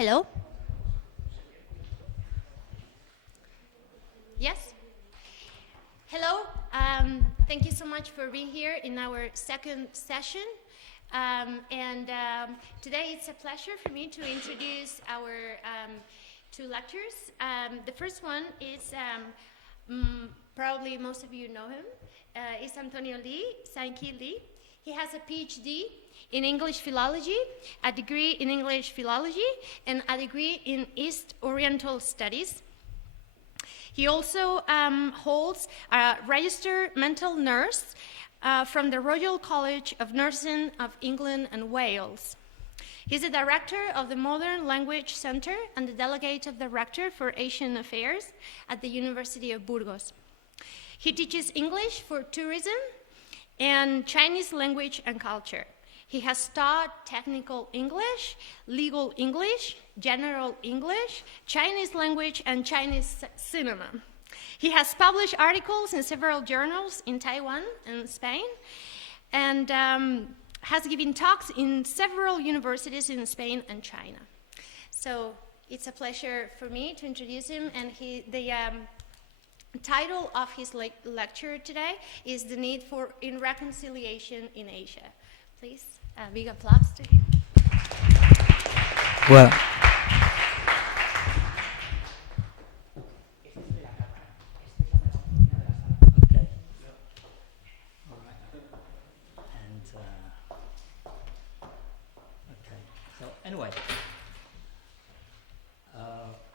Hello? Yes? Hello. Thank you so much for being here in our second session. Today it's a pleasure for me to introduce our two lecturers. The first one is, probably most of you know him, is Antonio Lee, Kili. He has a PhD in English philology, a degree in English philology, and a degree in East Oriental Studies. He also holds a registered mental nurse from the Royal College of Nursing of England and Wales. He's the director of the Modern Language Centre and the delegate of the Rector for Asian Affairs at the University of Burgos. He teaches English for tourism and Chinese language and culture. He has taught technical English, legal English, general English, Chinese language, and Chinese cinema. He has published articles in several journals in Taiwan and Spain, and has given talks in several universities in Spain and China. So it's a pleasure for me to introduce him, and the title of his lecture today is The Need for Reconciliation in Asia. Please, a big applause to him. Well, okay. All right. And okay. So anyway,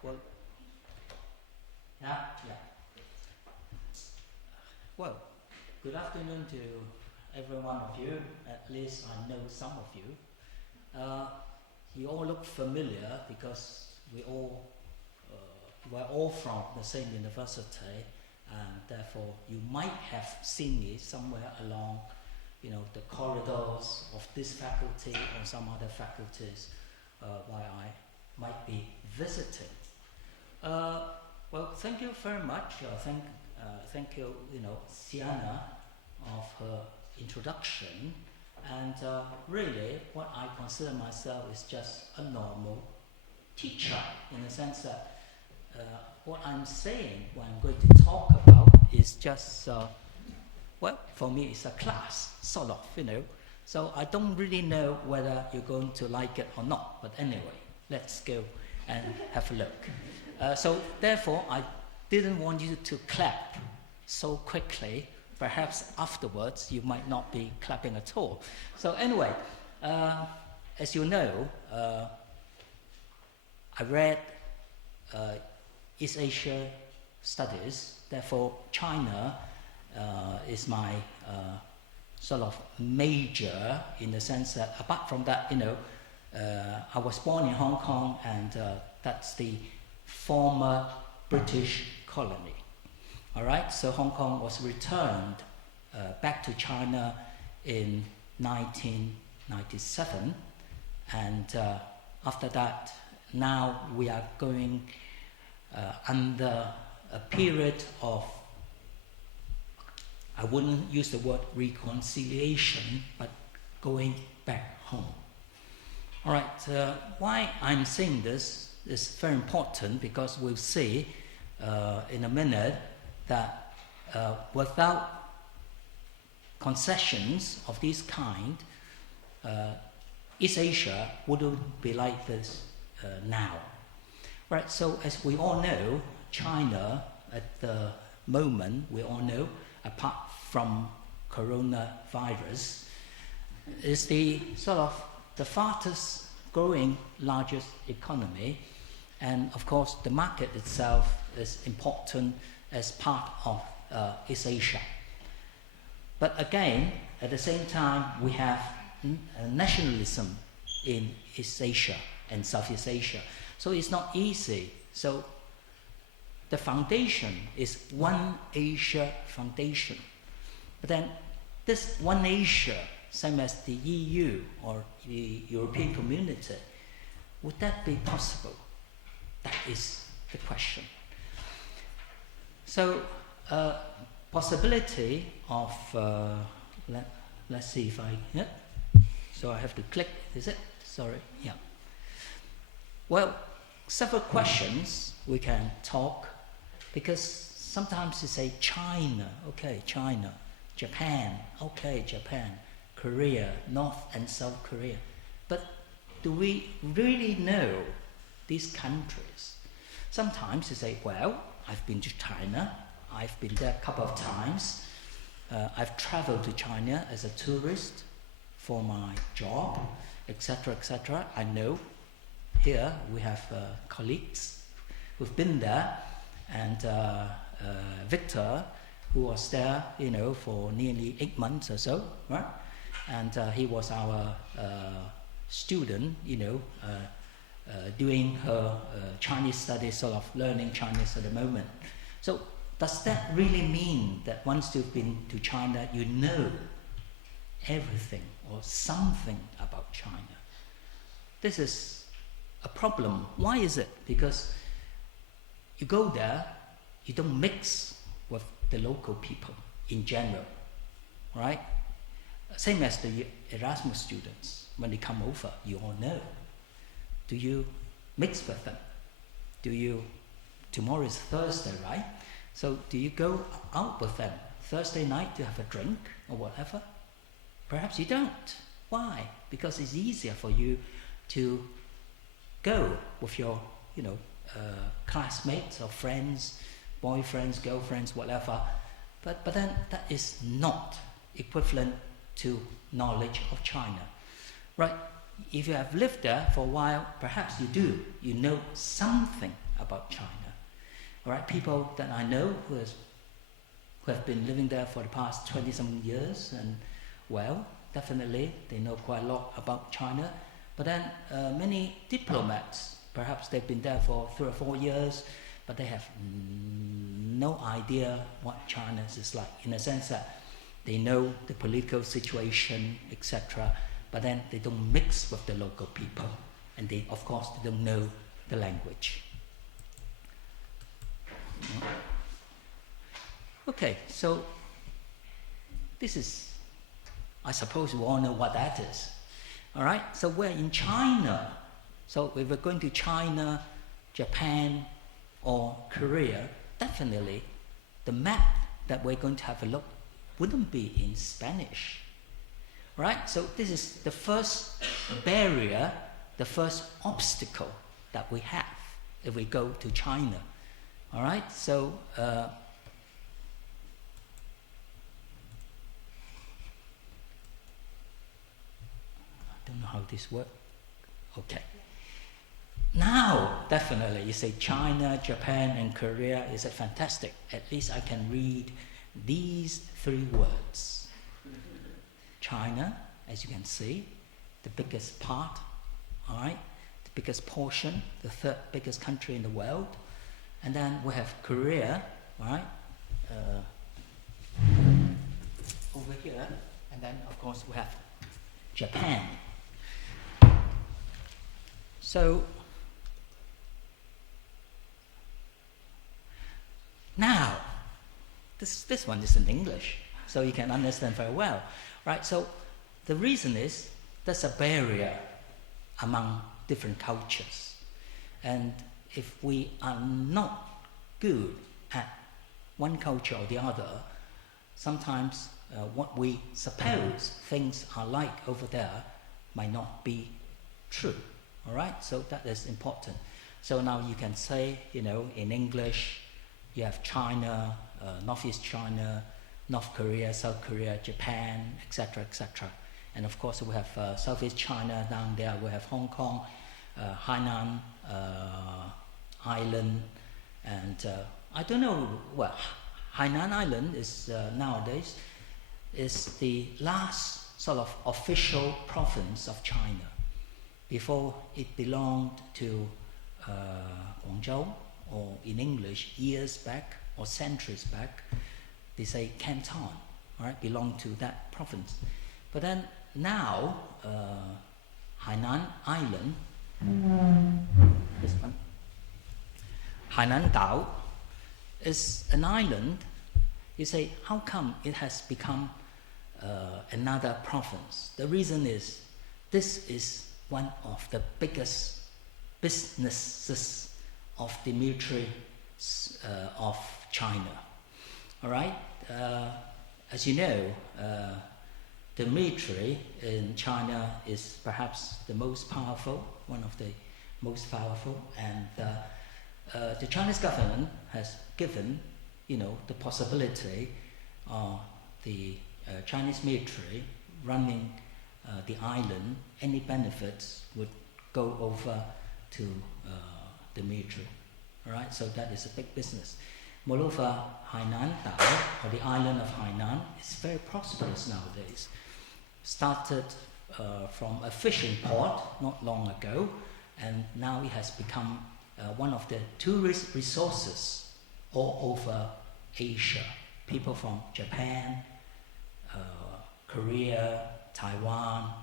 well, yeah. Well, good afternoon to every one of you. At least I know some of you. You all look familiar because we're all from the same university, and therefore you might have seen me somewhere along, the corridors of this faculty or some other faculties while I might be visiting. Well, thank you very much. Thank you, Sienna, of her introduction. And really, what I consider myself is just a normal teacher, in the sense that what I'm saying, what I'm going to talk about, is just, well, for me, it's a class, sort of, So I don't really know whether you're going to like it or not. But anyway, let's go and have a look. So therefore, I didn't want you to clap so quickly. Perhaps afterwards you might not be clapping at all. So anyway, as you know, I read East Asia Studies. Therefore, China is my sort of major, in the sense that apart from that, I was born in Hong Kong, and that's the former British colony. All right, so Hong Kong was returned back to China in 1997, and after that, now we are going under a period of, I wouldn't use the word reconciliation, but going back home. All right, why I'm saying this is very important, because we'll see in a minute that without concessions of this kind, East Asia wouldn't be like this now. Right, so as we all know, China at the moment, we all know, apart from coronavirus, is the sort of the fastest growing, largest economy, and of course the market itself is important as part of East Asia. But again, at the same time, we have nationalism in East Asia and Southeast Asia. So it's not easy. So the foundation is One Asia Foundation. But then this One Asia, same as the EU or the European Community, would that be possible? That is the question. So, possibility of, let's see if I, so I have to click, is it? Sorry, yeah. Well, several questions we can talk, because sometimes you say China, okay, China, Japan, okay, Japan, Korea, North and South Korea. But do we really know these countries? Sometimes you say, well, I've been to China, I've been there a couple of times, I've traveled to China as a tourist for my job, etc., etc. I know. Here we have colleagues who've been there, and Victor, who was there, for nearly 8 months or so, right? And he was our student, doing her Chinese studies, sort of learning Chinese at the moment. So does that really mean that once you've been to China, you know everything or something about China? This is a problem. Why is it? Because you go there, you don't mix with the local people in general, right? Same as the Erasmus students. When they come over, you all know. Do you mix with them? Tomorrow is Thursday, right? So do you go out with them Thursday night to have a drink or whatever? Perhaps you don't. Why? Because it's easier for you to go with your, classmates or friends, boyfriends, girlfriends, whatever. But then that is not equivalent to knowledge of China, right? If you have lived there for a while, perhaps you do. You know something about China. All right, people that I know who have been living there for the past 20-something years, and well, definitely they know quite a lot about China. But then many diplomats, perhaps they've been there for 3 or 4 years, but they have no idea what China is like, in a sense that they know the political situation, etc., but then they don't mix with the local people, and they, of course, they don't know the language. Okay, so this is, I suppose you all know what that is. All right, so we're in China. So if we're going to China, Japan, or Korea, definitely the map that we're going to have a look wouldn't be in Spanish. Right? So this is the first barrier, the first obstacle that we have if we go to China. All right? So I don't know how this works. Okay. Now, definitely, you say China, Japan, and Korea is fantastic. At least I can read these 3 words. China, as you can see, the biggest part, all right, the biggest portion, the 3rd biggest country in the world. And then we have Korea, all right, over here. And then, of course, we have Japan. So, now, this one is in English, so you can understand very well. Right, so the reason is there's a barrier among different cultures. And if we are not good at one culture or the other, sometimes what we suppose things are like over there might not be true. All right, so that is important. So now you can say, in English, you have China, Northeast China, North Korea, South Korea, Japan, etc., etc. And of course we have Southeast China down there, we have Hong Kong, Hainan Island, and I don't know, well, Hainan Island is nowadays is the last sort of official province of China. Before it belonged to Guangzhou, or in English, years back or centuries back, they say Canton, right, belong to that province. But then now, Hainan Island, this one, Hainan Dao, is an island. You say, how come it has become another province? The reason is, this is one of the biggest businesses of the military of China. All right. As you know, the military in China is perhaps the most powerful, one of the most powerful, and the Chinese government has given, the possibility of the Chinese military running the island. Any benefits would go over to the military. All right, so that is a big business. Moreover, Hainan Dao, or the island of Hainan, is very prosperous nowadays. Started from a fishing port not long ago, and now it has become one of the tourist resources all over Asia. People from Japan, Korea, Taiwan,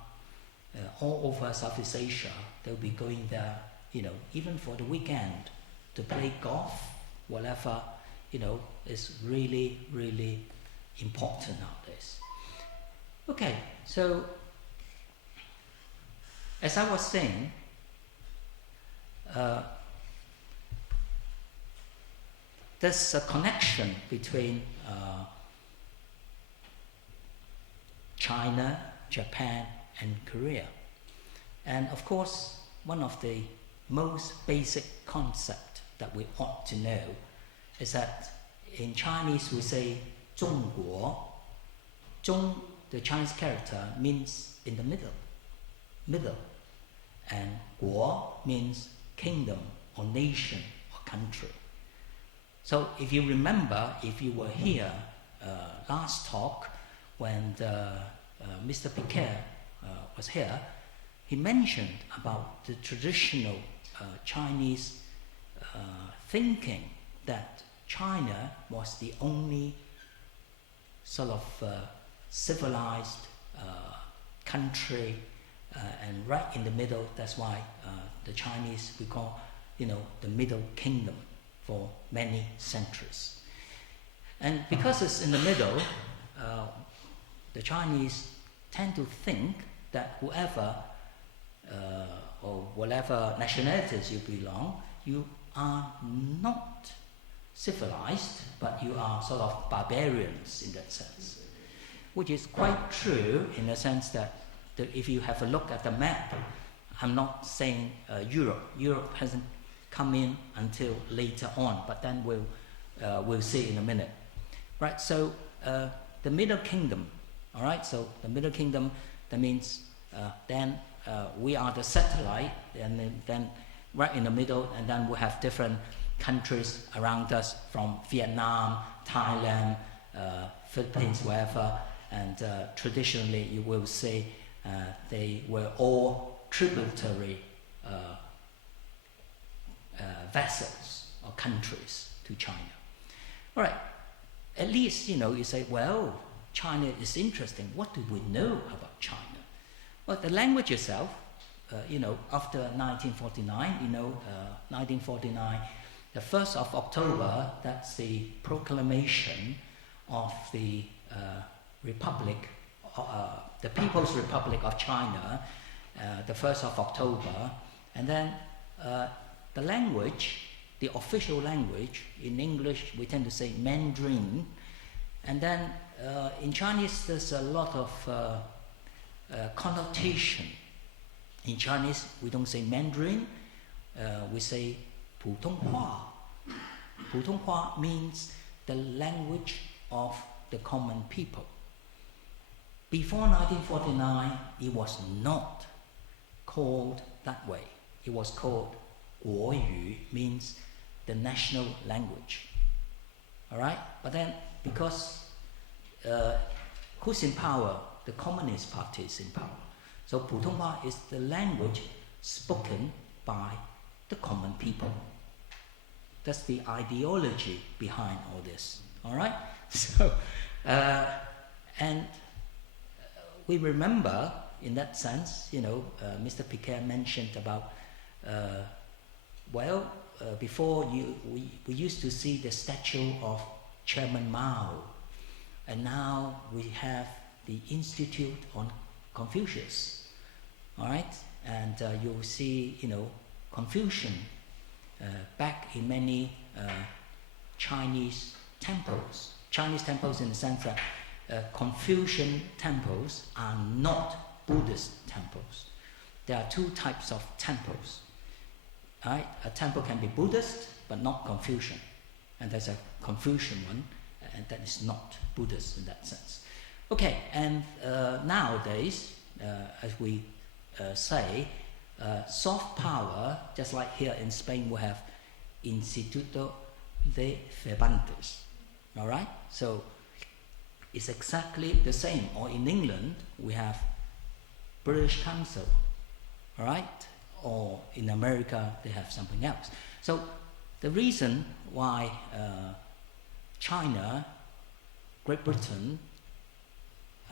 all over Southeast Asia, they'll be going there, even for the weekend to play golf, whatever, is really, really important nowadays. Okay, so as I was saying, there's a connection between China, Japan, and Korea. And of course, one of the most basic concepts that we ought to know is that in Chinese we say 中国. 中, the Chinese character, means in the middle. And 国 means kingdom or nation or country. So if you remember, if you were here last talk when Mr. Piquet was here, he mentioned about the traditional Chinese thinking that China was the only sort of civilized country, and right in the middle, that's why the Chinese we call, the Middle Kingdom for many centuries. And because it's in the middle, the Chinese tend to think that whoever or whatever nationalities you belong, you are not civilized, but you are sort of barbarians in that sense, which is quite true in the sense that if you have a look at the map, I'm not saying Europe. Europe hasn't come in until later on, but then we'll see in a minute. Right, so the Middle Kingdom, all right, so the Middle Kingdom, that means then we are the satellite, and then right in the middle, and then we have different countries around us from Vietnam, Thailand, Philippines, wherever, and traditionally you will see they were all tributary vessels or countries to China. All right, at least, you say, well, China is interesting. What do we know about China? Well, the language itself, after 1949, 1949, the 1st of October, that's the proclamation of the Republic, the People's Republic of China, the 1st of October. And then the language, the official language, in English we tend to say Mandarin. And then in Chinese there's a lot of connotation. In Chinese we don't say Mandarin, we say 普通话. 普通话 means the language of the common people. Before 1949, it was not called that way. It was called 国语, means the national language. All right? But then, because who's in power? The Communist Party is in power. So 普通话 is the language spoken by the common people. That's the ideology behind all this. All right? So, and we remember, in that sense, Mr. Piquet mentioned about, before we used to see the statue of Chairman Mao, and now we have the Institute on Confucius. All right, and you'll see, Confucian back in many Chinese temples. Chinese temples in the sense that Confucian temples are not Buddhist temples. There are two types of temples. Right? A temple can be Buddhist but not Confucian. And there's a Confucian one, and that is not Buddhist in that sense. Okay, and nowadays, as we say, soft power, just like here in Spain, we have Instituto de Cervantes. All right? So it's exactly the same. Or in England, we have British Council. All right? Or in America, they have something else. So the reason why China, Great Britain,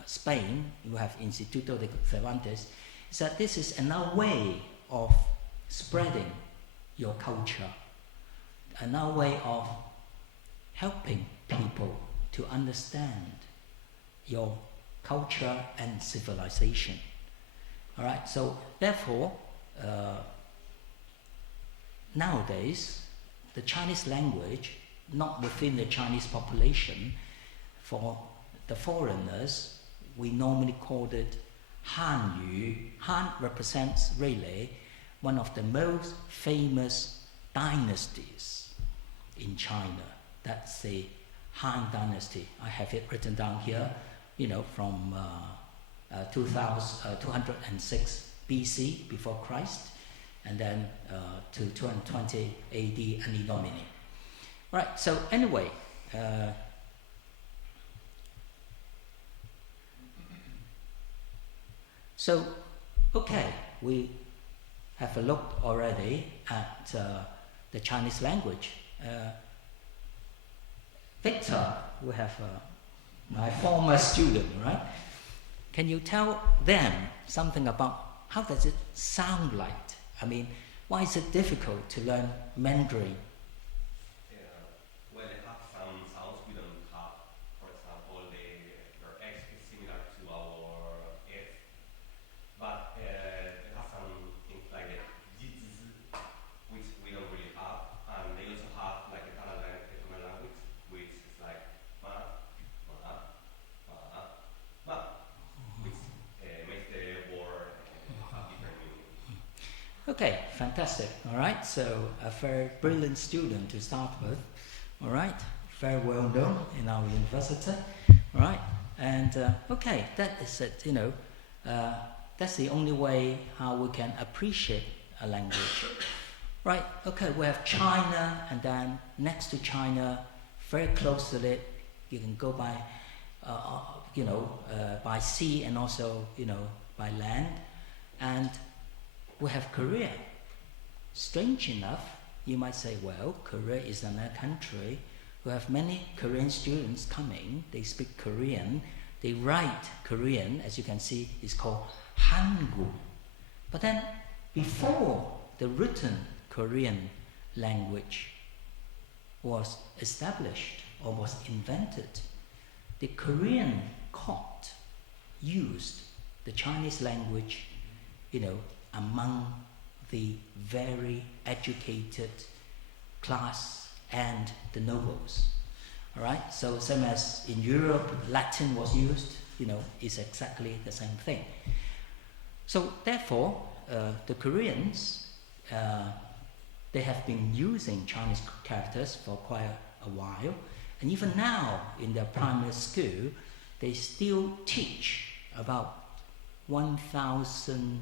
Spain, you have Instituto de Cervantes, is that this is another way of spreading your culture, another way of helping people to understand your culture and civilization. All right, so therefore, nowadays, the Chinese language, not within the Chinese population, for the foreigners, we normally called it Hanyu. Han represents really one of the most famous dynasties in China. That's the Han Dynasty. I have it written down here, from 206 BC, before Christ, and then to 220 AD, Anno Domini. Right, so anyway, we have a look already at the Chinese language. Victor, we have my former student, right? Can you tell them something about how does it sound like? I mean, why is it difficult to learn Mandarin? Well, it has some sounds we don't have. For example, their X is similar to our F, but it has some things like the jizi, which we don't really have, and they also have like a Tamil language, which is like ma, which makes the word have different meaning. Okay, fantastic. All right, so a very brilliant student to start with. All right, very well known in our university. All right, and that is it. That's the only way how we can appreciate a language. Right. Okay, we have China, and then next to China, very close to it, you can go by, by sea and also by land, and we have Korea. Strange enough, you might say, well, Korea is another country. We have many Korean students coming. They speak Korean. They write Korean, as you can see, it's called Hangul. But then, before the written Korean language was established or was invented, the Korean court used the Chinese language, among the very educated class and the nobles. All right, so same as in Europe, Latin was used, it's exactly the same thing. So therefore, the Koreans, they have been using Chinese characters for quite a while, and even now in their primary school, they still teach about 1,000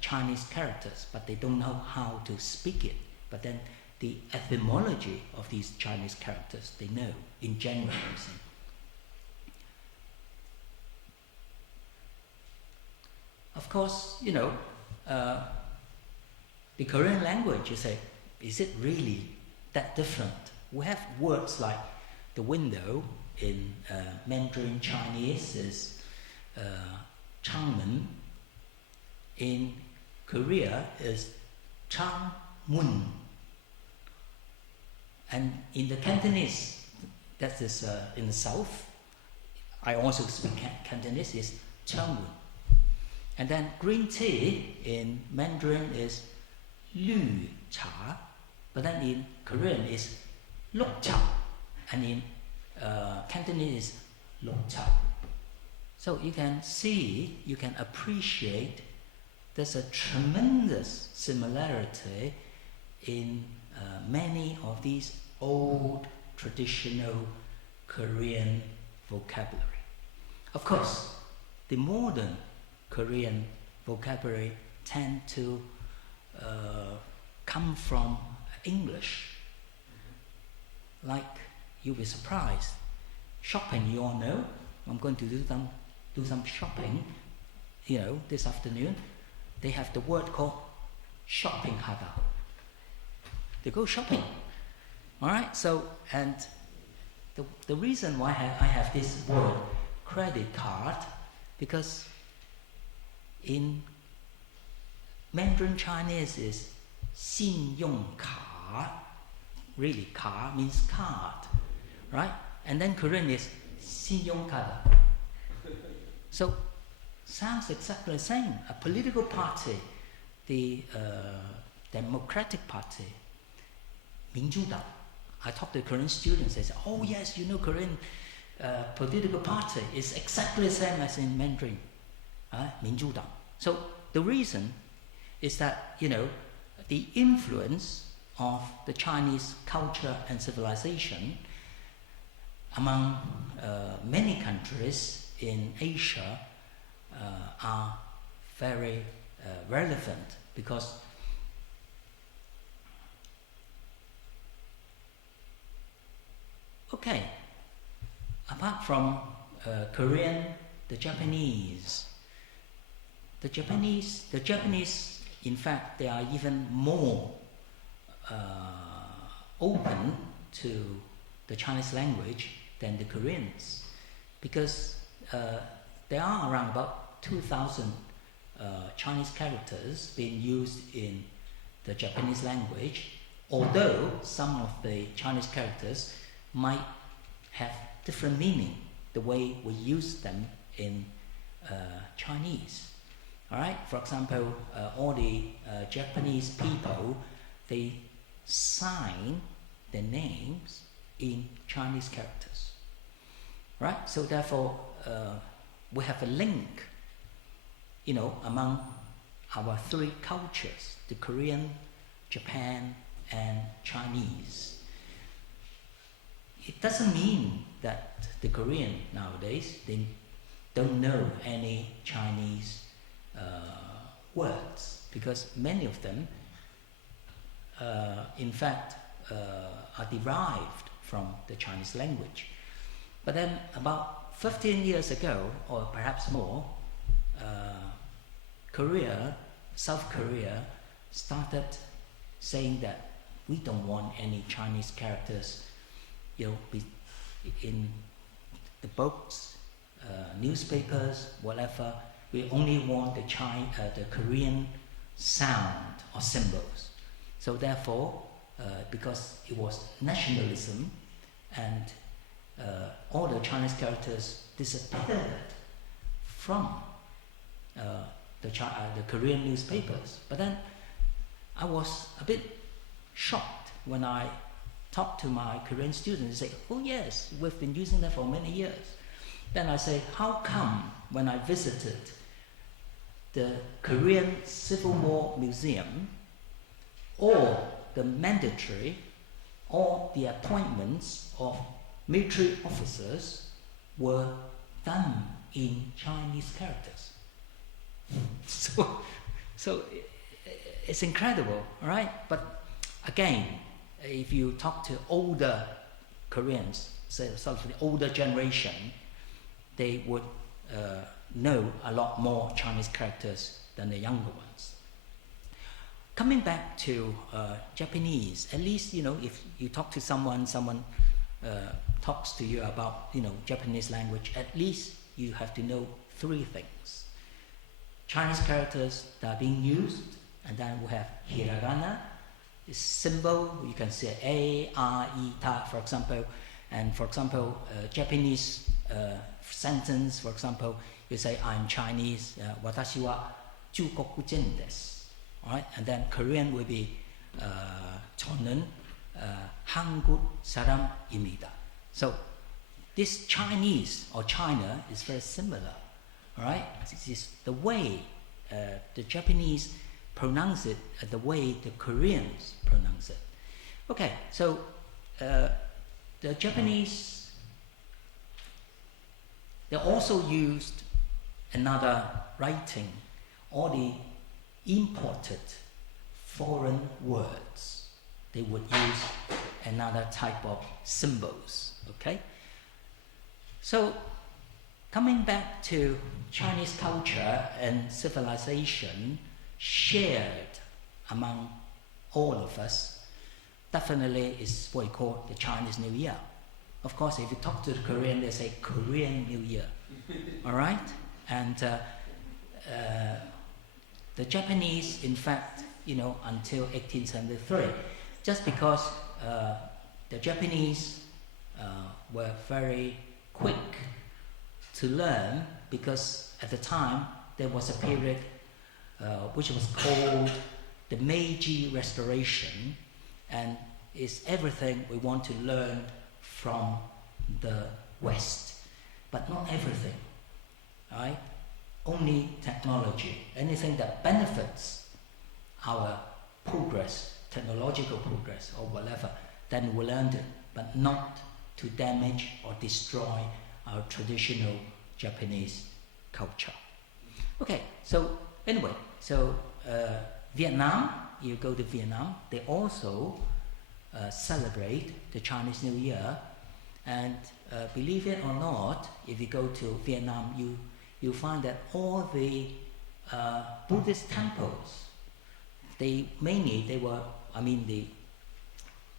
Chinese characters, but they don't know how to speak it. But then the etymology of these Chinese characters, they know in general. Of course, the Korean language, you say, is it really that different? We have words like the window in Mandarin Chinese is Changmen. In Korea is Changmun. And in the Cantonese, that is in the south, I also speak Cantonese, is Changmun. And then green tea in Mandarin is Lü Cha, but then in Korean is Luk Cha, and in Cantonese is Luk Cha. So you can see, you can appreciate there's a tremendous similarity in many of these old traditional Korean vocabulary. Of course, the modern Korean vocabulary tend to come from English. Like, you'll be surprised. Shopping, you all know. I'm going to do some shopping, this afternoon. They have the word called shopping haga. They go shopping. All right, so, and the reason why I have this word credit card, because in Mandarin Chinese is 信用卡, really, 卡 means card, right? And then Korean is 信用卡. So, sounds exactly the same. A political party, the Democratic Party, 民主党. I talk to Korean students, they say, oh yes, Korean political party is exactly the same as in Mandarin, 民主党. So the reason is that, the influence of the Chinese culture and civilization among many countries in Asia are very relevant, because apart from Korean, the Japanese, in fact, they are even more open to the Chinese language than the Koreans, because there are around about 2,000 Chinese characters being used in the Japanese language, although some of the Chinese characters might have different meaning the way we use them in Chinese. All right. For example, all the Japanese people, they sign their names in Chinese characters. Right. So therefore, we have a link, among our three cultures: the Korean, Japan, and Chinese. It doesn't mean that the Korean nowadays, they don't know any Chinese words, because many of them, in fact, are derived from the Chinese language. But then about 15 years ago, or perhaps more, South Korea started saying that we don't want any Chinese characters be in the books, newspapers, whatever. We only want the Korean sound or symbols. So therefore, because it was nationalism, and all the Chinese characters disappeared from the Korean newspapers. But then I was a bit shocked when I talked to my Korean students. They say, oh yes, we've been using that for many years. Then I say, how come when I visited the Korean Civil War Museum, or the mandatory, or the appointments of military officers were done in Chinese characters? So it's incredible, right? But again, if you talk to older Koreans, say sort of the older generation, they would know a lot more Chinese characters than the younger ones. Coming back to Japanese, at least, if you talk to someone talks to you about, Japanese language, at least you have to know three things. Chinese characters that are being used, and then we have hiragana, symbol, you can say A, R, E, Ta, for example. And for example, Japanese sentence, for example, you say, I'm Chinese, watashi wa jukokujen desu. all right? And then Korean will be 저는 한국 사람입니다. So this Chinese or China is very similar, all right? This is the way the Japanese pronounce it, the way the Koreans pronounce it. Okay, so the Japanese, they also used another writing, all the imported foreign words. They would use another type of symbols, okay? So, coming back to Chinese culture and civilization shared among all of us, definitely is what we call the Chinese New Year. Of course, if you talk to the Korean, they say Korean New Year, all right? And the Japanese, in fact, until 1873, just because the Japanese were very quick to learn, because at the time there was a period which was called the Meiji Restoration, and it's everything we want to learn from the West, but not everything, right? Only technology, anything that benefits our progress, technological progress or whatever, then we learn it, but not to damage or destroy our traditional Japanese culture. Okay, so anyway, Vietnam, you go to Vietnam, they also celebrate the Chinese New Year, and believe it or not, if you go to Vietnam, you find that all the Buddhist temples, they were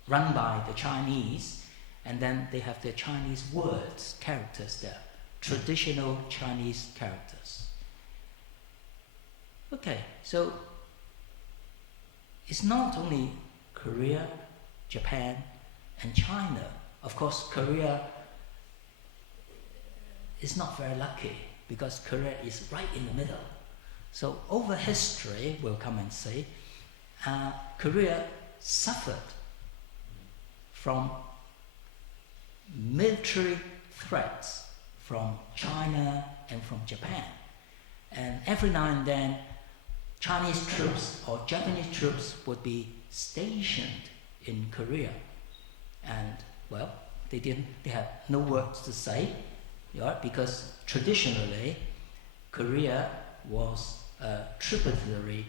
run by the Chinese, and then they have the Chinese words, characters there, traditional Chinese characters. Okay, so it's not only Korea, Japan, and China. Of course, Korea is not very lucky because Korea is right in the middle. So over history, we'll come and say, Korea suffered from military threats from China and from Japan. And every now and then, Chinese troops or Japanese troops would be stationed in Korea. And, well, they had no words to say, because traditionally, Korea was a tributary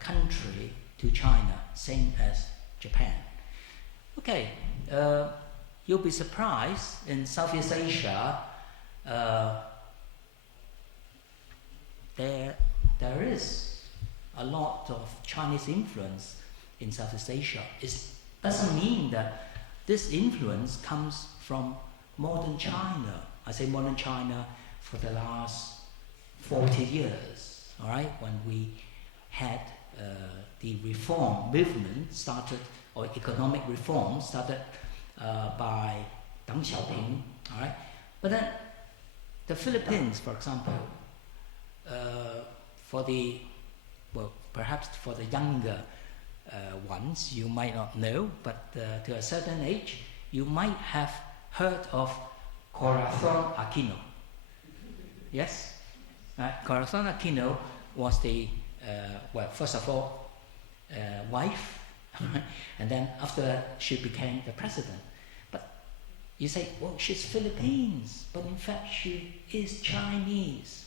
country to China, same as Japan. Okay, you'll be surprised, in Southeast Asia, there is a lot of Chinese influence in Southeast Asia. It doesn't mean that this influence comes from modern China. I say modern China for the last 40 years, all right, when we had the reform movement started, or economic reform started by Deng Xiaoping, all right. But then the Philippines, for example, perhaps for the younger ones, you might not know, but to a certain age, you might have heard of Corazon Aquino. Yes? Corazon Aquino was the, first of all, wife, and then after that, she became the president. But you say, well, she's Philippines, but in fact, she is Chinese.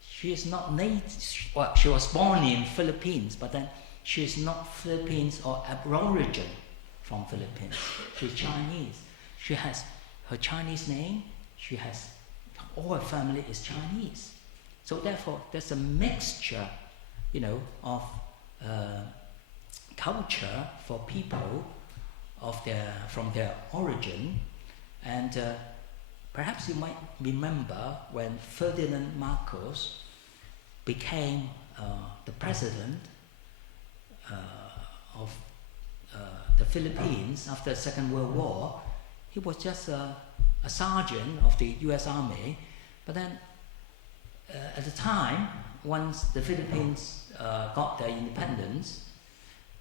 She is not native, well, she was born in Philippines, but then she is not Philippines or aborigine from Philippines. She's Chinese. She has her Chinese name, all her family is Chinese. So therefore, there's a mixture, of culture for people from their origin. And perhaps you might remember when Ferdinand Marcos became the president of the Philippines after the Second World War. He was just a sergeant of the US Army, but then at the time, once the Philippines got their independence,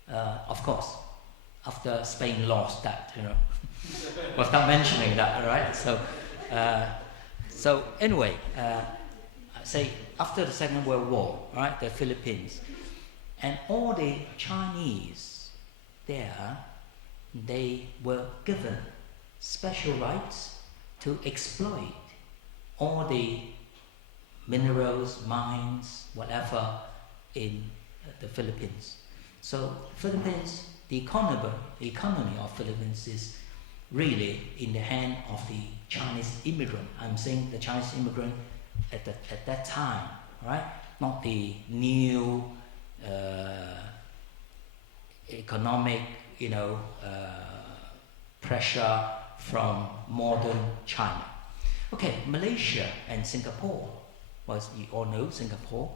of course, after Spain lost that, without mentioning that, right? So anyway, say after the Second World War, right, the Philippines, and all the Chinese there, they were given special rights to exploit all the minerals, mines, whatever in the Philippines. So Philippines, the economy of Philippines is really in the hand of the Chinese immigrant. I'm saying the Chinese immigrant at that time, right? Not the new economic, pressure from modern China. Okay, Malaysia and Singapore, well, you all know Singapore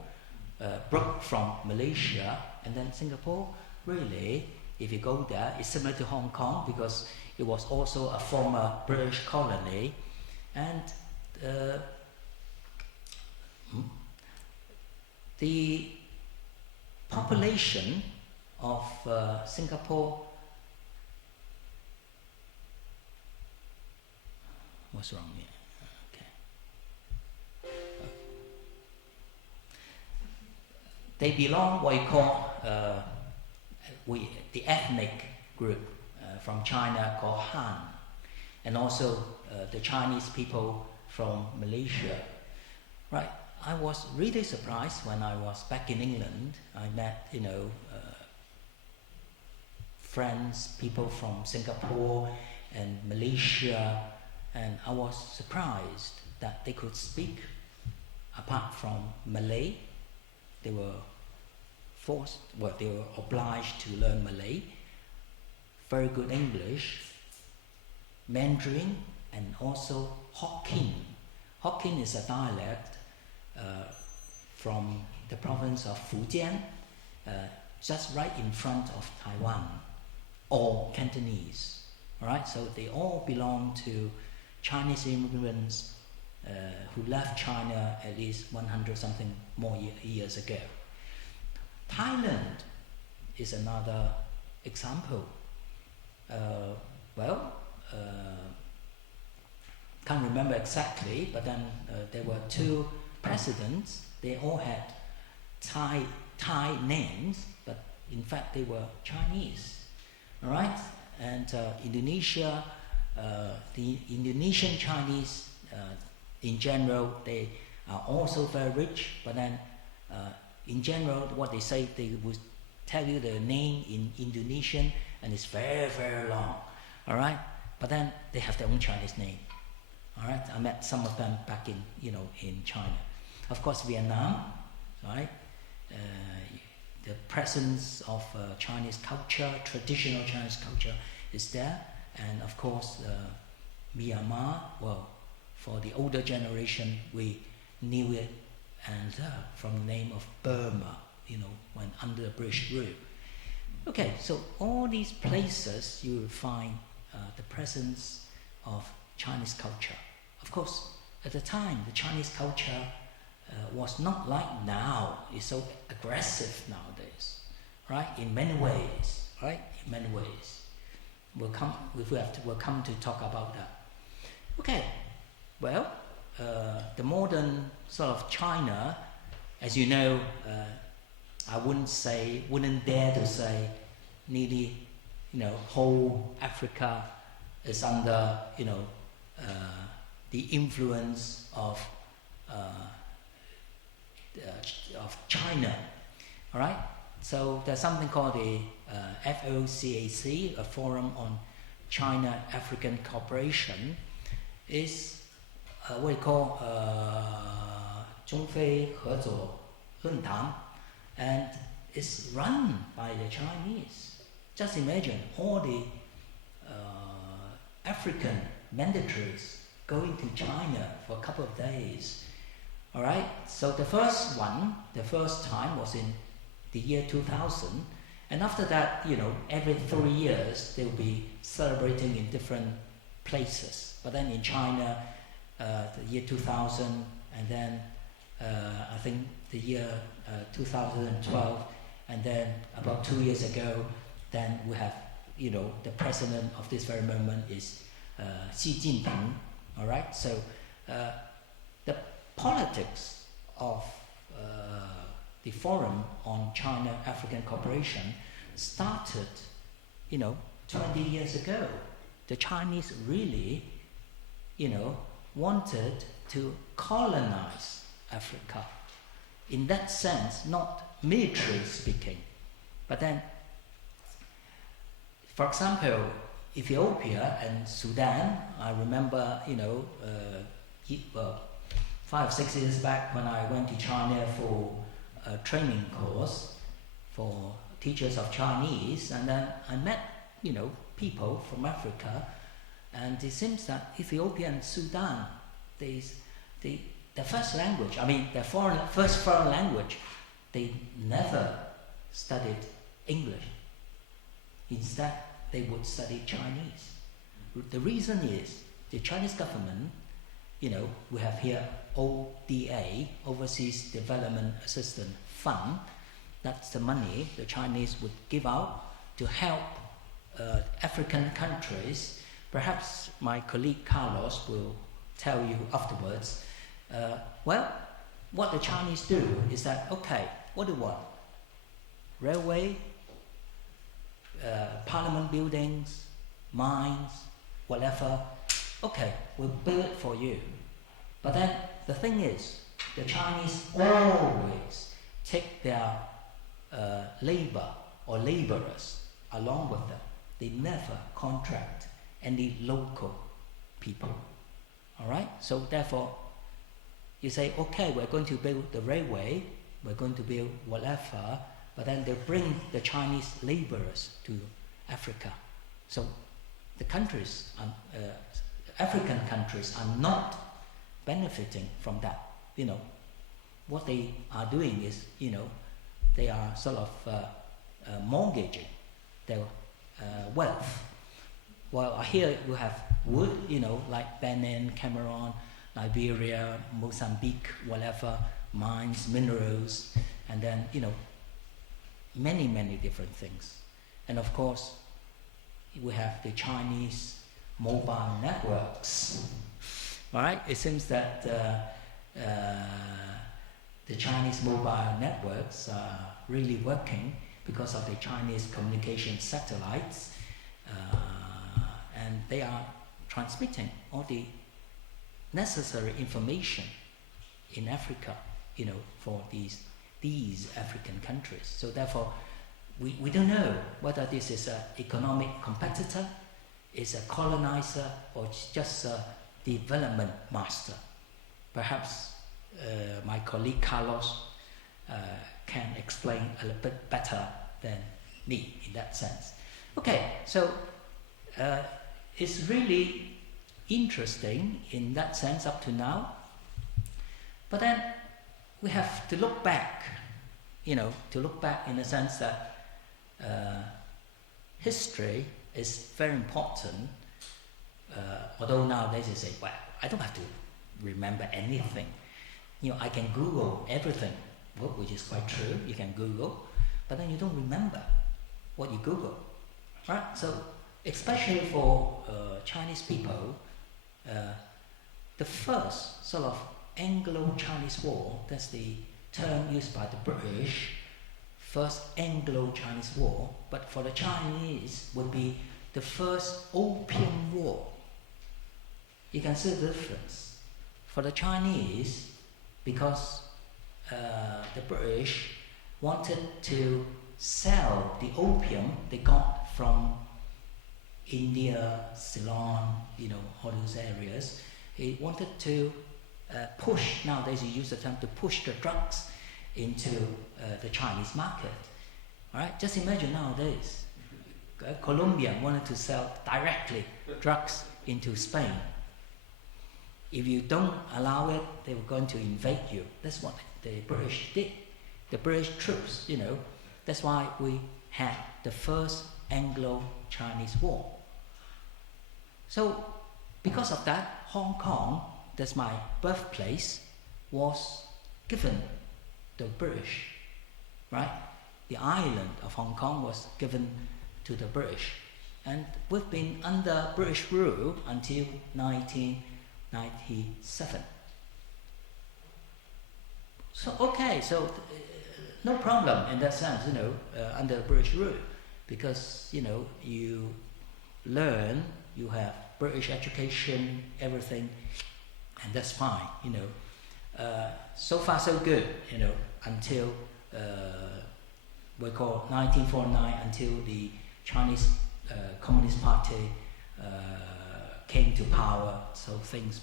broke from Malaysia, and then Singapore, really, if you go there, it's similar to Hong Kong because it was also a former British colony, and the population of Singapore, what's wrong here? Okay. They belong what you call the ethnic group from China called Han, and also the Chinese people from Malaysia. Right. I was really surprised when I was back in England. I met, friends, people from Singapore and Malaysia, and I was surprised that they could speak, apart from Malay, they were obliged to learn Malay, very good English, Mandarin, and also Hokkien. Hokkien is a dialect from the province of Fujian, just right in front of Taiwan, or Cantonese. All right, so they all belong to Chinese immigrants who left China at least 100 something more years ago. Thailand is another example. Can't remember exactly, but then there were two presidents. They all had Thai names, but in fact they were Chinese. All right, and Indonesia, the Indonesian Chinese in general, they are also very rich, but then in general, what they say, they would tell you the name in Indonesian, and it's very, very long. All right, but then they have their own Chinese name. All right, I met some of them back in China. Of course, Vietnam, right? The presence of Chinese culture, traditional Chinese culture, is there, and of course, Myanmar. Well, for the older generation, we knew it, and from the name of Burma, when under the British rule. Okay, so all these places you will find the presence of Chinese culture. Of course, at the time, the Chinese culture was not like now. It's so aggressive nowadays, right? In many ways, right? In many ways. We'll come to talk about that. Okay, well, the modern sort of China, as you know, I wouldn't dare to say nearly, whole Africa is under, the influence of China. All right. So there's something called the FOCAC, a Forum on China-African Cooperation. Is what we call 中非合作论坛, and it's run by the Chinese. Just imagine all the African mandatories going to China for a couple of days. All right. So the first time was in the year 2000, and after that, every 3 years they will be celebrating in different places. But then in China, the year 2000, and then I think the year 2012, and then about 2 years ago, then we have, the president of this very moment is Xi Jinping, all right? So the politics of the Forum on China-African Cooperation started, 20 years ago. The Chinese really, wanted to colonize Africa. In that sense, not military speaking, but then, for example, Ethiopia and Sudan, I remember, 5 or 6 years back when I went to China for a training course for teachers of Chinese, and then I met, people from Africa, and it seems that Ethiopia and Sudan, the first language, their first foreign language, they never studied English. Instead, they would study Chinese. The reason is the Chinese government, we have here ODA, Overseas Development Assistance Fund. That's the money the Chinese would give out to help African countries. Perhaps my colleague Carlos will tell you afterwards. What the Chinese do is that, okay, what do you want? Railway, parliament buildings, mines, whatever. Okay, we'll build it for you. But then the thing is, the Chinese always take their labor or laborers along with them. They never contract any local people. All right? So therefore, you say, okay, we're going to build the railway, we're going to build whatever, but then they bring the Chinese laborers to Africa. So the countries, African countries, are not benefiting from that. What they are doing is, they are sort of mortgaging their wealth. Well, here we have wood, like Benin, Cameroon, Liberia, Mozambique, whatever, mines, minerals, and then, many, many different things. And of course, we have the Chinese mobile networks. All right, it seems that the Chinese mobile networks are really working because of the Chinese communication satellites, and they are transmitting all the necessary information in Africa, for these African countries. So therefore, we don't know whether this is an economic competitor, is a colonizer, or just a development master. Perhaps my colleague Carlos can explain a little bit better than me in that sense. Okay, so it's really interesting in that sense up to now. But then we have to look back, to look back in the sense that history is very important. Although nowadays you say, well, I don't have to remember anything. I can Google everything, which is quite true. You can Google, but then you don't remember what you Google, right? So, especially for Chinese people, the first sort of Anglo-Chinese War, that's the term used by the British, first Anglo-Chinese War, but for the Chinese would be the first Opium War. You can see the difference. For the Chinese, because the British wanted to sell the opium they got from India, Ceylon, all those areas. He wanted to push, nowadays you use the term to push the drugs into the Chinese market. All right, just imagine nowadays, Colombia wanted to sell directly drugs into Spain. If you don't allow it, they were going to invade you. That's what the British did. The British troops, that's why we had the first Anglo-Chinese War. So, because of that, Hong Kong, that's my birthplace, was given the British, right? The island of Hong Kong was given to the British. And we've been under British rule until 1997. So, okay, so no problem in that sense, under British rule, because, you learn, you have British education, everything, and that's fine, so far so good, until we call 1949, until the Chinese Communist Party came to power, so things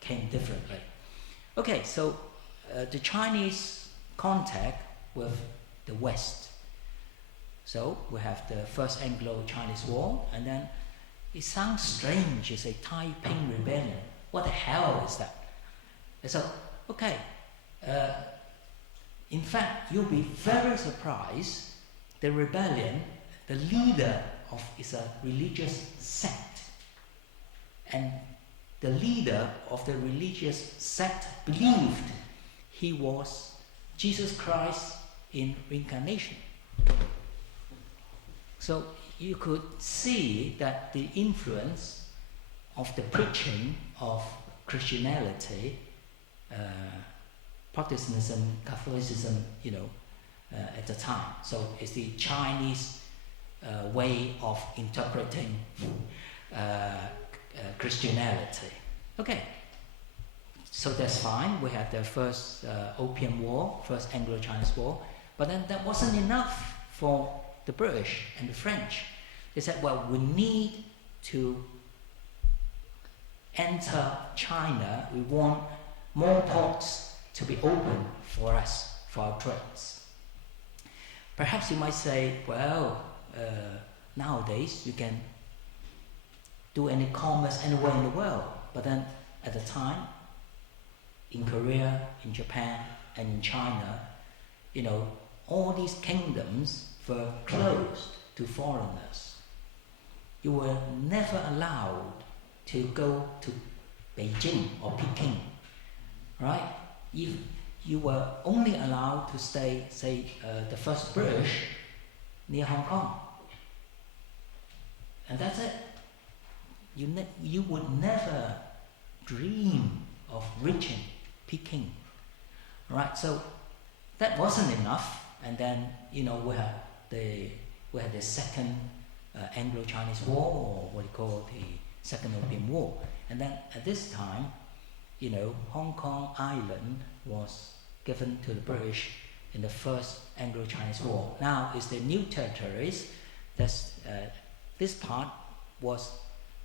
came differently. Okay, so the Chinese contact with the West. So we have the first Anglo-Chinese War, and then it sounds strange, it's a Taiping rebellion. What the hell is that? So, okay, in fact, you'll be very surprised. The rebellion, the leader of is a religious sect, and the leader of the religious sect believed he was Jesus Christ in reincarnation. So you could see that the influence of the preaching of Christianity, Protestantism, Catholicism, at the time. So it's the Chinese way of interpreting Christianity. Okay, so that's fine. We had the first Opium War, first Anglo-Chinese War, but then that wasn't enough for the British and the French. They said, well, we need to enter China. We want more ports to be open for us, for our trades. Perhaps you might say, well, nowadays you can do any commerce anywhere in the world. But then at the time, in Korea, in Japan, and in China, all these kingdoms were closed to foreigners. You were never allowed to go to Beijing or Peking, right? You were only allowed to stay, say, the first British near Hong Kong. And that's it. You would never dream of reaching Peking, right? So that wasn't enough. And then, we had the second Anglo-Chinese War, or what you call the Second Opium War. And then at this time, Hong Kong Island was given to the British in the first Anglo-Chinese War. Now it's the new territories. That's this part was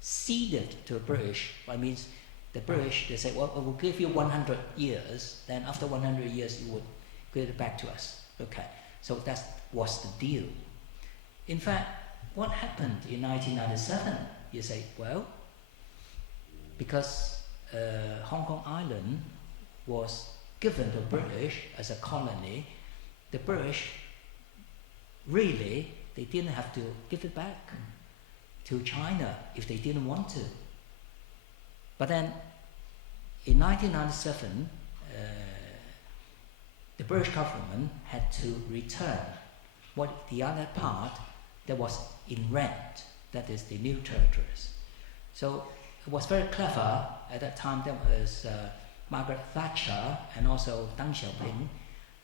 ceded to the British. That means the British, they said, well, we'll give you 100 years. Then after 100 years, you would give it back to us. Okay, so that was the deal. In fact, what happened in 1997? You say, well, because Hong Kong Island was given to British as a colony, the British really, they didn't have to give it back to China if they didn't want to. But then in 1997, the British government had to return what the other part that was in rent, that is the new territories. So it was very clever. At that time, there was Margaret Thatcher and also Deng Xiaoping.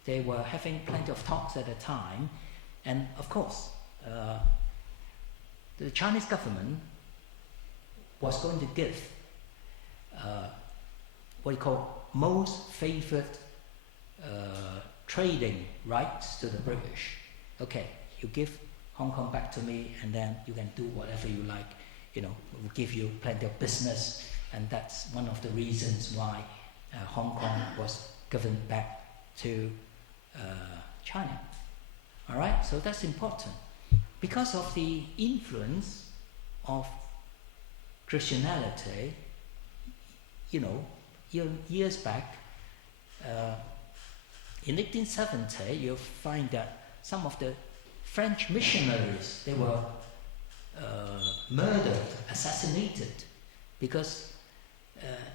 They were having plenty of talks at the time, and of course, the Chinese government was going to give what you call most favored trading rights to the British. Okay, you give Hong Kong back to me, and then you can do whatever you like. We'll give you plenty of business, and that's one of the reasons why Hong Kong was given back to China. All right, so that's important. Because of the influence of Christianity, years back, in 1870, you'll find that some of the French missionaries, they were murdered, assassinated, because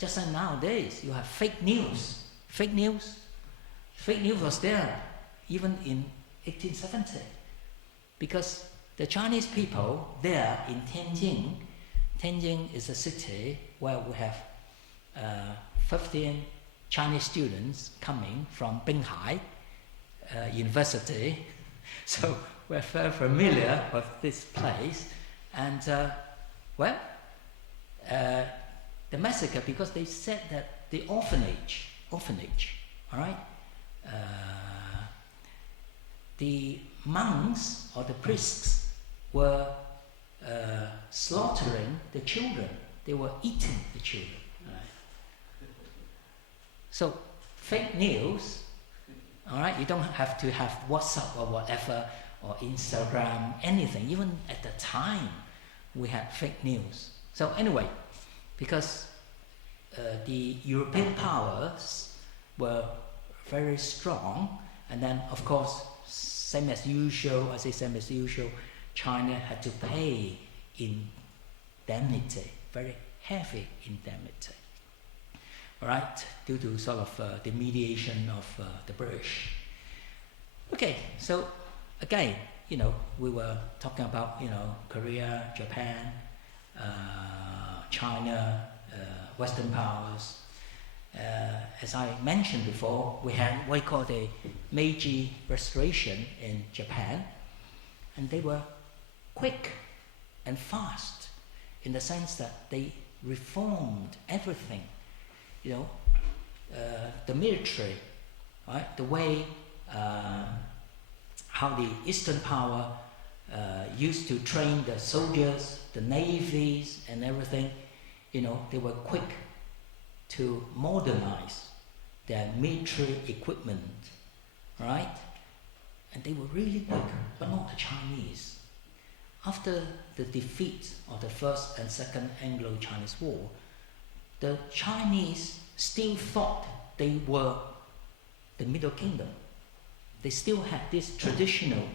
just like nowadays, you have fake news. Fake news. Fake news was there even in 1870, because the Chinese people there in Nanjing is a city where we have 15 Chinese students coming from Binghai University. So we're very familiar with this place. And the massacre, because they said that the orphanage, all right, the monks or the priests were slaughtering the children. They were eating the children. Right? So fake news, all right, you don't have to have WhatsApp or whatever, or Instagram, anything. Even at the time, we had fake news. So anyway, because the European powers were very strong, and then of course, same as usual, China had to pay indemnity, very heavy indemnity, all right, due to sort of the mediation of the British. Okay, so again, we were talking about, Korea, Japan, China, Western powers. As I mentioned before, we had what we call the Meiji Restoration in Japan, and they were quick and fast in the sense that they reformed everything. The military, right? The way how the Eastern power used to train the soldiers, the navies, and everything. They were quick to modernize their military equipment, right? And they were really quick, but not the Chinese. After the defeat of the First and Second Anglo-Chinese War, the Chinese still thought they were the Middle Kingdom. They still had this traditional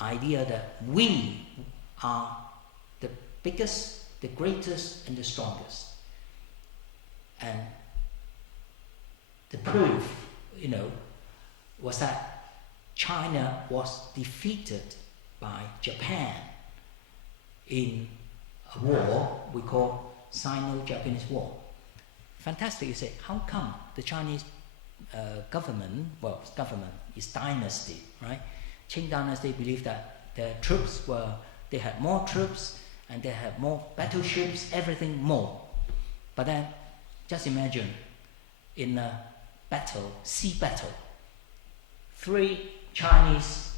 idea that we are the biggest, the greatest, and the strongest. And the proof, was that China was defeated by Japan in a war we call Sino-Japanese War. Fantastic, you say, how come the Chinese government is dynasty, right? Qing dynasty believed that their troops they had more troops and they had more battleships, everything more. But then, just imagine, in a battle, sea battle, 3 Chinese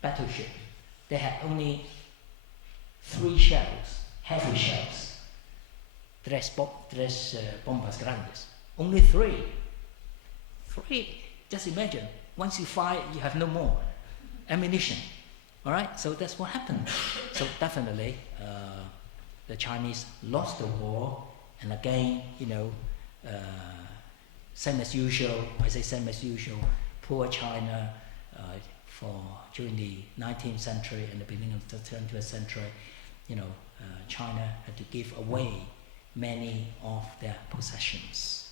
battleships, they had only 3 shells, heavy shells. Tres bombas grandes. Only 3. 3. Just imagine, once you fire, you have no more ammunition. All right, so that's what happened. So definitely, the Chinese lost the war, and again, same as usual. I say same as usual. Poor China, during the 19th century and the beginning of the 20th century, China had to give away many of their possessions.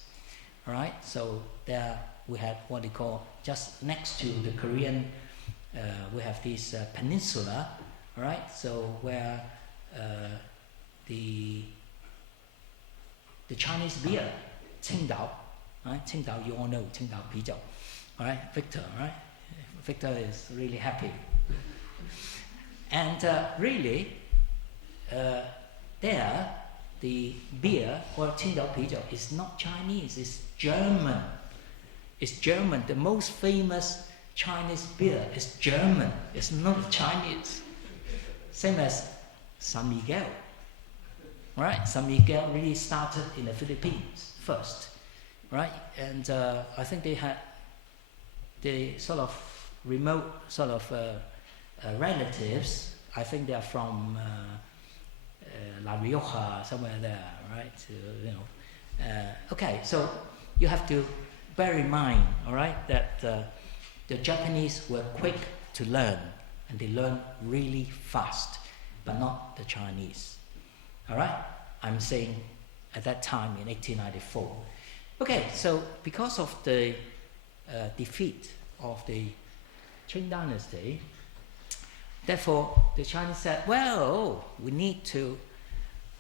All right, so there we had what they call, just next to the Korean, we have this peninsula, all right, so where the Chinese beer, Qingdao, right? Qingdao, you all know Qingdao Pijiao, all right, Victor, all right? Victor is really happy. And really, there, the beer, or Qingdao Pijiao, is not Chinese, it's German. It's German. The most famous Chinese beer is German. It's not Chinese. Same as San Miguel. Right? San Miguel really started in the Philippines first. Right? And I think they had the sort of remote sort of relatives. I think they are from La Rioja, somewhere there, right? So, okay, so you have to bear in mind, all right, that the Japanese were quick to learn, and they learned really fast, but not the Chinese. All right, I'm saying at that time in 1894. Okay, so because of the defeat of the Qing dynasty, therefore the Chinese said, well, we need to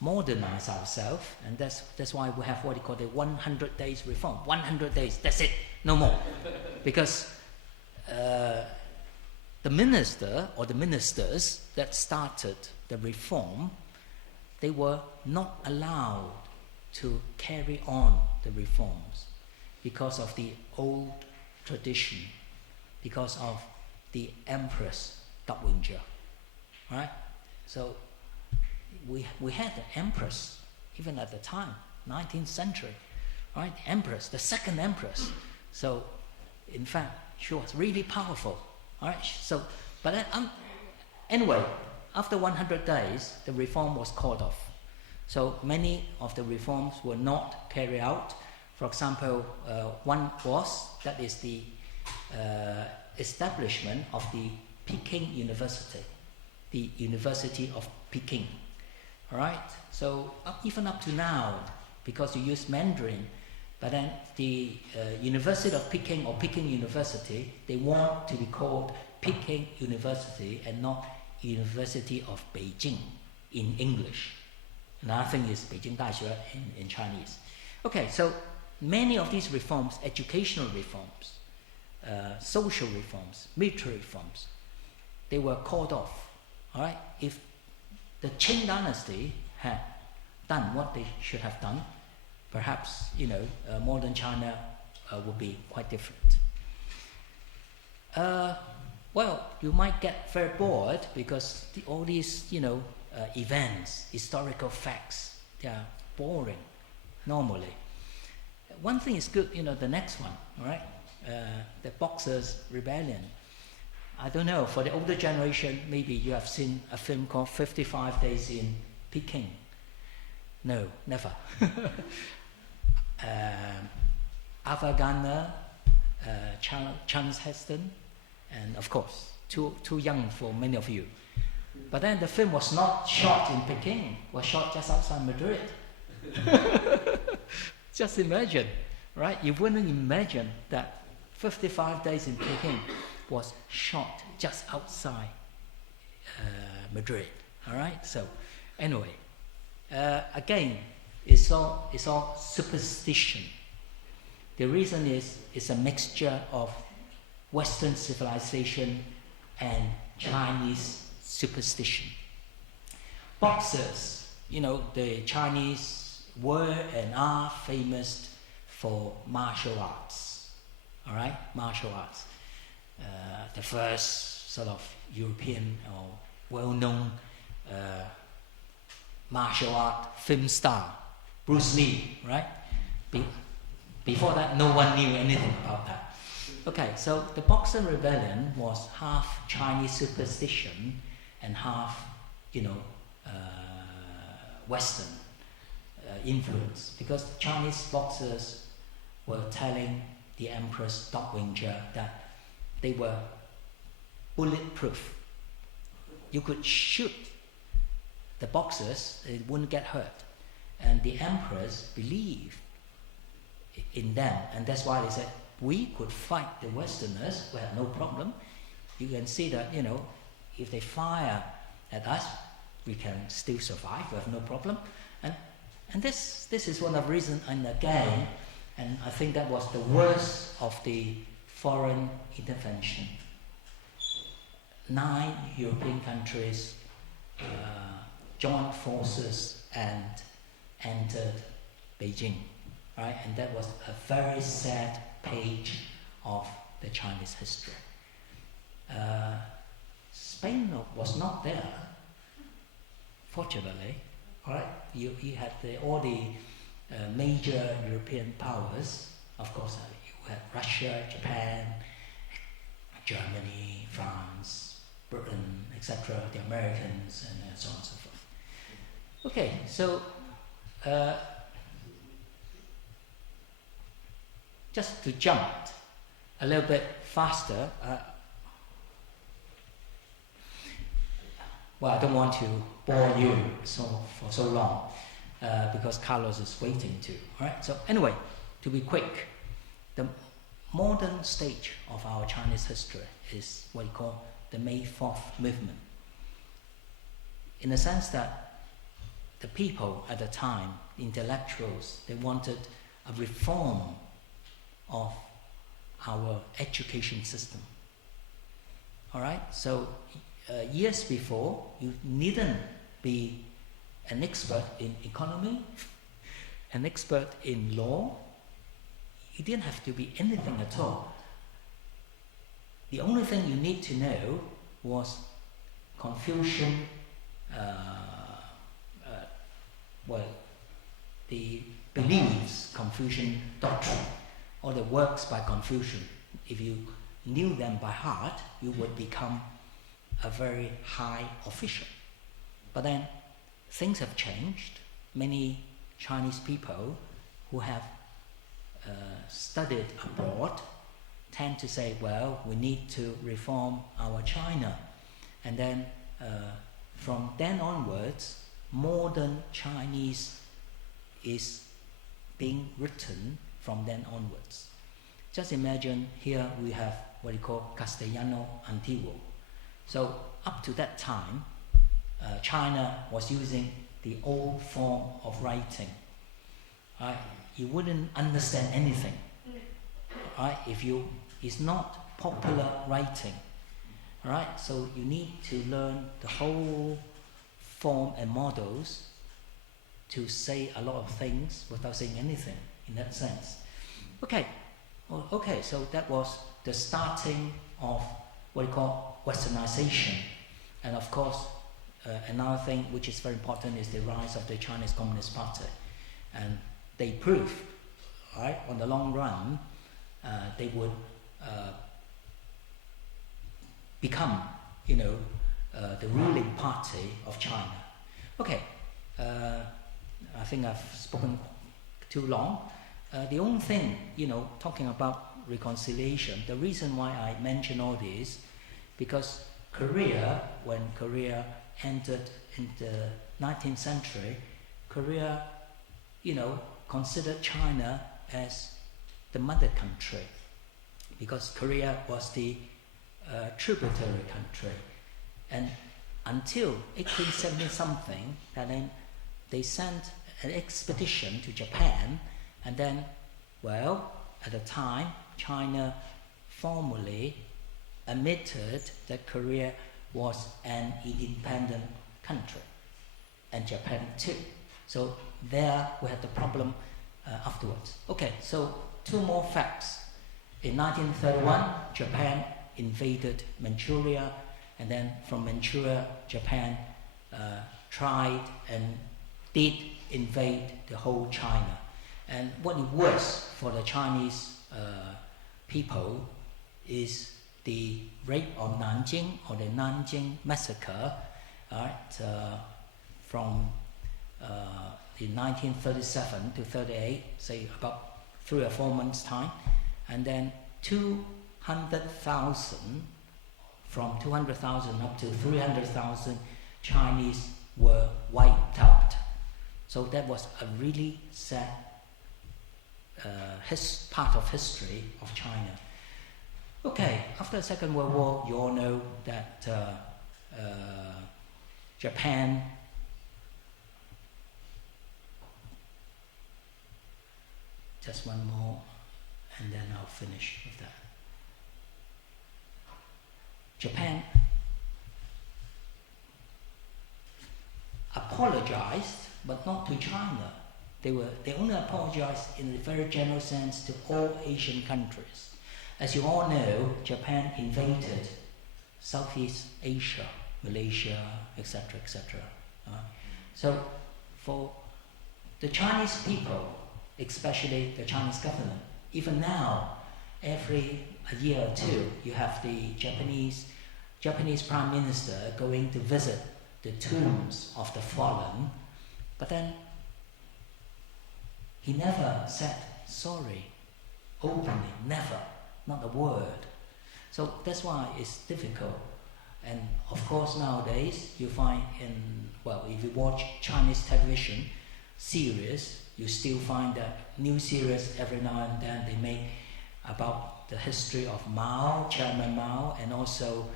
modernize ourselves, and that's why we have what they call the 100 days reform. 100 days, that's it, no more. Because the minister or the ministers that started the reform, they were not allowed to carry on the reforms because of the old tradition, because of the Empress Dowager, right? So we had the Empress even at the time, 19th century, right? Empress, the second Empress. So in fact, she was really powerful, all right? So, but anyway, after 100 days, the reform was called off. So many of the reforms were not carried out. For example, one was, that is the establishment of the Peking University, the University of Peking. All right? So even up to now, because you use Mandarin, but then the University of Peking or Peking University, they want to be called Peking University and not University of Beijing in English. Another thing is Beijing Daxue in Chinese. Okay, so many of these reforms, educational reforms, social reforms, military reforms, they were called off. All right? If the Qing dynasty had done what they should have done, perhaps, modern China would be quite different. Well, you might get very bored because all these, events, historical facts, they are boring normally. One thing is good, the next one, all right? The Boxers' Rebellion. I don't know, for the older generation, maybe you have seen a film called 55 Days in Peking. No, never. Ava Gardner, Charles Heston, and of course, too young for many of you. But then the film was not shot in Peking, was shot just outside Madrid. Just imagine, right? You wouldn't imagine that 55 Days in Peking was shot just outside Madrid. All right. So, anyway, again, it's all superstition. The reason is it's a mixture of Western civilization and Chinese superstition. Boxers, the Chinese were and are famous for martial arts. All right, martial arts. The first sort of European or well-known martial art film star, Bruce Lee, right? Before that, no one knew anything about that. Okay, so the Boxer Rebellion was half Chinese superstition and half, Western influence, because Chinese boxers were telling the Empress Dowager that they were bulletproof. You could shoot the boxers, it wouldn't get hurt. And the Empress believed in them, and that's why they said, we could fight the Westerners, we have no problem. You can see that, if they fire at us, we can still survive, we have no problem. And this is one of the reasons, and again, and I think that was the worst of the foreign intervention. 9 European countries joined forces and entered Beijing, right? And that was a very sad page of the Chinese history. Spain was not there, fortunately. All right, you had all the major European powers. Of course, you had Russia, Japan, Germany, France, Britain, etc., the Americans, and so on and so forth. Okay, so just to jump a little bit faster, well, I don't want to bore you for so long because Carlos is waiting too. All right. So anyway, to be quick, the modern stage of our Chinese history is what we call the May 4th movement. In the sense that the people at the time, intellectuals, they wanted a reform of our education system. All right, so years before, you needn't be an expert in economy, an expert in law. You didn't have to be anything at all. The only thing you need to know was Confucian, the beliefs, Confucian doctrine, or the works by Confucius. If you knew them by heart, you would become a very high official. But then things have changed. Many Chinese people who have studied abroad tend to say, well, we need to reform our China. And then from then onwards, modern Chinese is being written from then onwards. Just imagine here we have what we call Castellano Antiguo. So up to that time, China was using the old form of writing. Right? You wouldn't understand anything. Right? It's not popular writing. Right? So you need to learn the whole form and models to say a lot of things without saying anything in that sense. Okay, so that was the starting of what we call westernization. And of course, another thing which is very important is the rise of the Chinese Communist Party. And they proved, right, on the long run, they would become, the ruling party of China. Okay, I think I've spoken too long. The only thing, talking about reconciliation, the reason why I mention all this, because Korea, when Korea entered in the 19th century, Korea, considered China as the mother country, because Korea was the tributary country. And until 1870 something, and then they sent an expedition to Japan, and then, at the time, China formally admitted that Korea was an independent country, and Japan too. So there we had the problem afterwards. Okay, so two more facts. In 1931, Japan invaded Manchuria, and then from Manchuria, Japan tried and did invade the whole China. And what is worse for the Chinese people is the rape of Nanjing, or the Nanjing massacre, from in 1937 to 38, say about 3 or 4 months' time, and then 200,000, from 200,000 up to 300,000 Chinese were wiped out. So that was a really sad part of history of China. Okay, after the Second World War, you all know that Japan just one more, and then I'll finish with that. Japan apologized, but not to China. They only apologized in a very general sense to all Asian countries. As you all know, Japan invaded Southeast Asia, Malaysia, etc., etc. So for the Chinese people, especially the Chinese government, even now, every a year or two, you have the Japanese Prime Minister going to visit the tombs of the fallen, but then he never said sorry openly, never, not a word. So that's why it's difficult. And of course nowadays you find if you watch Chinese television series, you still find that new series every now and then they make about the history of Mao, Chairman Mao, and also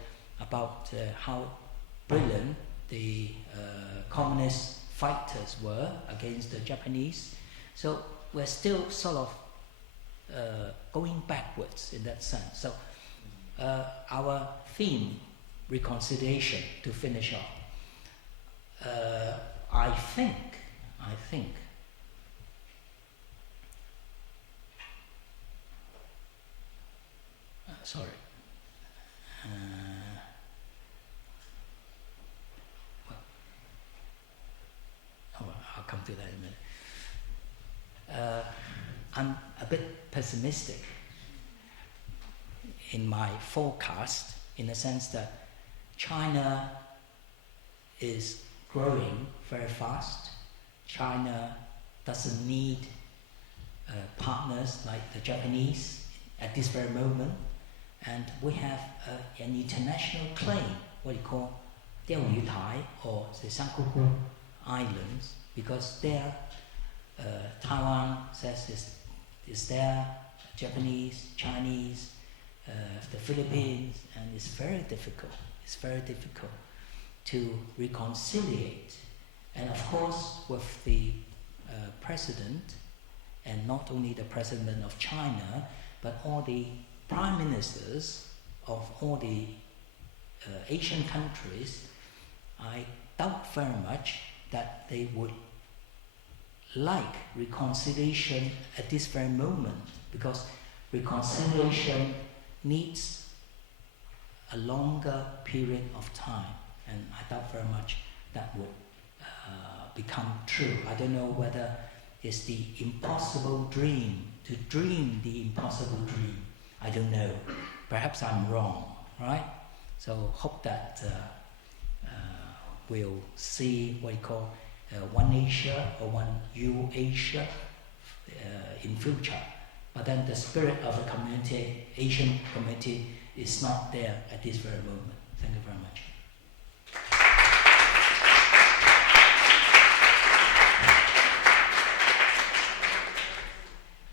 about how brilliant the communist fighters were against the Japanese. So we're still sort of going backwards in that sense. So our theme, reconciliation, to finish off. I think, sorry. I'll come to that in a minute. I'm a bit pessimistic in my forecast, in the sense that China is growing very fast. China doesn't need partners like the Japanese at this very moment, and we have an international claim, what you call 钓鱼台 or the Sankuku Islands, because there Taiwan says is there, Japanese, Chinese, the Philippines, and it's very difficult. It's very difficult to reconciliate. And of course, with the president, and not only the president of China, but all the prime ministers of all the Asian countries, I doubt very much that they would like reconciliation at this very moment, because reconciliation needs a longer period of time, and I doubt very much that would become true. I don't know whether it's the impossible dream, to dream the impossible dream. I don't know. Perhaps I'm wrong, right? So hope that we'll see what you call one Asia or one Eurasia in future. But then the spirit of the community, Asian community, is not there at this very moment. Thank you very much.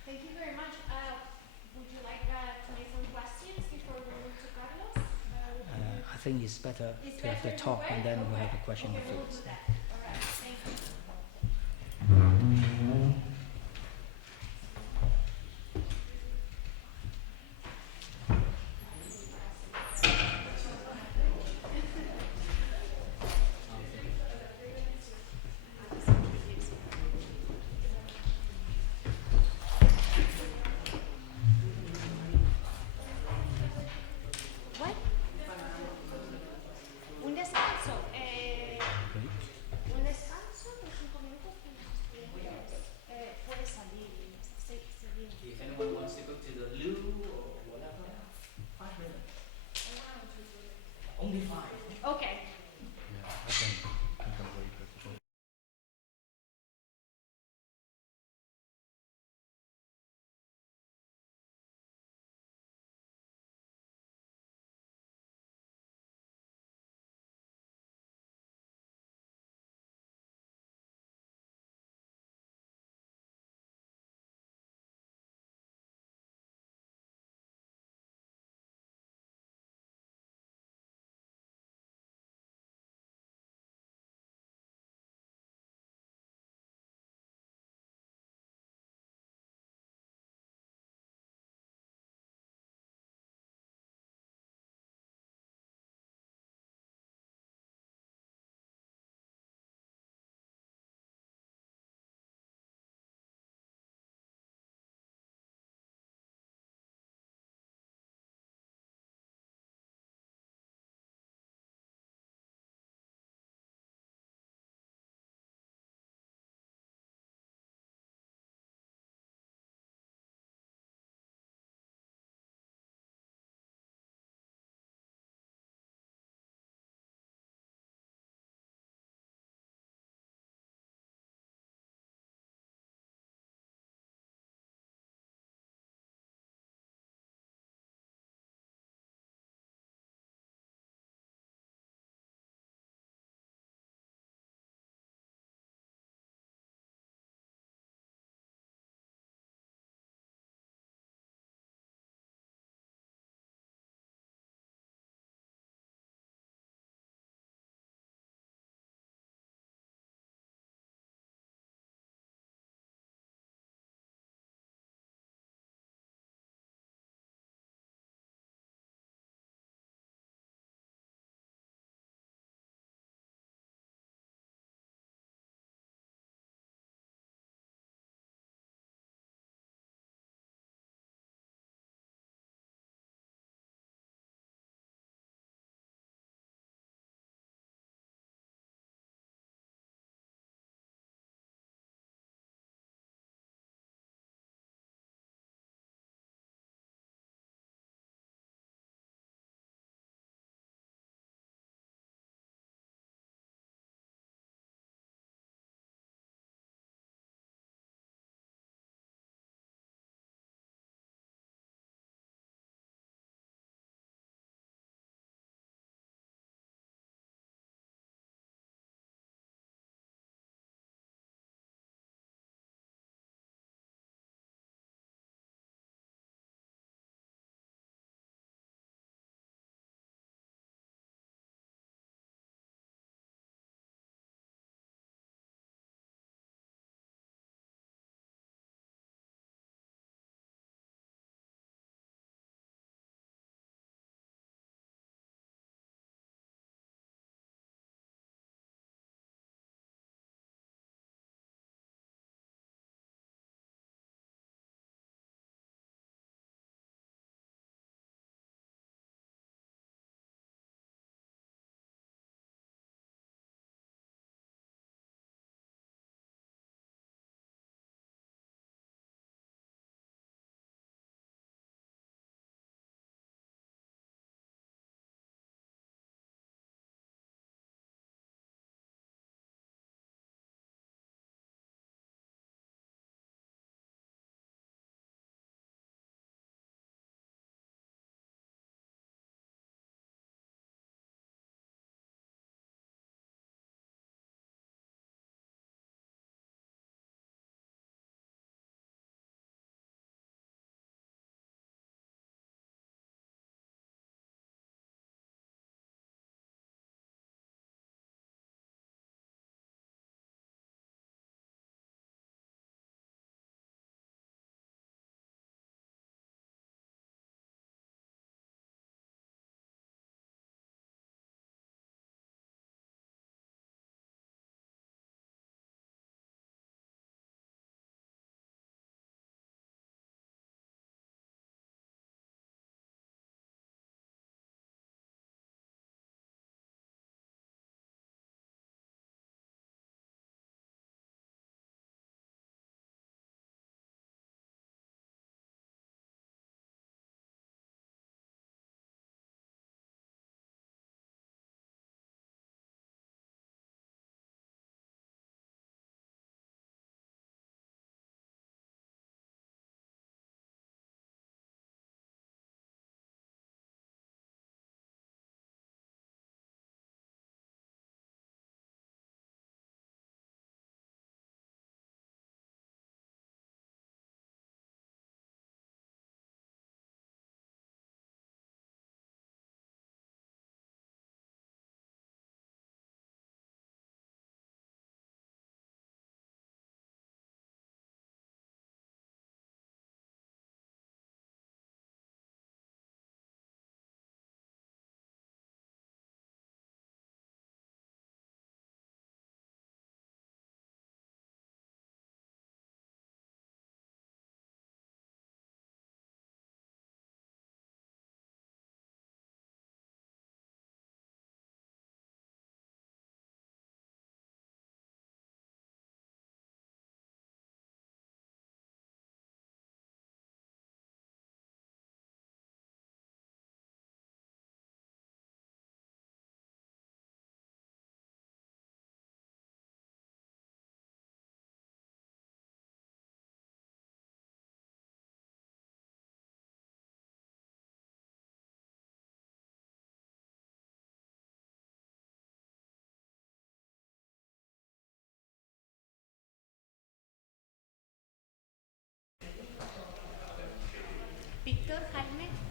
Thank you very much. Would you like to make some questions before we move to Carlos? I think it's better to have the talk and then we'll have a question Okay, we'll afterwards. do that. All right, thank you. What? Un descanso. Un descanso de 5 minutos con los estudiantes. Puede salir. Seguir. If anyone wants to go to the loo or whatever, 5 minutes. Only 5. Okay.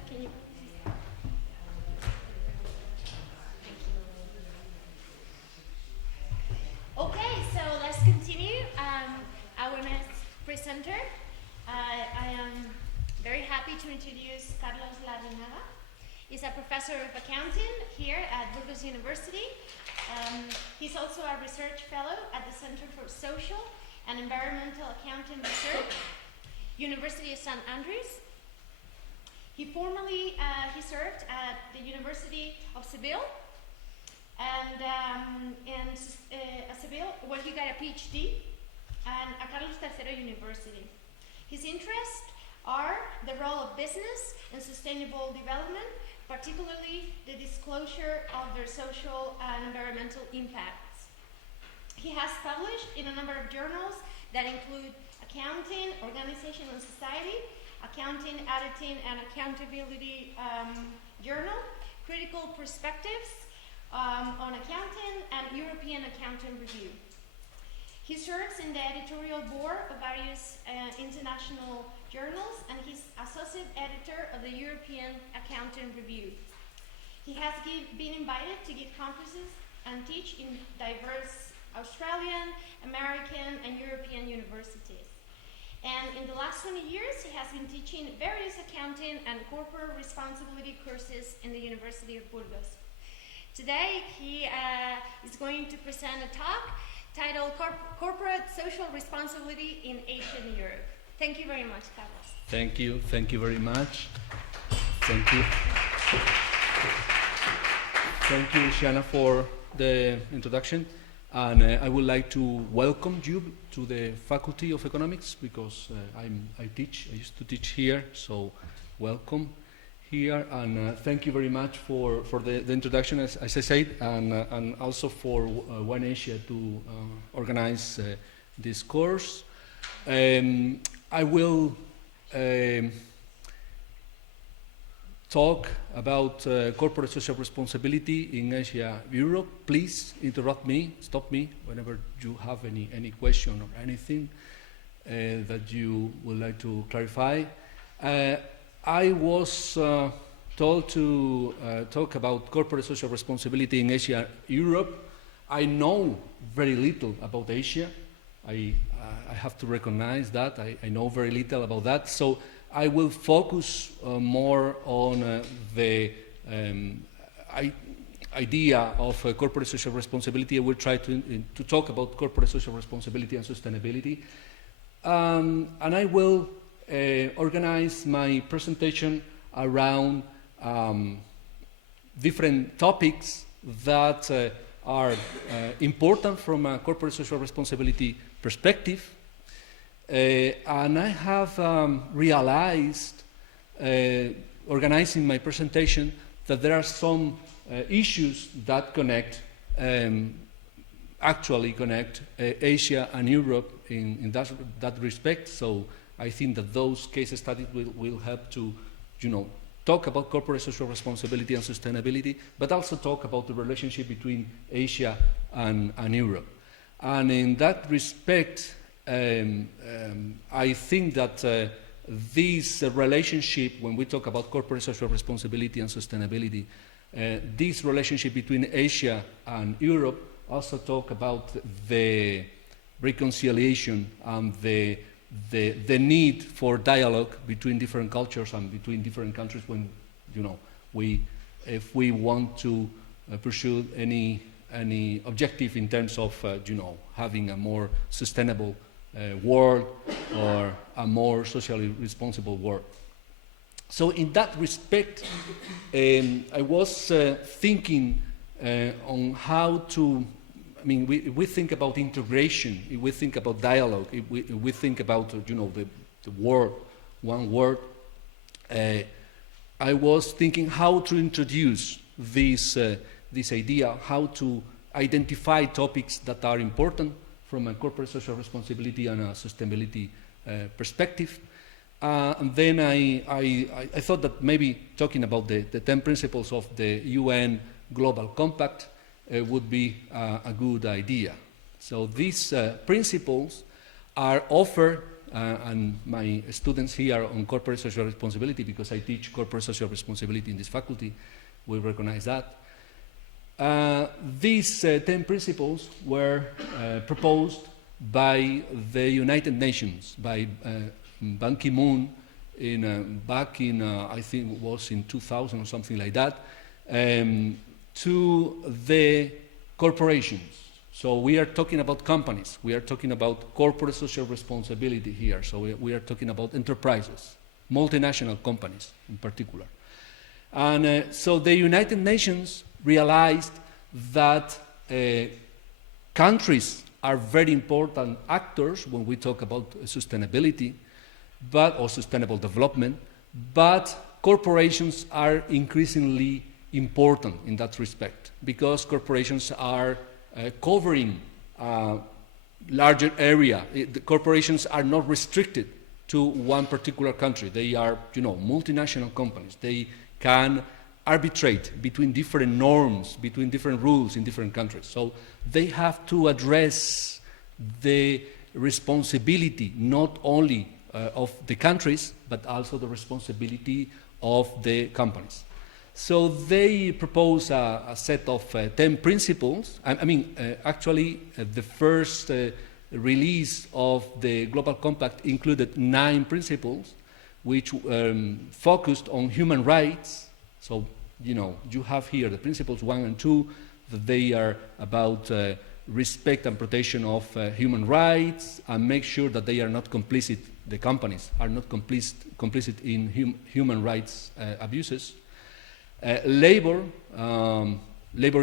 Can you? Okay, so let's continue. Our next presenter, I am very happy to introduce Carlos Larrinaga. He's a professor of accounting here at Burgos University. He's also a research fellow at the Centro for Social and Environmental Accounting Research, University of St. Andrews. He formerly served at the University of Seville, and Seville, where he got a PhD, and a Carlos III University. His interests are the role of business in sustainable development, particularly the disclosure of their social and environmental impacts. He has published in a number of journals that include Accounting, Organization and Society, Accounting, Auditing and Accountability Journal, Critical Perspectives on Accounting, and European Accounting Review. He serves in the editorial board of various international journals, and he's associate editor of the European Accounting Review. He has been invited to give conferences and teach in diverse Australian, American, and European universities. And in the last 20 years, he has been teaching various accounting and corporate responsibility courses in the University of Burgos. Today, he is going to present a talk titled Corporate Social Responsibility in Asia and Europe. Thank you very much, Carlos. Thank you very much. Thank you. Thank you, Shanna, for the introduction. And I would like to welcome you to the Faculty of Economics, because I used to teach here, so welcome here. And thank you very much for the introduction, as I said, and also for One Asia to organize this course. I will talk about corporate social responsibility in Asia, Europe. Please interrupt me, stop me whenever you have any question or anything that you would like to clarify. I was told to talk about corporate social responsibility in Asia, Europe. I know very little about Asia. I have to recognize that. I know very little about that. So I will focus more on the idea of corporate social responsibility. I will try to talk about corporate social responsibility and sustainability. And I will organize my presentation around different topics that are important from a corporate social responsibility perspective. And I have realized, organizing my presentation, that there are some issues that actually connect Asia and Europe in that respect. So I think that those case studies will help to, talk about corporate social responsibility and sustainability, but also talk about the relationship between Asia and Europe. And in that respect, I think that this relationship, when we talk about corporate social responsibility and sustainability, this relationship between Asia and Europe also talk about the reconciliation and the need for dialogue between different cultures and between different countries when, if we want to pursue any objective in terms of, having a more sustainable world or a more socially responsible world. So in that respect, I was thinking on how to, we think about integration, if we think about dialogue, if we think about, the word, one word, I was thinking how to introduce this idea, how to identify topics that are important from a corporate social responsibility and a sustainability perspective. And then I thought that maybe talking about the 10 principles of the UN Global Compact would be a good idea. So these principles are offered and my students here on corporate social responsibility, because I teach corporate social responsibility in this faculty, will recognize that. These 10 principles were proposed by the United Nations, by Ban Ki-moon back in, I think it was in 2000 or something like that, to the corporations. So we are talking about companies, we are talking about corporate social responsibility here, so we are talking about enterprises, multinational companies in particular. And so the United Nations realized that countries are very important actors when we talk about sustainability, or sustainable development, but corporations are increasingly important in that respect, because corporations are covering a larger area. The corporations are not restricted to one particular country. They are, multinational companies. They can arbitrate between different norms, between different rules in different countries. So they have to address the responsibility not only of the countries, but also the responsibility of the companies. So they propose a set of 10 principles. Actually, the first release of the Global Compact included 9 principles, which focused on human rights. So, you have here the principles 1 and 2, that they are about respect and protection of human rights, and make sure that they are not complicit, the companies are not complicit in human rights abuses. Labor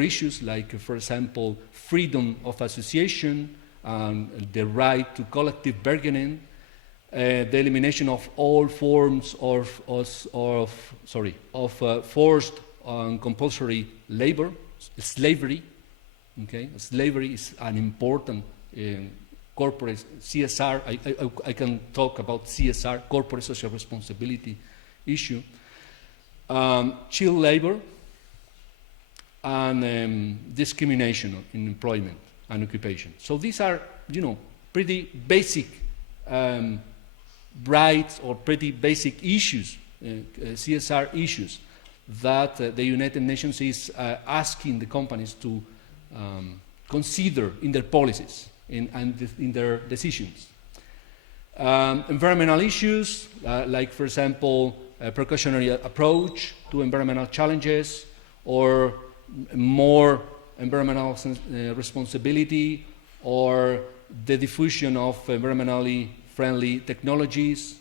issues like, for example, freedom of association, the right to collective bargaining, the elimination of all forms of forced and compulsory labor, slavery. Okay, slavery is an important corporate CSR. I can talk about CSR, corporate social responsibility issue. Child labor and discrimination in employment and occupation. So these are, pretty basic rights or pretty basic issues, CSR issues, that the United Nations is asking the companies to consider in their policies and in their decisions. Environmental issues, like, for example, a precautionary approach to environmental challenges, or more environmental responsibility, or the diffusion of environmentally friendly technologies.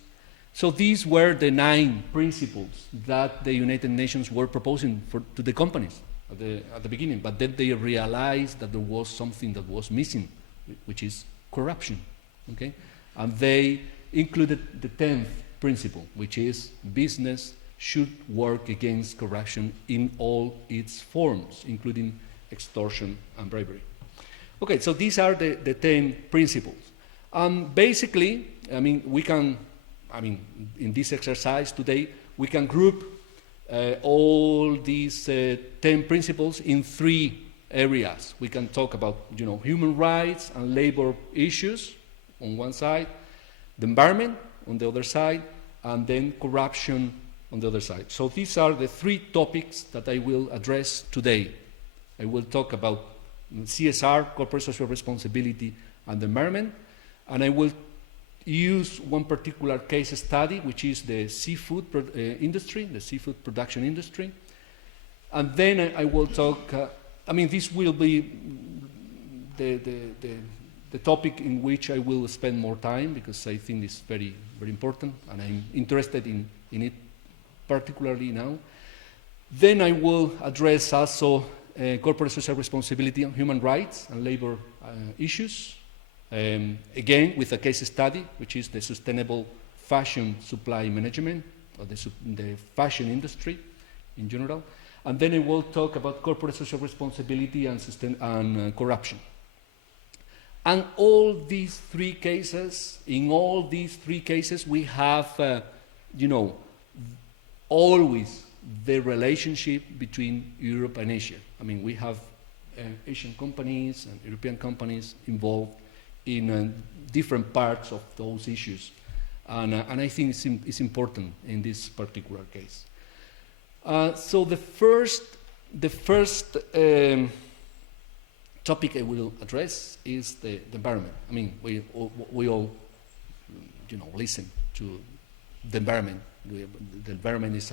So these were the 9 principles that the United Nations were proposing to the companies at the beginning, but then they realized that there was something that was missing, which is corruption. Okay? And they included the 10th principle, which is business should work against corruption in all its forms, including extortion and bribery. Okay, so these are the 10 principles. Basically, in this exercise today, we can group all these 10 principles in 3 areas. We can talk about, human rights and labor issues on one side, the environment on the other side, and then corruption on the other side. So these are the 3 topics that I will address today. I will talk about CSR, corporate social responsibility, and the environment, and I will use one particular case study, which is the seafood industry, the seafood production industry. And then I will talk, this will be the topic in which I will spend more time, because I think it's very, very important, and I'm interested in it particularly now. Then I will address also corporate social responsibility and human rights and labor issues, again with a case study, which is the sustainable fashion supply management, or the fashion industry in general. And then I will talk about corporate social responsibility and corruption. And in all these 3 cases, we have, always the relationship between Europe and Asia. We have Asian companies and European companies involved in different parts of those issues. And I think it's important in this particular case. So the first topic I will address is the environment. I mean, we all, listen to the environment. The environment is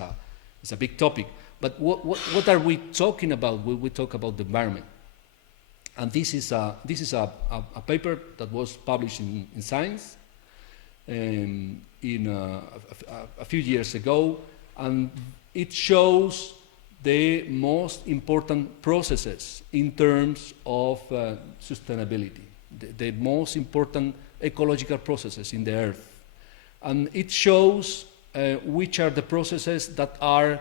a big topic. But what are we talking about when we talk about the environment? And this is a paper that was published in Science a few years ago, and it shows the most important processes in terms of sustainability, the most important ecological processes in the Earth. And it shows which are the processes that are,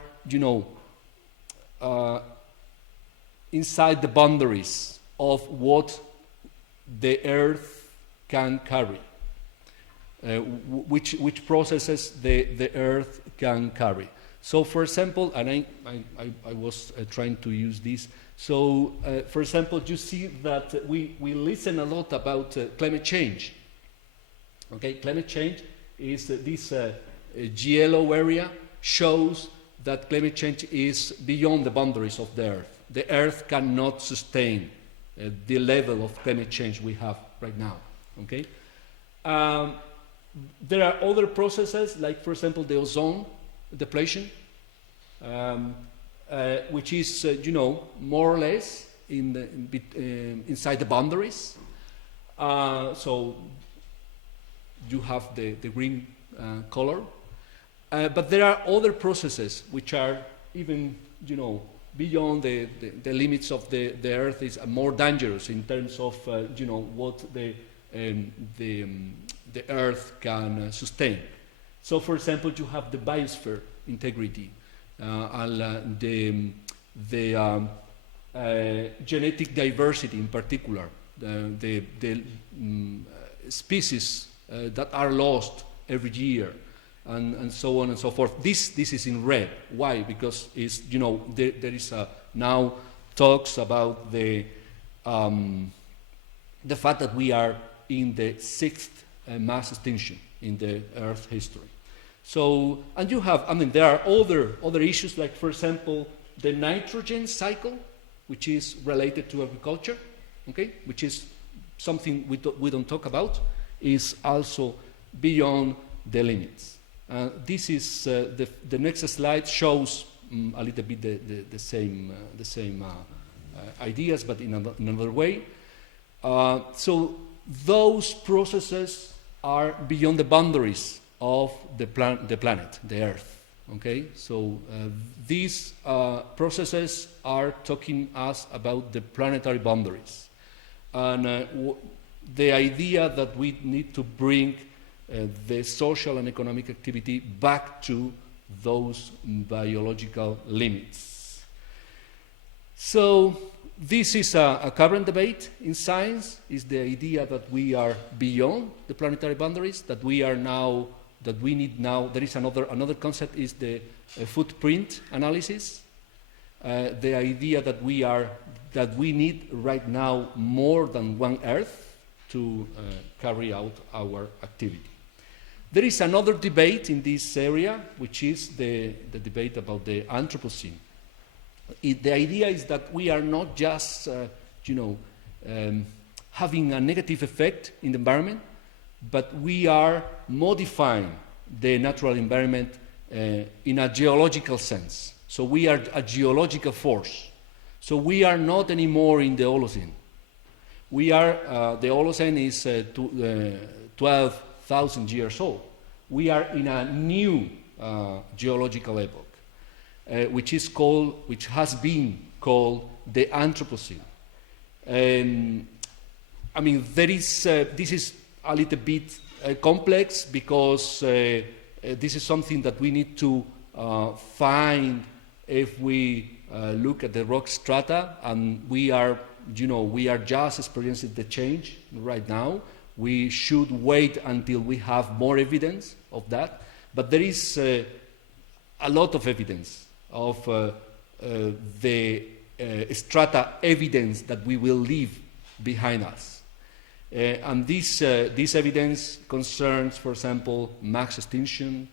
inside the boundaries of what the Earth can carry, which processes the Earth can carry. So, for example, and I was trying to use this. So, for example, you see that we listen a lot about climate change. Okay, climate change is this yellow area shows that climate change is beyond the boundaries of the Earth. The Earth cannot sustain the level of climate change we have right now. Okay, there are other processes, like, for example, the ozone depletion, which is, more or less inside the boundaries. So you have the green color. But there are other processes which are even, beyond the limits of the Earth, is more dangerous in terms of, what the Earth can sustain. So, for example, you have the biosphere integrity, and the genetic diversity in particular, the species that are lost every year, and so on and so forth. This is in red. Why? Because it's, there is now talks about the fact that we are in the 6th mass extinction in the Earth history. So, and you have, there are other issues, like, for example, the nitrogen cycle, which is related to agriculture, okay, which is something we don't talk about, is also beyond the limits. This is the next slide shows a little bit the same ideas, but in another way. So those processes are beyond the boundaries of the planet, the Earth. Okay, so these processes are talking us about the planetary boundaries, and the idea that we need to bring the social and economic activity back to those biological limits. So this is a current debate in science, is the idea that we are beyond the planetary boundaries, that we are now, that we need now, there is another concept, is the footprint analysis, the idea that we need right now more than one Earth to carry out our activity. There is another debate in this area, which is the debate about the Anthropocene. The idea is that we are not just, having a negative effect in the environment, but we are modifying the natural environment in a geological sense. So we are a geological force. So we are not anymore in the Holocene. We are, the Holocene is 12,000 years old. We are in a new geological epoch, which has been called the Anthropocene. This is a little bit complex, because this is something that we need to find if we look at the rock strata, and we are just experiencing the change right now. We should wait until we have more evidence of that. But there is a lot of evidence of the strata evidence that we will leave behind us. And this evidence concerns, for example, mass extinction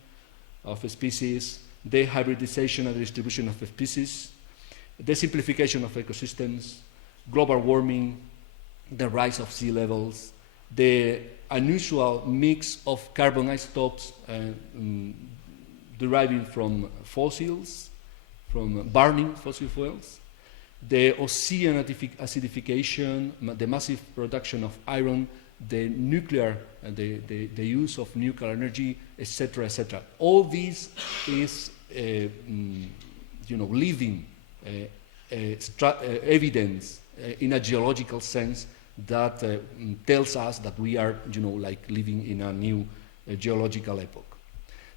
of species, the hybridization and distribution of species, the simplification of ecosystems, global warming, the rise of sea levels, the unusual mix of carbon isotopes deriving from fossils, from burning fossil fuels, the ocean acidification, the massive production of iron, the nuclear, the use of nuclear energy, etc., etc. All this is, living evidence in a geological sense that tells us that we are, living in a new geological epoch.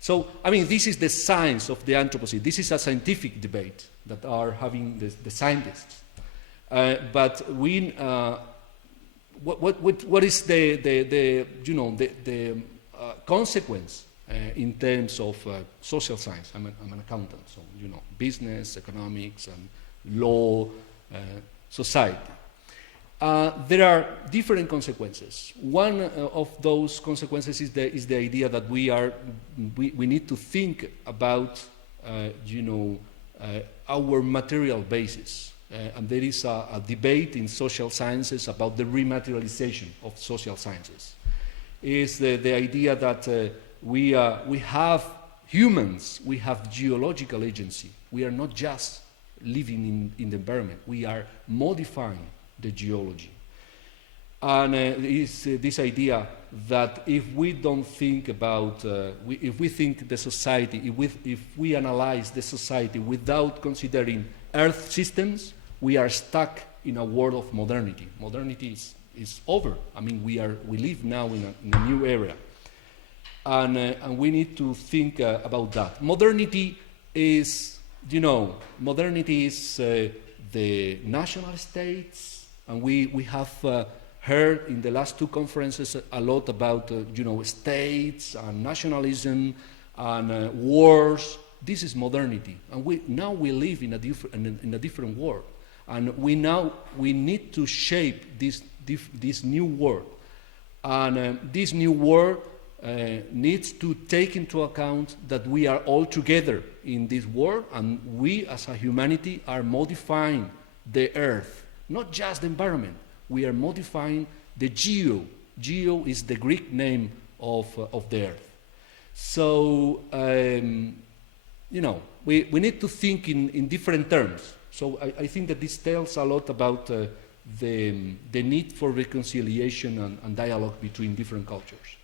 So, I mean, this is the science of the Anthropocene. This is a scientific debate that are having the scientists. But we, what is the consequence in terms of social science? I'm an accountant, so business, economics, and law, society. There are different consequences. One of those consequences is the idea that we need to think about, our material basis. And there is a debate in social sciences about the rematerialization of social sciences. Is the idea that we have humans, we have geological agency. We are not just living in the environment. We are modifying the geology. And is this idea that if we don't think about, if we think the society, if we analyze the society without considering Earth systems, we are stuck in a world of modernity. Modernity is over. I mean, we live now in a new era. And we need to think about that. Modernity is, modernity is the national states, and we have heard in the last two conferences a lot about states and nationalism and wars. This is modernity, and now we live in a different world, and we need to shape this new world, and this new world needs to take into account that we are all together in this world, and we as a humanity are modifying the Earth, not just the environment. We are modifying the geo. Geo is the Greek name of the Earth. So, we need to think in different terms. So I think that this tells a lot about the need for reconciliation and dialogue between different cultures.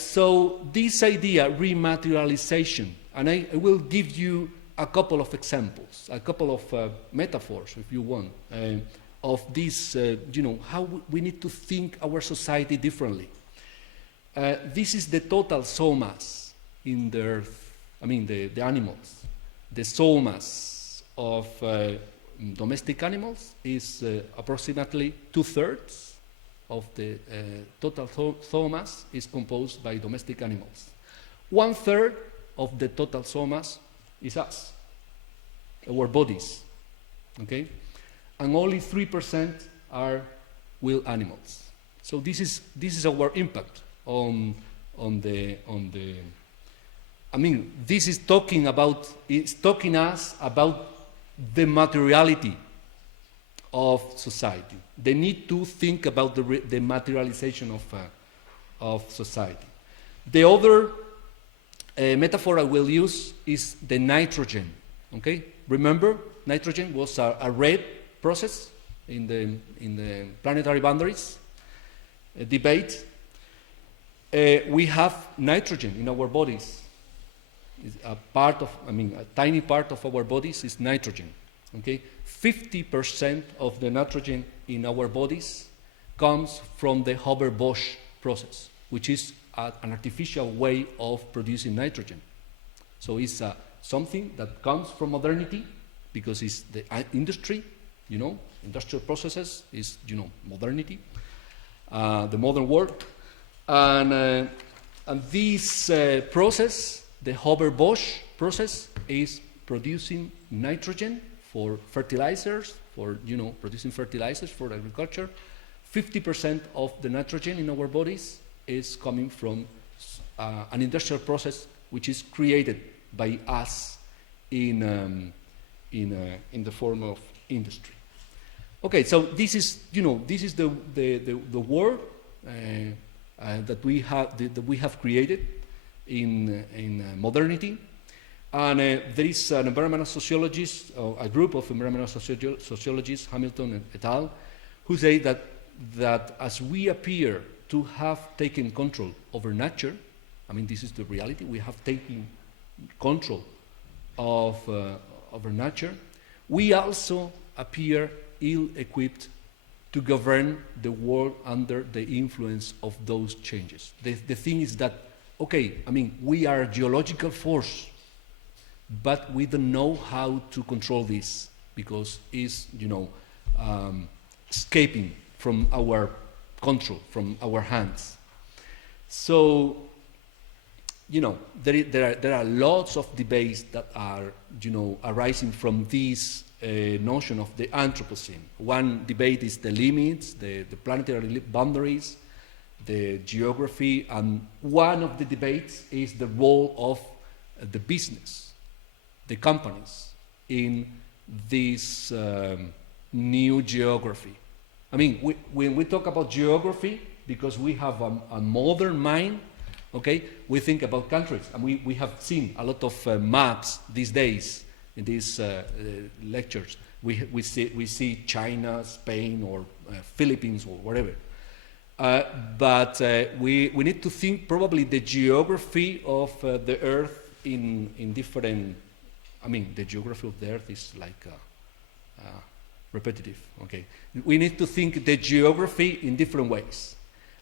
So this idea, rematerialization, and I will give you a couple of examples, a couple of metaphors, if you want, of this, how we need to think our society differently. This is the total soul mass in the Earth, the animals. The soul mass of domestic animals is approximately 2/3 of the total soul mass is composed by domestic animals. 1/3 of the total soul mass is us, our bodies, okay? And only 3% are wild animals. So this is our impact on the. This is talking us about the materiality of society. They need to think about the materialization of society. The other metaphor I will use is the nitrogen. Okay, remember nitrogen was a red process in the planetary boundaries debate. We have nitrogen in our bodies. A tiny part of our bodies is nitrogen. Okay, 50% of the nitrogen in our bodies comes from the Haber-Bosch process, which is an artificial way of producing nitrogen. So it's something that comes from modernity because it's the industry. Industrial processes is, modernity, the modern world. And this process, the Haber-Bosch process, is producing nitrogen for fertilizers, producing fertilizers for agriculture, 50% of the nitrogen in our bodies is coming from an industrial process which is created by us in the form of industry. Okay, so this is the world that we have created in modernity, and there is an environmental sociologist, or a group of environmental sociologists, Hamilton et al., who say that as we appear to have taken control over nature, I mean, this is the reality, we have taken control of over nature, we also appear ill-equipped to govern the world under the influence of those changes. The thing is that, okay, I mean, we are a geological force, but we don't know how to control this because it's, escaping from our control, from our hands. So, there are lots of debates that are, arising from this notion of the Anthropocene. One debate is the limits, the planetary boundaries, the geography, and one of the debates is the role of the business, the companies, in this new geography. I mean, when we talk about geography, because we have a modern mind, okay, we think about countries, and we have seen a lot of maps these days in these lectures. We see China, Spain, or Philippines, or whatever. But we need to think probably the geography of the Earth in different. I mean, the geography of the Earth is like repetitive. Okay, we need to think the geography in different ways,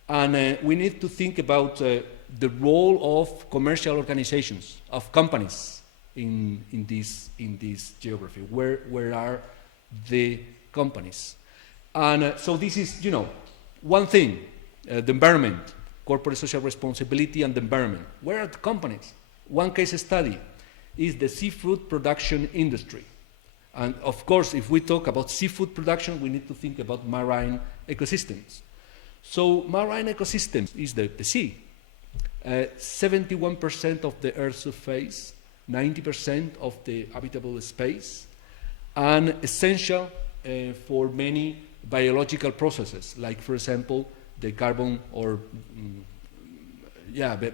and we need to think about the role of commercial organizations, of companies in this geography. Where are the companies? And so this is, one thing, the environment, corporate social responsibility and the environment. Where are the companies? One case study is the seafood production industry. And of course, if we talk about seafood production, we need to think about marine ecosystems. So marine ecosystems is the sea. 71% of the Earth's surface, 90% of the habitable space, and essential for many biological processes, like, for example, the carbon or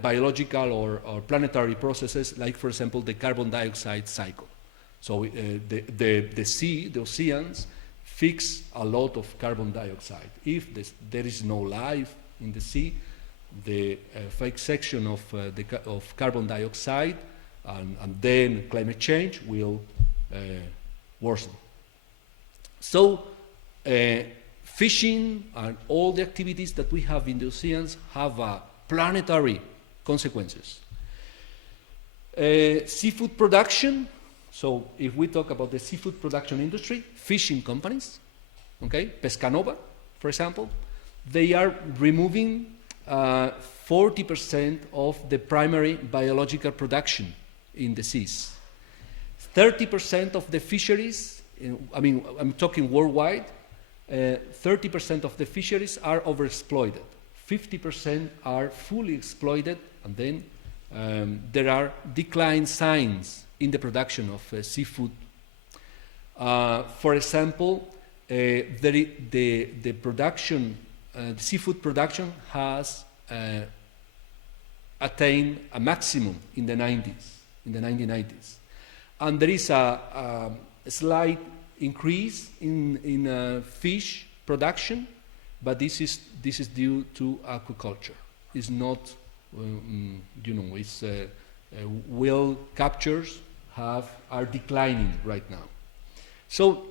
biological or planetary processes, like, for example, the carbon dioxide cycle. So the sea, the oceans, fix a lot of carbon dioxide. If there is no life in the sea, the fixation of carbon dioxide and then climate change will worsen. So fishing and all the activities that we have in the oceans have planetary consequences. Seafood production. So if we talk about the seafood production industry, fishing companies, okay, Pescanova, for example, they are removing 40% of the primary biological production in the seas. 30% of the fisheries, I'm talking worldwide, 30% of the fisheries are overexploited. 50% are fully exploited, and then there are decline signs in the production of seafood. For example, the production, the seafood production has attained a maximum in the 1990s. And there is a slight increase in fish production, but this is due to aquaculture. It's not, it's whale captures are declining right now. So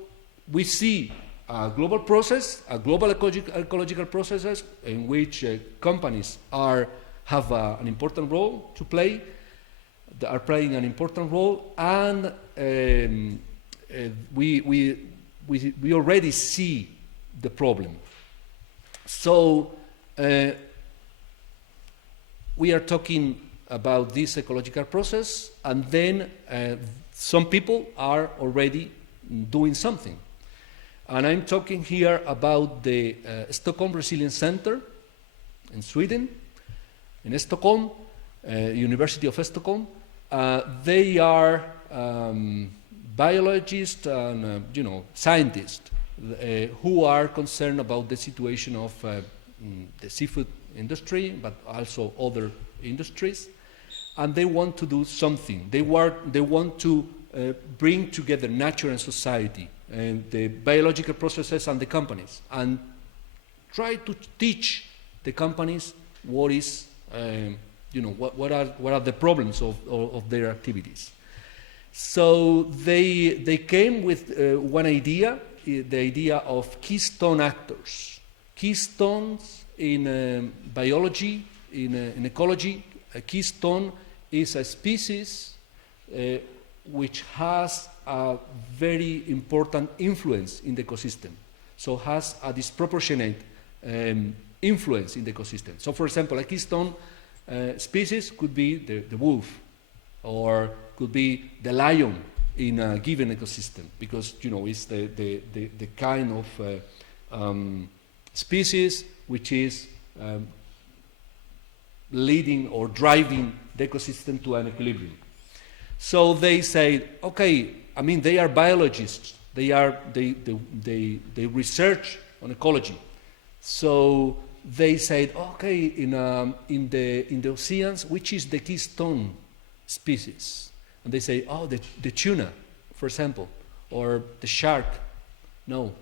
we see a global process, a global ecological processes in which companies have an important role to play, they are playing an important role, and we already see the problem. So we are talking about this ecological process, and then some people are already doing something. And I'm talking here about the Stockholm Resilience Center in Sweden, in Stockholm, University of Stockholm. They are biologists and scientists who are concerned about the situation of the seafood industry, but also other industries, and they want to do something. They want to bring together nature and society, and the biological processes and the companies, and try to teach the companies what is, what are the problems of their activities. So they came with one idea, the idea of keystone actors. Keystones in biology, in ecology, a keystone is a species which has a very important influence in the ecosystem, so has a disproportionate influence in the ecosystem. So, for example, a keystone species could be the wolf, or could be the lion in a given ecosystem, because it's the kind of species which is leading or driving the ecosystem to an equilibrium. So they say, okay, they are biologists. They research on ecology. So they said, okay, in the oceans, which is the keystone species? And they say, oh, the tuna, for example, or the shark. No,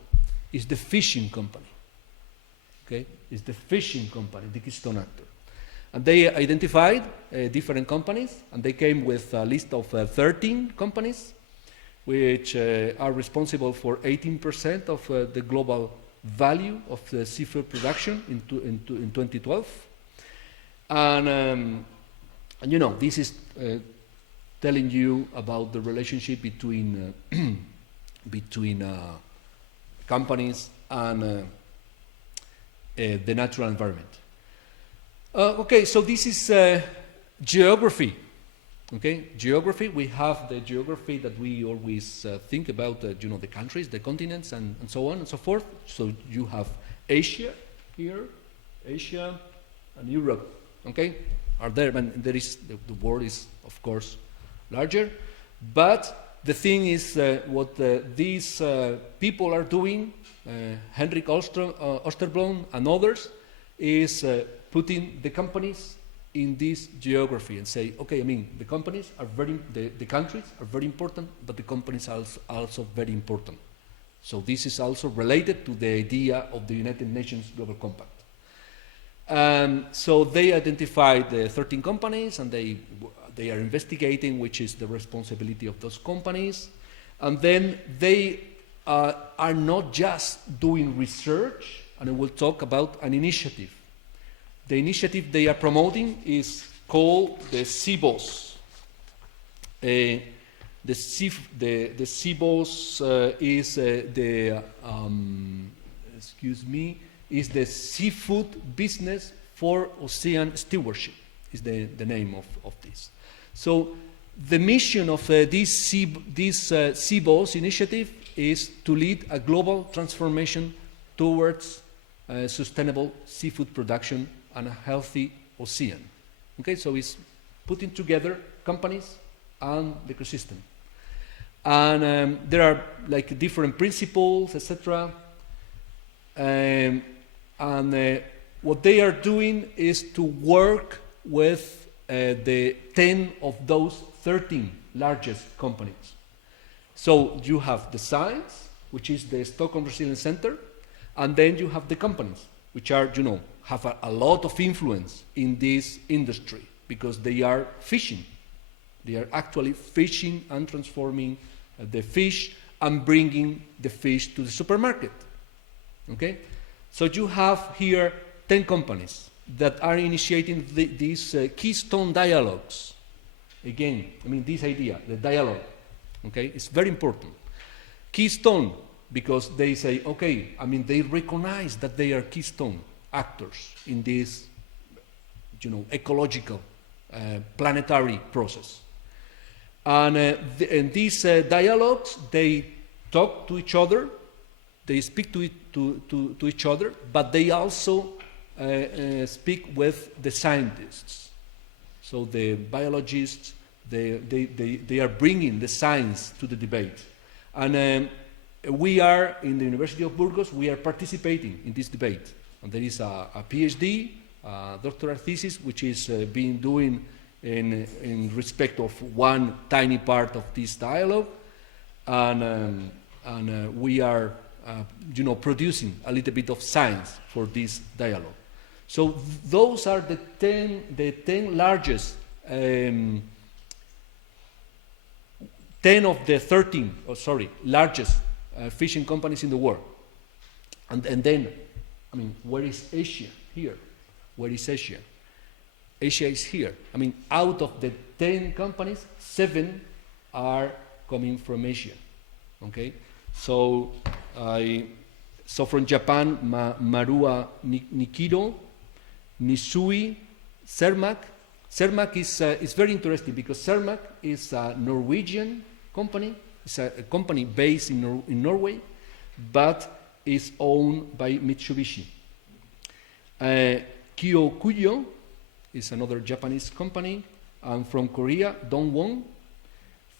it's the fishing company. Okay, it's the fishing company, the keystone actor. And they identified different companies, and they came with a list of 13 companies, which are responsible for 18% of the global value of the seafood production in 2012. And this is telling you about the relationship between companies and the natural environment. Okay, so this is geography. Okay, geography. We have the geography that we always think about. The countries, the continents, and so on and so forth. So you have Asia here, Asia, and Europe. Okay, are there? And there is the world is of course larger, but the thing is what these people are doing, Henrik Osterblom and others, is putting the companies in this geography and say, okay, the companies are the countries are very important, but the companies are also very important. So this is also related to the idea of the United Nations Global Compact. So they identified the 13 companies, and they are investigating which is the responsibility of those companies. And then they are not just doing research, and I will talk about an initiative. The initiative they are promoting is called the CBOS. The CBOS is is the Seafood Business for Ocean Stewardship, is the name of this. So the mission of this CBOS initiative is to lead a global transformation towards sustainable seafood production and a healthy ocean. Okay, so it's putting together companies and the ecosystem. And there are like different principles, etc. What they are doing is to work with the 10 of those 13 largest companies. So you have the science, which is the Stockholm Resilience Center, and then you have the companies, which are, have a lot of influence in this industry because they are fishing. They are actually fishing and transforming the fish and bringing the fish to the supermarket. Okay? So you have here 10 companies that are initiating these keystone dialogues. Again, this idea, the dialogue, okay, is very important. Keystone, because they say, okay, they recognize that they are keystone actors in this, ecological, planetary process. And in these dialogues, they talk to each other, they speak to each other, but they also speak with the scientists. So the biologists, they are bringing the science to the debate. And we are, in the University of Burgos, we are participating in this debate. And there is a PhD, a doctoral thesis, which is being doing in respect of one tiny part of this dialogue. And we are, producing a little bit of science for this dialogue. So those are the 10 largest, 10 of the 13, largest fishing companies in the world. And then, I mean, where is Asia here? Where is Asia? Asia is here. I mean, out of the 10 companies, 7 are coming from Asia. Okay? So from Japan, Marua Nikido, Nisui, Cermaq. Cermaq is very interesting because Cermaq is a Norwegian company. It's a company based in Norway, but is owned by Mitsubishi. Kyokuyo is another Japanese company, and from Korea, Dongwon.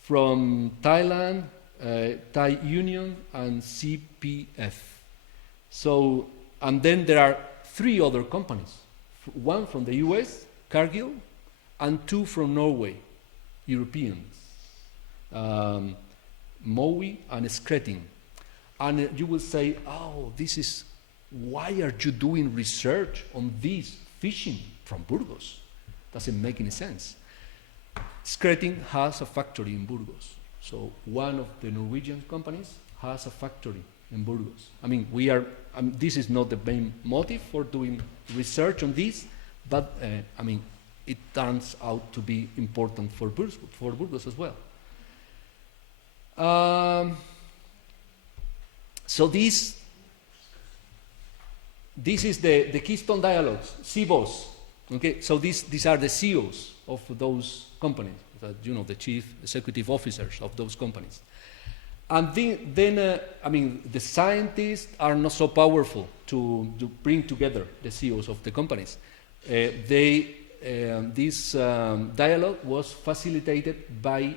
From Thailand, Thai Union and CPF. So, and then there are 3 other companies. One from the US, Cargill, and 2 from Norway, Europeans, Mowi and Skretting. And you will say, oh, why are you doing research on this fishing from Burgos? Doesn't make any sense. Skretting has a factory in Burgos. So one of the Norwegian companies has a factory in Burgos. I mean, this is not the main motive for doing research on this, but I mean, it turns out to be important for Burgos as well. So this is the Keystone Dialogues, CBOs. Okay, so these are the CEOs of those companies, the chief executive officers of those companies. And then I mean, the scientists are not so powerful to bring together the CEOs of the companies. This dialogue was facilitated by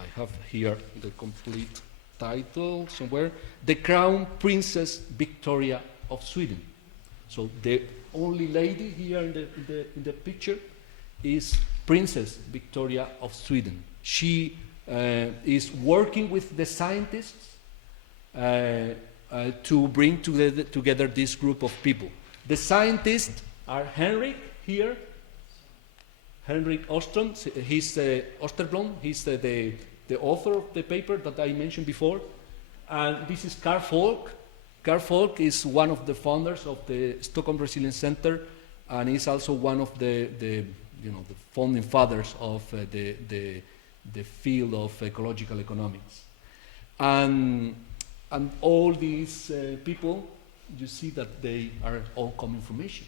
I have here the complete title somewhere, the Crown Princess Victoria of Sweden. So the only lady here in the picture is Princess Victoria of Sweden. She is working with the scientists to bring together this group of people. The scientists are Henrik here, Henrik Ostrom. He's Osterblom. He's the author of the paper that I mentioned before. And this is Carl Falk. Carl Falk is one of the founders of the Stockholm Resilience Center, and is also one of the founding fathers of the field of ecological economics. And all these people, you see that they are all coming from Asia.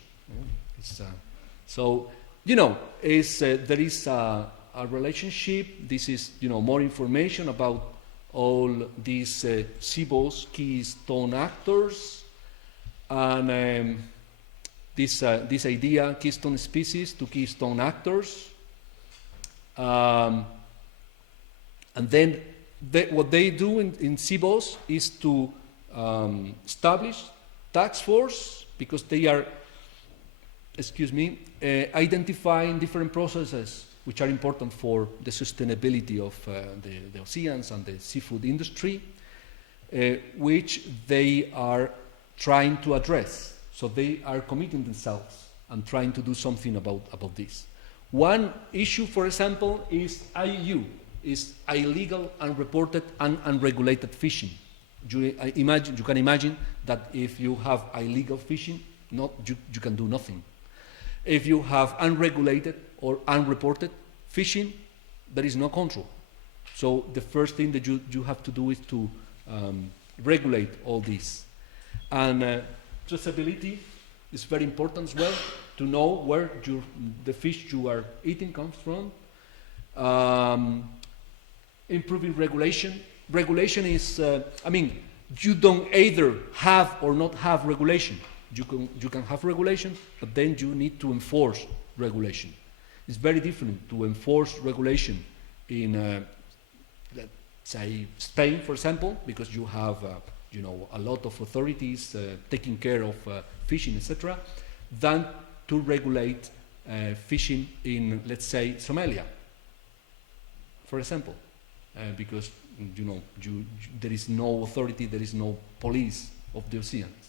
So there is a relationship. This is more information about all these CBOs, keystone actors, and this idea, keystone species to keystone actors. And then what they do in CBOs is to establish task force, because they are, identifying different processes which are important for the sustainability of the oceans and the seafood industry, which they are trying to address. So they are committing themselves and trying to do something about this. One issue, for example, is IUU, is illegal, unreported, and unregulated fishing. You can imagine that if you have illegal fishing, you can do nothing. If you have unregulated or unreported fishing, there is no control. So the first thing that you have to do is to regulate all this. And traceability is very important as well, to know where the fish you are eating comes from. Improving regulation, regulation is, you don't either have or not have regulation. You can have regulation, but then you need to enforce regulation. It's very different to enforce regulation in, let's say, Spain, for example, because you have, a lot of authorities taking care of fishing, etc., than to regulate fishing in, let's say, Somalia, for example, because there is no authority, there is no police of the oceans.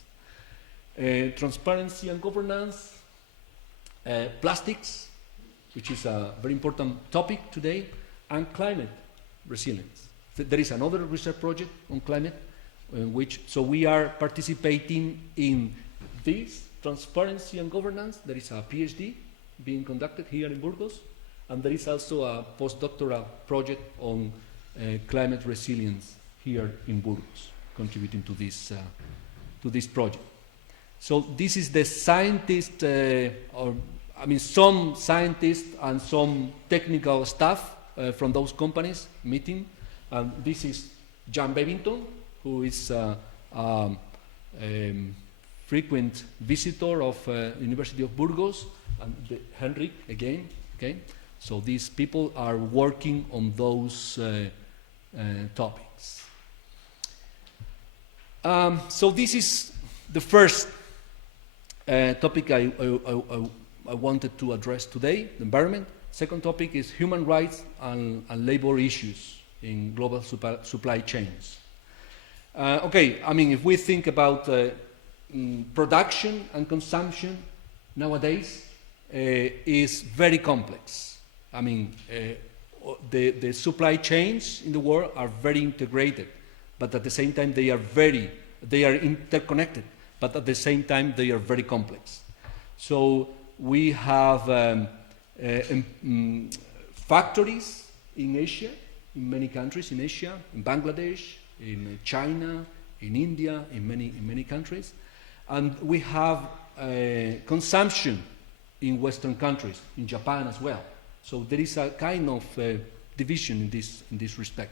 Transparency and governance, plastics, which is a very important topic today, and climate resilience. There is another research project on climate, so we are participating in this transparency and governance. There is a PhD being conducted here in Burgos, and there is also a postdoctoral project on climate resilience here in Burgos, contributing to this project. So this is the scientist, some scientists and some technical staff from those companies meeting. And this is Jan Bevington, who is a frequent visitor of University of Burgos, and Henrik again. Okay, so these people are working on those topics. So this is the first topic I wanted to address today, the environment. Second topic is human rights and labor issues in global supply chains. If we think about production and consumption nowadays, is very complex. The supply chains in the world are very integrated, but at the same time they are interconnected, but at the same time they are very complex. So we have factories in Asia, in many countries in Asia, in Bangladesh, in China, in India, in many countries, and we have consumption in Western countries, in Japan as well. So there is a kind of division in this respect.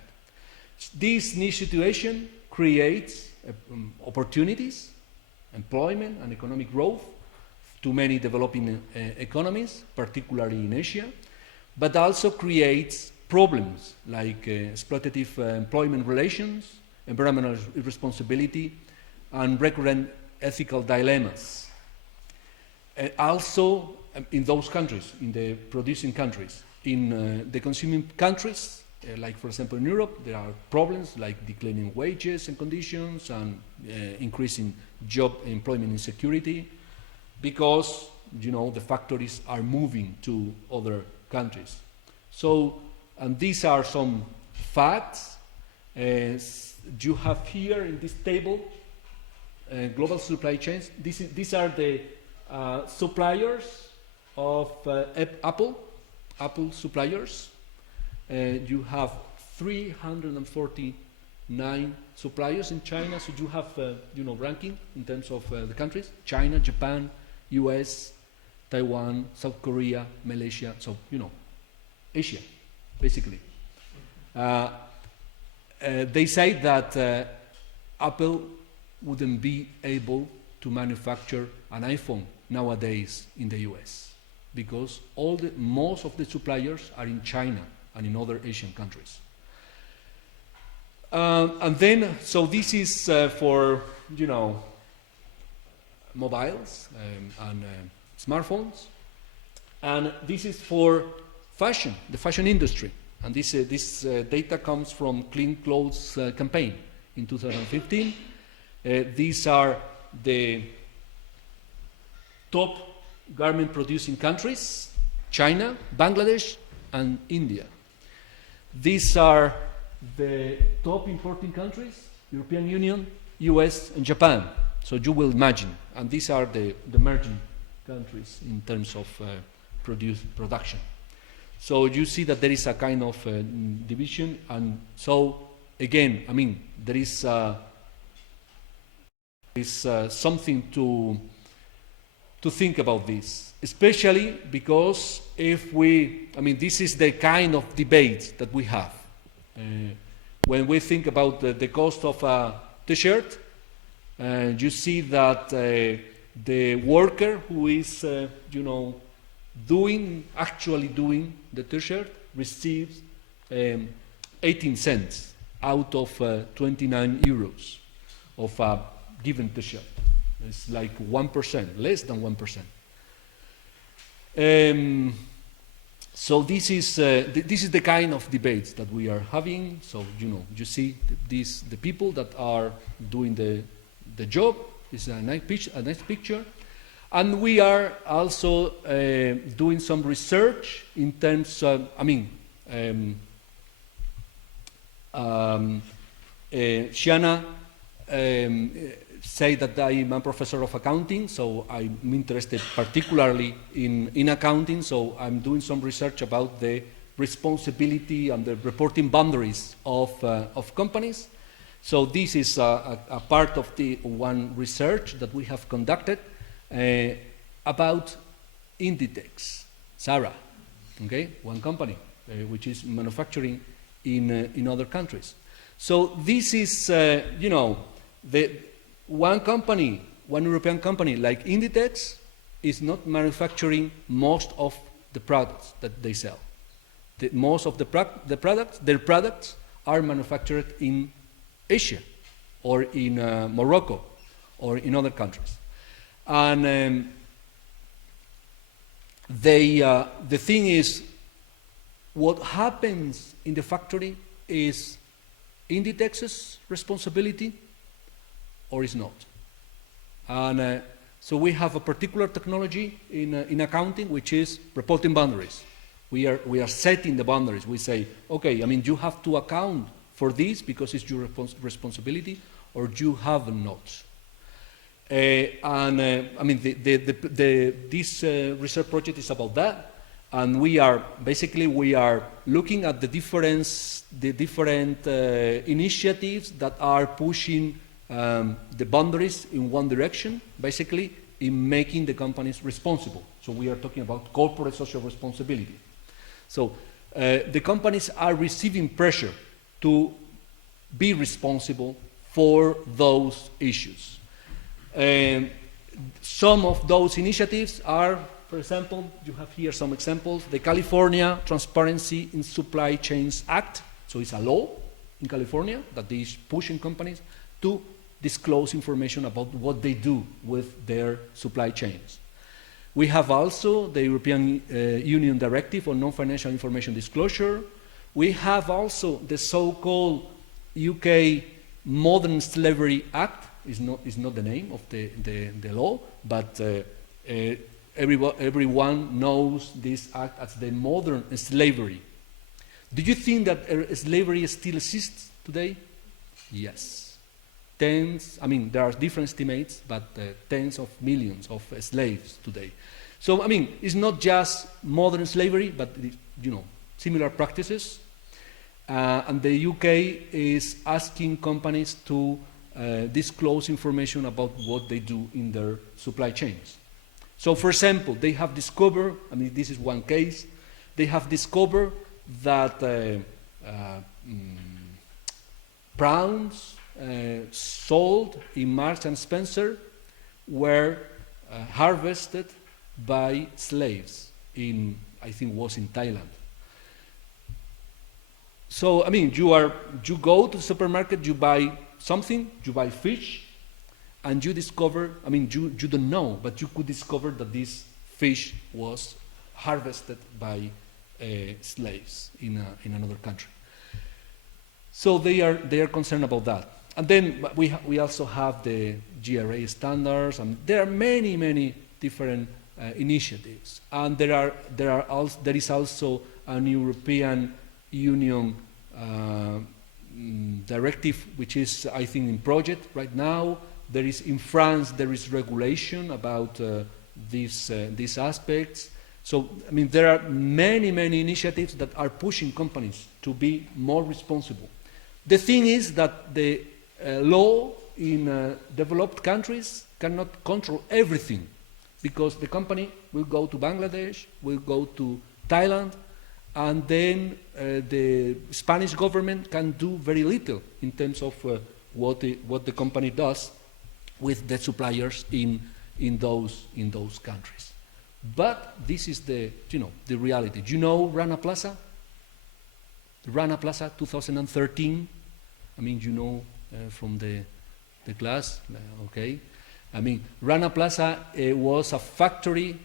This new situation creates opportunities, employment and economic growth to many developing economies, particularly in Asia, but also creates problems like exploitative employment relations, environmental irresponsibility, and recurrent ethical dilemmas. Also, in those countries, in the producing countries, in the consuming countries, like for example in Europe, there are problems like declining wages and conditions and increasing job employment insecurity, because the factories are moving to other countries. So, and these are some facts. You have here in this table global supply chains. These are the suppliers of Apple suppliers. You have 349 suppliers in China. So you have ranking in terms of the countries: China, Japan, US, Taiwan, South Korea, Malaysia. So Asia, basically. They say that Apple wouldn't be able to manufacture an iPhone nowadays in the US because most of the suppliers are in China and in other Asian countries. And then, so this is for mobiles and smartphones, and this is for fashion, the fashion industry. And this data comes from Clean Clothes campaign in 2015. These are the top garment producing countries: China, Bangladesh, and India. These are the top importing countries: European Union, US, and Japan. So you will imagine. And these are the emerging countries in terms of production. So you see that there is a kind of division, and so again, there is something to think about this, especially because if this is the kind of debate that we have. when we think about the cost of a T-shirt, you see that the worker who is, actually doing the T-shirt receives 18 cents out of 29 euros of a given T-shirt. It's like 1%, less than 1%. So this is the kind of debates that we are having. So you see the people that are doing the job. It's a nice picture, and we are also doing some research in terms of. Shiana say that I am a professor of accounting, so I'm interested particularly in accounting, so I'm doing some research about the responsibility and the reporting boundaries of companies. So this is a part of the one research that we have conducted about Inditex, Zara, okay, one company which is manufacturing in other countries. So this is, the one company, one European company like Inditex is not manufacturing most of the products that they sell. Most of their products are manufactured in Asia or in Morocco or in other countries. And the thing is, what happens in the factory is Inditex's responsibility or is not. And so we have a particular technology in accounting which is reporting boundaries. We are setting the boundaries. We say, okay, you have to account for this because it's your responsibility, or you have not. This research project is about that, and we are looking at the different initiatives that are pushing the boundaries in one direction, basically in making the companies responsible. So we are talking about corporate social responsibility. So the companies are receiving pressure to be responsible for those issues. Some of those initiatives are, for example, you have here some examples, the California Transparency in Supply Chains Act. So it's a law in California that is pushing companies to disclose information about what they do with their supply chains. We have also the European Union Directive on Non-Financial Information Disclosure. We have also the so-called UK Modern Slavery Act. Is not the name of the law, but everyone knows this act as the modern slavery. Do you think that slavery still exists today? Yes. There are different estimates, but tens of millions of slaves today. So, it's not just modern slavery, but, similar practices. And the UK is asking companies to disclose information about what they do in their supply chains. So, for example, they have discovered, this is one case, they have discovered that prawns sold in Marks and Spencer were harvested by slaves in, I think was in Thailand. So, you go to the supermarket, you buy something, you buy fish, and you discover, you don't know, but you could discover that this fish was harvested by slaves in another country. So they are concerned about that. And then we also have the GRA standards, and there are many different initiatives. And there is also an European Union directive, which is, I think, in project right now. There is in France, there is regulation about these aspects. So, there are many initiatives that are pushing companies to be more responsible. The thing is that the law in developed countries cannot control everything, because the company will go to Bangladesh, will go to Thailand, and then the Spanish government can do very little in terms of what the company does with the suppliers in those countries. But this is the reality. Do you know Rana Plaza? Rana Plaza 2013. I mean, you know from the class, okay? I mean, Rana Plaza was a factory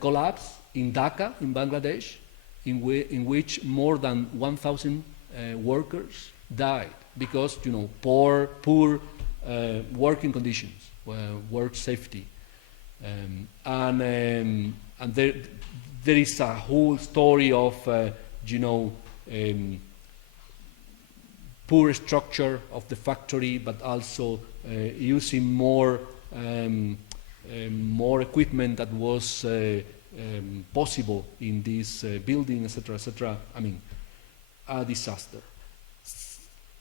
collapse in Dhaka, in Bangladesh, in which more than 1,000 workers died because, poor working conditions, work safety, and there is a whole story of, poor structure of the factory, but also using more equipment that was possible in this building, etc., etc. I mean, a disaster.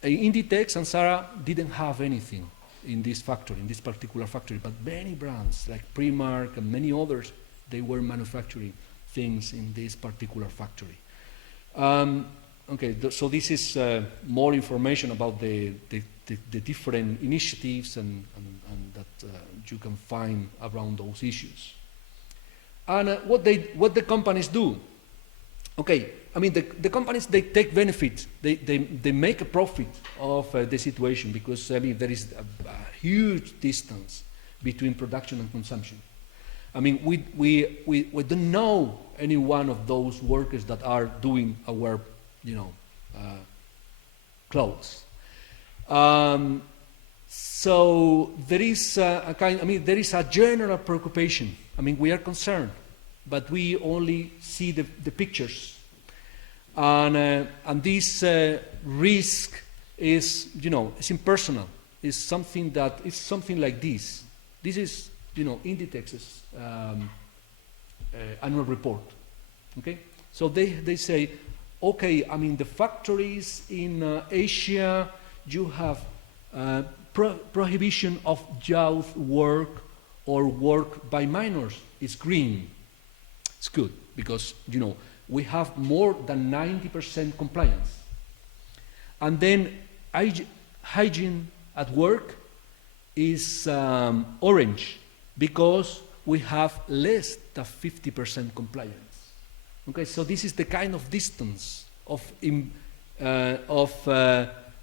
Inditex and Zara didn't have anything in this factory, in this particular factory, but many brands like Primark and many others, they were manufacturing things in this particular factory. Okay, so this is more information about the different initiatives and that you can find around those issues. And what the companies do? Okay, I mean the companies, they take benefit, they make a profit of the situation because I mean there is a huge distance between production and consumption. I mean we don't know any one of those workers that are doing our clothes. So there is there is a general preoccupation. I mean, we are concerned, but we only see the pictures. And this risk is, it's impersonal. It's something like this. This is, Inditex's annual report. Okay, so they say, okay, I mean the factories in Asia, you have prohibition of youth work or work by minors. It's green. It's good because we have more than 90% compliance. And then hygiene at work is orange because we have less than 50% compliance. Okay, so this is the kind of distance of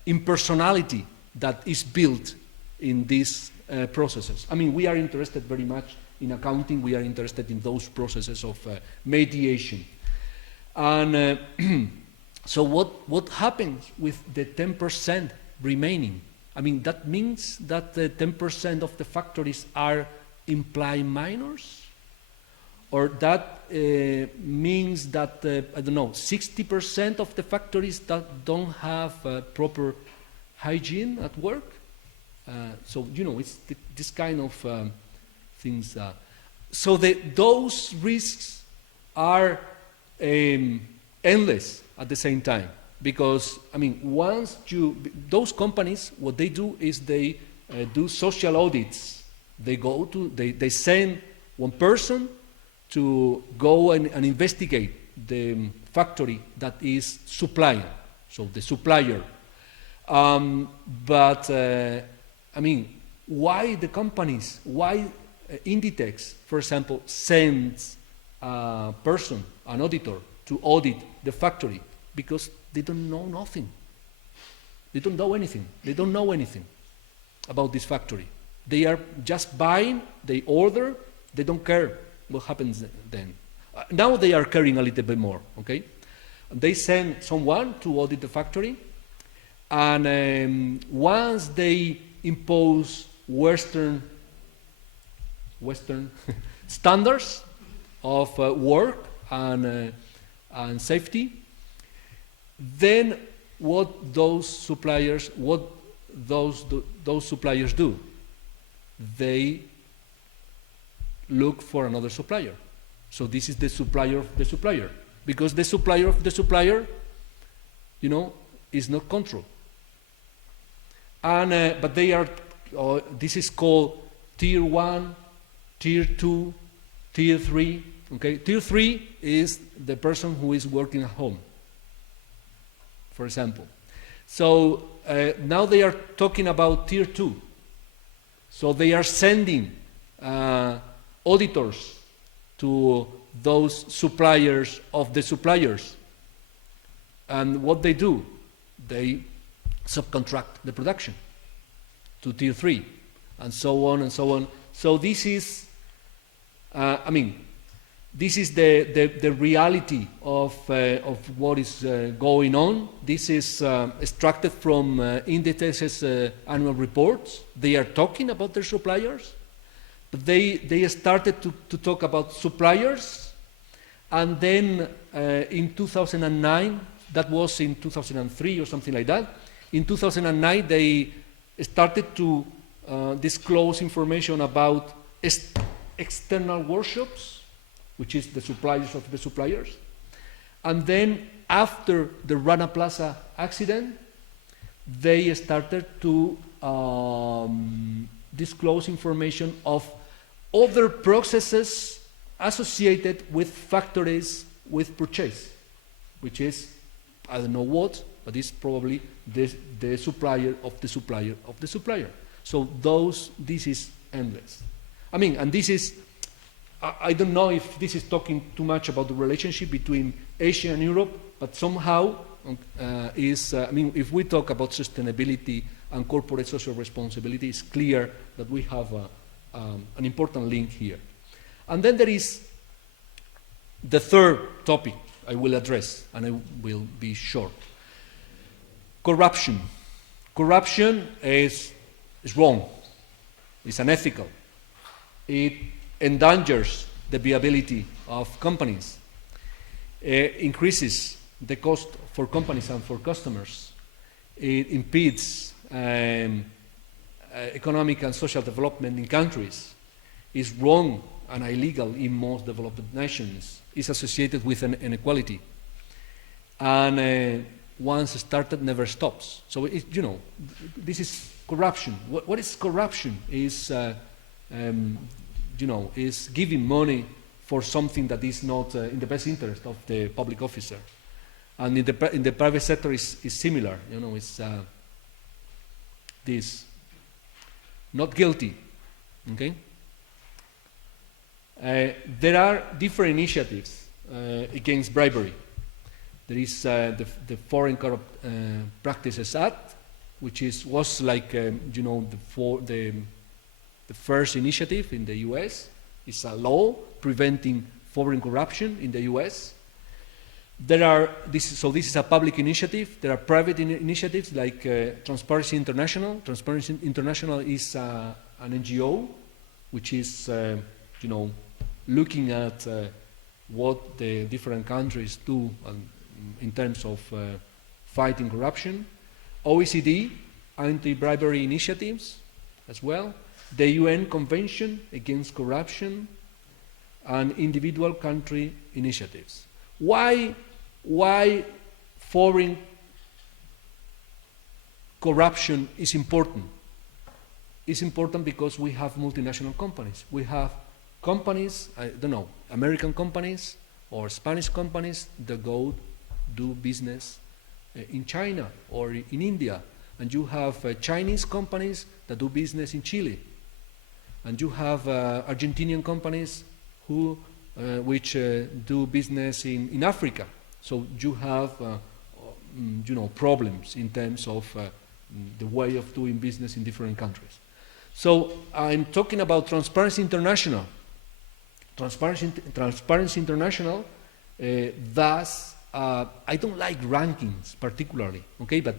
impersonality that is built in these processes. I mean, we are interested very much in accounting. We are interested in those processes of mediation. And so what happens with the 10% remaining? I mean, that means that the 10% of the factories are imply minors? Or that means that, 60% of the factories that don't have proper hygiene at work? So, it's this kind of things. So those risks are endless at the same time. Because, I mean, those companies, what they do is they do social audits. They send one person to go and investigate the factory that is supplying, so the supplier. But, I mean, why the companies, why Inditex, for example, sends a person, an auditor, to audit the factory? Because they don't know nothing. They don't know anything. They don't know anything about this factory. They are just buying, they order, they don't care what happens then. Now they are caring a little bit more, okay? They send someone to audit the factory, and once they impose Western standards of work and safety, then what those suppliers do? They look for another supplier. So this is the supplier of the supplier, because the supplier of the supplier, is not controlled. And but they are. This is called Tier 1, Tier 2, Tier 3. Okay, Tier 3 is the person who is working at home. for example. So now they are talking about tier 2. So they are sending auditors to those suppliers of the suppliers. And what they do, they subcontract the production to tier 3, and so on and so on. So this is, this is the reality of what is going on. This is extracted from Inditex's annual reports. They are talking about their suppliers, but they started to talk about suppliers, and then in 2009, that was in 2003 or something like that, in 2009 they started to disclose information about external workshops, which is the suppliers of the suppliers. And then after the Rana Plaza accident, they started to disclose information of other processes associated with factories with purchase, which is, I don't know what, but it's probably the supplier of the supplier of the supplier. So this is endless. And this is, I don't know if this is talking too much about the relationship between Asia and Europe, but somehow if we talk about sustainability and corporate social responsibility, it's clear that we have an important link here. And then there is the third topic I will address, and I will be short. Corruption. Corruption is wrong. It's unethical. It endangers the viability of companies, increases the cost for companies and for customers. It impedes economic and social development in countries. It's wrong and illegal in most developed nations. It's associated with an inequality. And once started, never stops. So, this is corruption. What is corruption? Is is giving money for something that is not in the best interest of the public officer. And in the private sector is similar. It's this. Not guilty. Okay? There are different initiatives against bribery. There is the Foreign Corrupt Practices Act, which was like the first initiative in the U.S. It's a law preventing foreign corruption in the U.S. This is a public initiative. There are private initiatives like Transparency International. Transparency International is an NGO which is looking at what the different countries do in terms of fighting corruption. OECD, anti-bribery initiatives as well. The UN Convention Against Corruption, and individual country initiatives. Why foreign corruption is important? It's important because we have multinational companies. We have companies, American companies or Spanish companies that go do business in China or in India. And you have Chinese companies that do business in Chile. And you have Argentinian companies which do business in Africa. So you have problems in terms of the way of doing business in different countries. So I'm talking about Transparency International. Transparency International does, I don't like rankings particularly, okay, but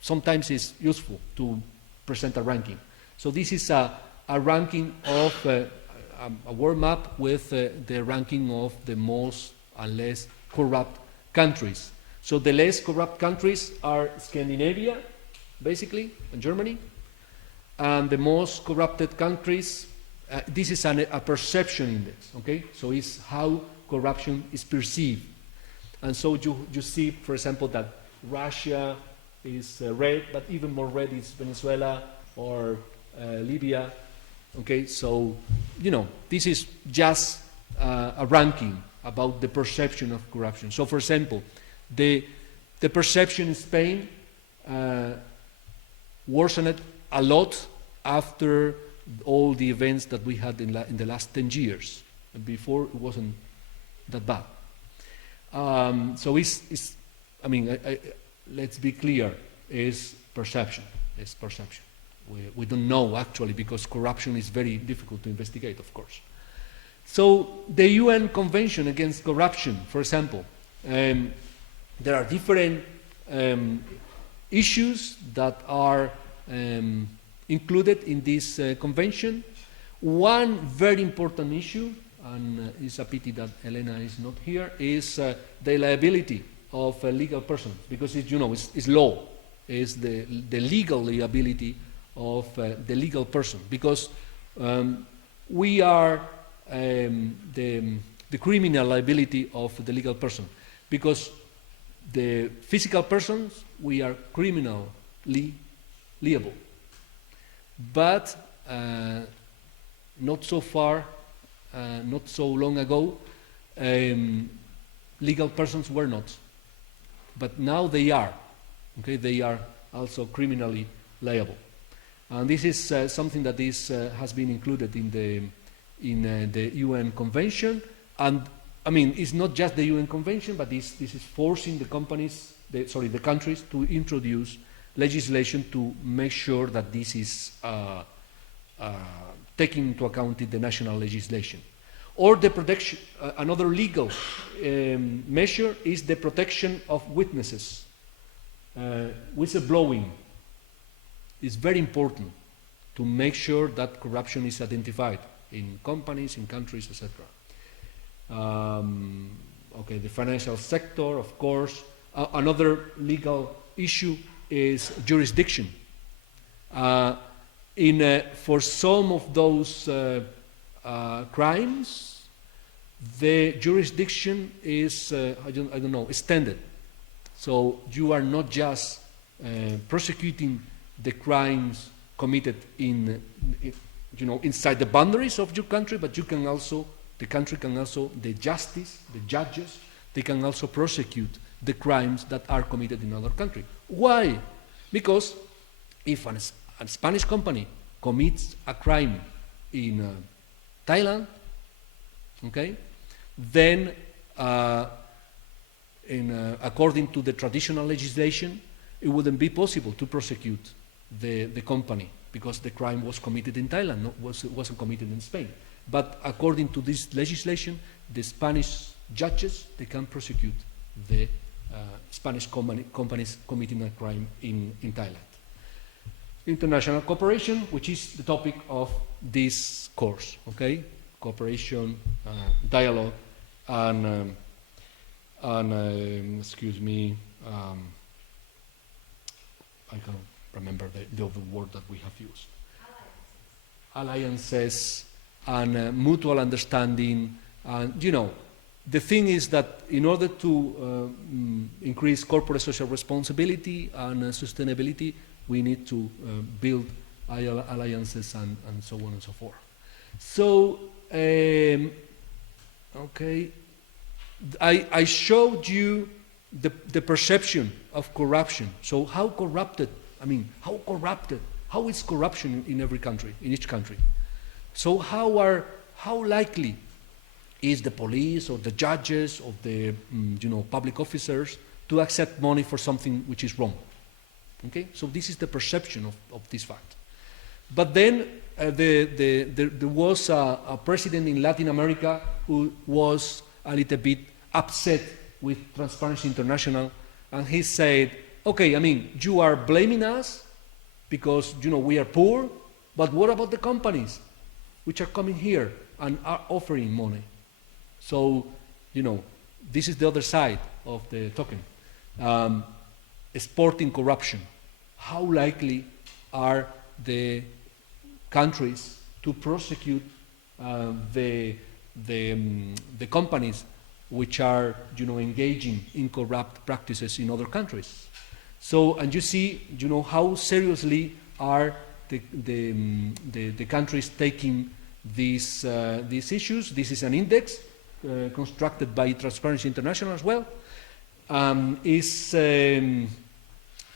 sometimes it's useful to present a ranking. So this is a ranking of a world map with the ranking of the most and less corrupt countries. So the less corrupt countries are Scandinavia, basically, and Germany. And the most corrupted countries, this is a perception index, okay? So it's how corruption is perceived. And so you see, for example, that Russia is red, but even more red is Venezuela or Libya. Okay, so, this is just a ranking about the perception of corruption. So, for example, the the perception in Spain worsened a lot after all the events that we had in the last 10 years. And before, it wasn't that bad. So let's be clear, it's perception. It's perception. We don't know, actually, because corruption is very difficult to investigate, of course. So the UN Convention Against Corruption, for example, there are different issues that are included in this convention. One very important issue, and it's a pity that Elena is not here, is the liability of a legal person, because it's law, it's the legal liability of the legal person, because we are the criminal liability of the legal person, because the physical persons, we are criminally liable. But not so far, not so long ago, legal persons were not. But now they are. Okay, they are also criminally liable. And this is something that has been included in the UN Convention. And I mean, it's not just the UN Convention, but this is forcing the countries to introduce legislation to make sure that this is taken into account in the national legislation. Or the protection, another legal measure is the protection of witnesses. Whistleblowing is very important to make sure that corruption is identified in companies, in countries, etc. Okay, the financial sector, of course. Another legal issue is jurisdiction. For some of those crimes, the jurisdiction is, I don't know, extended. So you are not just prosecuting the crimes committed inside the boundaries of your country, but you can also, the country can also, the justice, the judges, they can also prosecute the crimes that are committed in another country. Why? Because if a Spanish company commits a crime in Thailand, okay, then according to the traditional legislation, it wouldn't be possible to prosecute the company because the crime was committed in Thailand, wasn't committed in Spain. But according to this legislation, the Spanish judges, they can prosecute the Spanish companies committing a crime in Thailand. International cooperation, which is the topic of this course, okay? Cooperation, dialogue, and excuse me, I can't remember the other word that we have used. Alliances and mutual understanding, and the thing is that in order to increase corporate social responsibility and sustainability, we need to build alliances and so on and so forth. So, okay, I showed you the perception of corruption. So how is corruption in every country, in each country? So how likely is the police or the judges or the public officers to accept money for something which is wrong? Okay, so this is the perception of this fact. But then there was a president in Latin America who was a little bit upset with Transparency International, and he said, okay, you are blaming us because we are poor, but what about the companies which are coming here and are offering money? So, this is the other side of the token. Exporting corruption. How likely are the countries to prosecute the companies which are engaging in corrupt practices in other countries? So, and you see how seriously are the countries taking these issues. This is an index constructed by Transparency International as well. is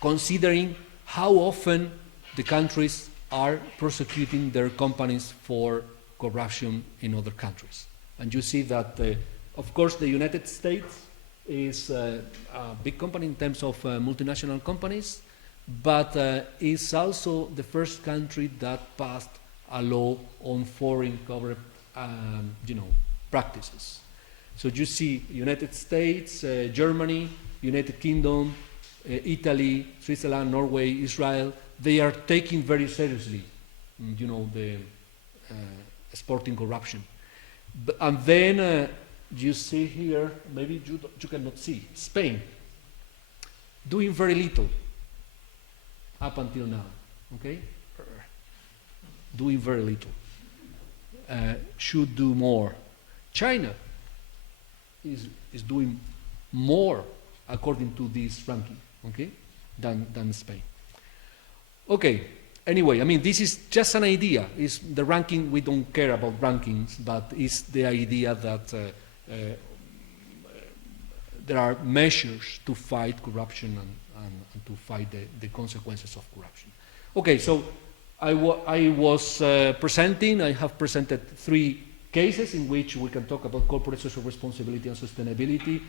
considering how often the countries are prosecuting their companies for corruption in other countries. And you see that, of course, the United States is a big company in terms of multinational companies, but is also the first country that passed a law on foreign corrupt practices. So you see United States, Germany, United Kingdom, Italy, Switzerland, Norway, Israel, they are taking very seriously, the exporting corruption. And then you see here, maybe you cannot see, Spain, doing very little up until now, okay? Doing very little. Should do more. China is doing more according to this ranking, okay, than Spain. Okay, anyway, I mean, this is just an idea. It's the ranking, we don't care about rankings, but it's the idea that there are measures to fight corruption and to fight the consequences of corruption. Okay, so I have presented 3 cases in which we can talk about corporate social responsibility and sustainability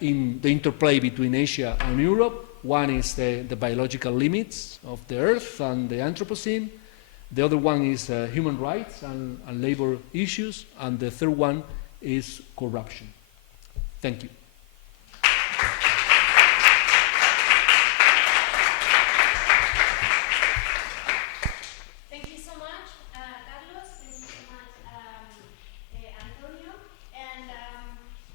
in the interplay between Asia and Europe. One is the biological limits of the Earth and the Anthropocene. The other one is human rights and labor issues. And the third one is corruption. Thank you. Thank you so much, Carlos. Thank you so much, Antonio. And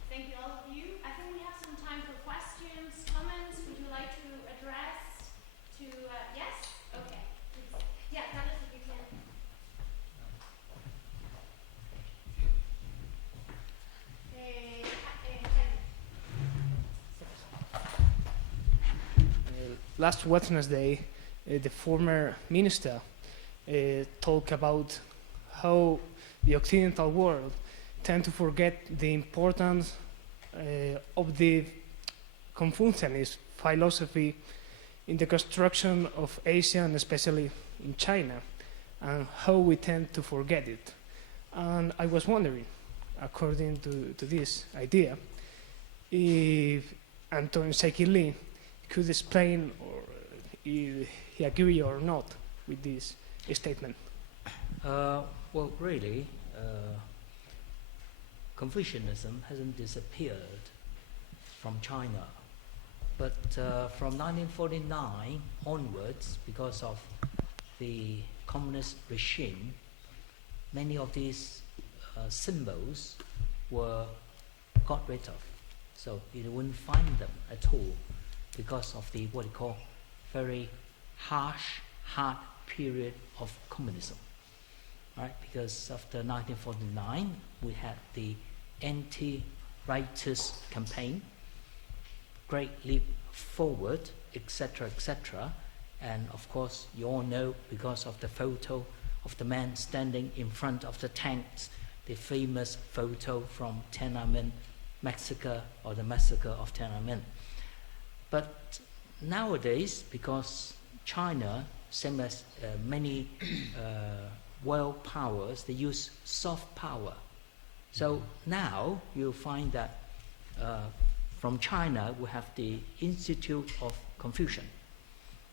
thank you all of you. I think we have some time for questions, comments. Would you like to address to, yes? Okay. Please. Yeah, Carlos, if you can. Last Wednesday, the former minister talked about how the Occidental world tend to forget the importance of the Confucianist philosophy in the construction of Asia and especially in China, and how we tend to forget it. And I was wondering, according to this idea, if Antonio Sekili could explain or if he agree or not with this statement. Well, really, Confucianism hasn't disappeared from China, but from 1949 onwards, because of the communist regime, many of these symbols were got rid of. So you wouldn't find them at all because of the what you call very harsh, hard period of communism. Right? Because after 1949, we had the anti-rightist campaign, Great Leap Forward, etc., etc. And of course, you all know because of the photo of the man standing in front of the tanks, the famous photo from Tiananmen, Mexico, or the massacre of Tiananmen. But nowadays, because China, same as many world powers, they use soft power. So now you find that from China we have the Institute of Confucius,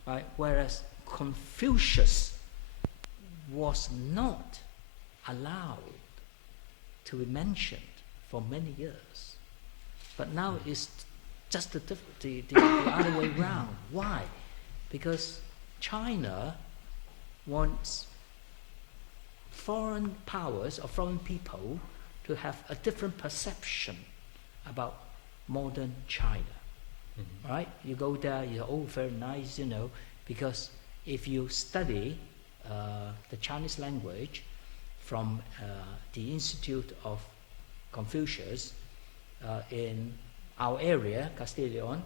right? Whereas Confucius was not allowed to be mentioned for many years. But now it's just the other way around. Why? Because China wants foreign powers or foreign people to have a different perception about modern China. Mm-hmm. Right? You go there, you're very nice, because if you study the Chinese language from the Institute of Confucius in our area, Castilla,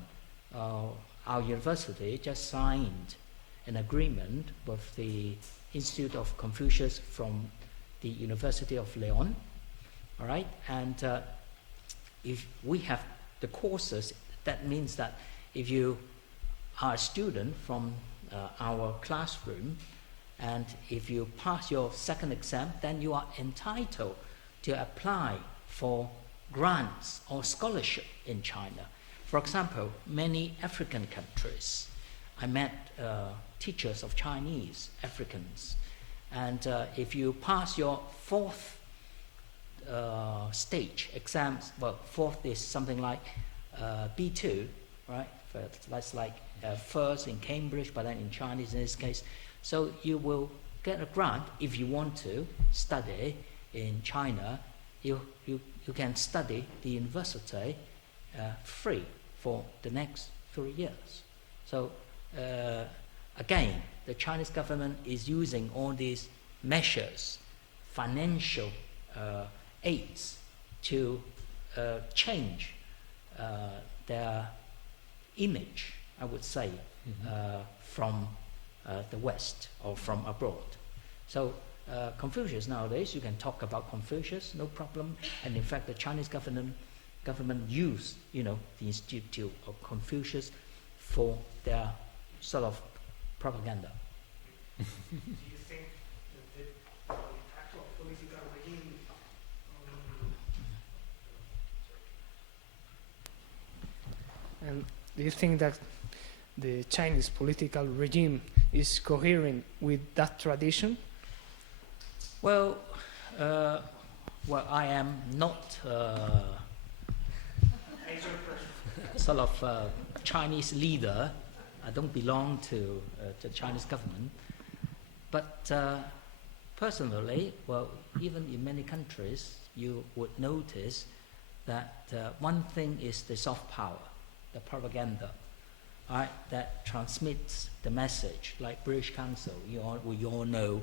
our university just signed an agreement with the Institute of Confucius from the University of Leon, all right? And if we have the courses That means that if you are a student from our classroom, and if you pass your second exam, then you are entitled to apply for grants or scholarship in China. For example, many African countries, I met teachers of Chinese, Africans, and if you pass your fourth stage exams, well, fourth is something like B2, right? That's like first in Cambridge, but then in Chinese in this case. So you will get a grant if you want to study in China. You can study the university free for the next 3 years. So again, the Chinese government is using all these measures, financial aids, to change their image, I would say, from the West or from abroad. So Confucius nowadays, you can talk about Confucius, no problem. And in fact, the Chinese government use, the Institute of Confucius for their sort of propaganda. Do you think that the actual political regime and do you think that the Chinese political regime is coherent with that tradition? Well, I am not sort of Chinese leader. I don't belong to the Chinese government. But personally, well, even in many countries, you would notice that one thing is the soft power, the propaganda, right, that transmits the message, like British Council. We all know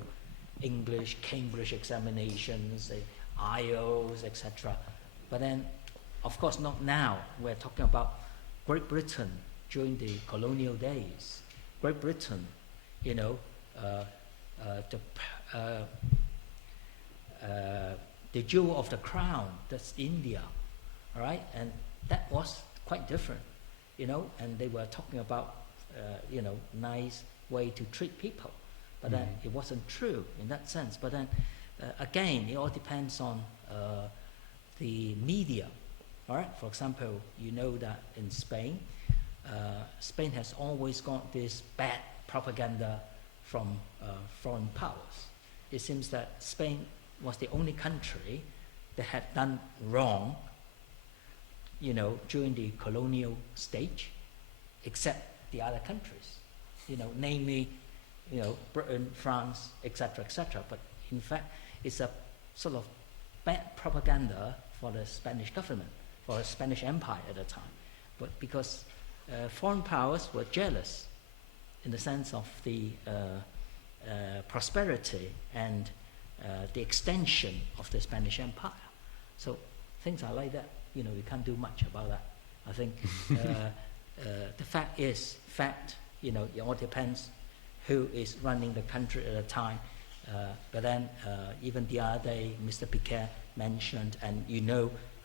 English, Cambridge examinations, IELTS, etc. But then, of course, not now. We're talking about Great Britain during the colonial days. Great Britain, the jewel of the crown, that's India, all right? And that was quite different, and they were talking about, nice way to treat people. But then it wasn't true in that sense. But then, again, it all depends on the media, all right? For example, you know that in Spain, Spain has always got this bad propaganda from foreign powers. It seems that Spain was the only country that had done wrong, during the colonial stage, except the other countries, namely, Britain, France, etc., etc. But in fact, it's a sort of bad propaganda for the Spanish government, for the Spanish Empire at the time. But because foreign powers were jealous in the sense of the prosperity and the extension of the Spanish Empire. So things are like that. You can't do much about that. I think the fact is fact. It all depends who is running the country at the time. But then even the other day, Mr. Piquet mentioned, and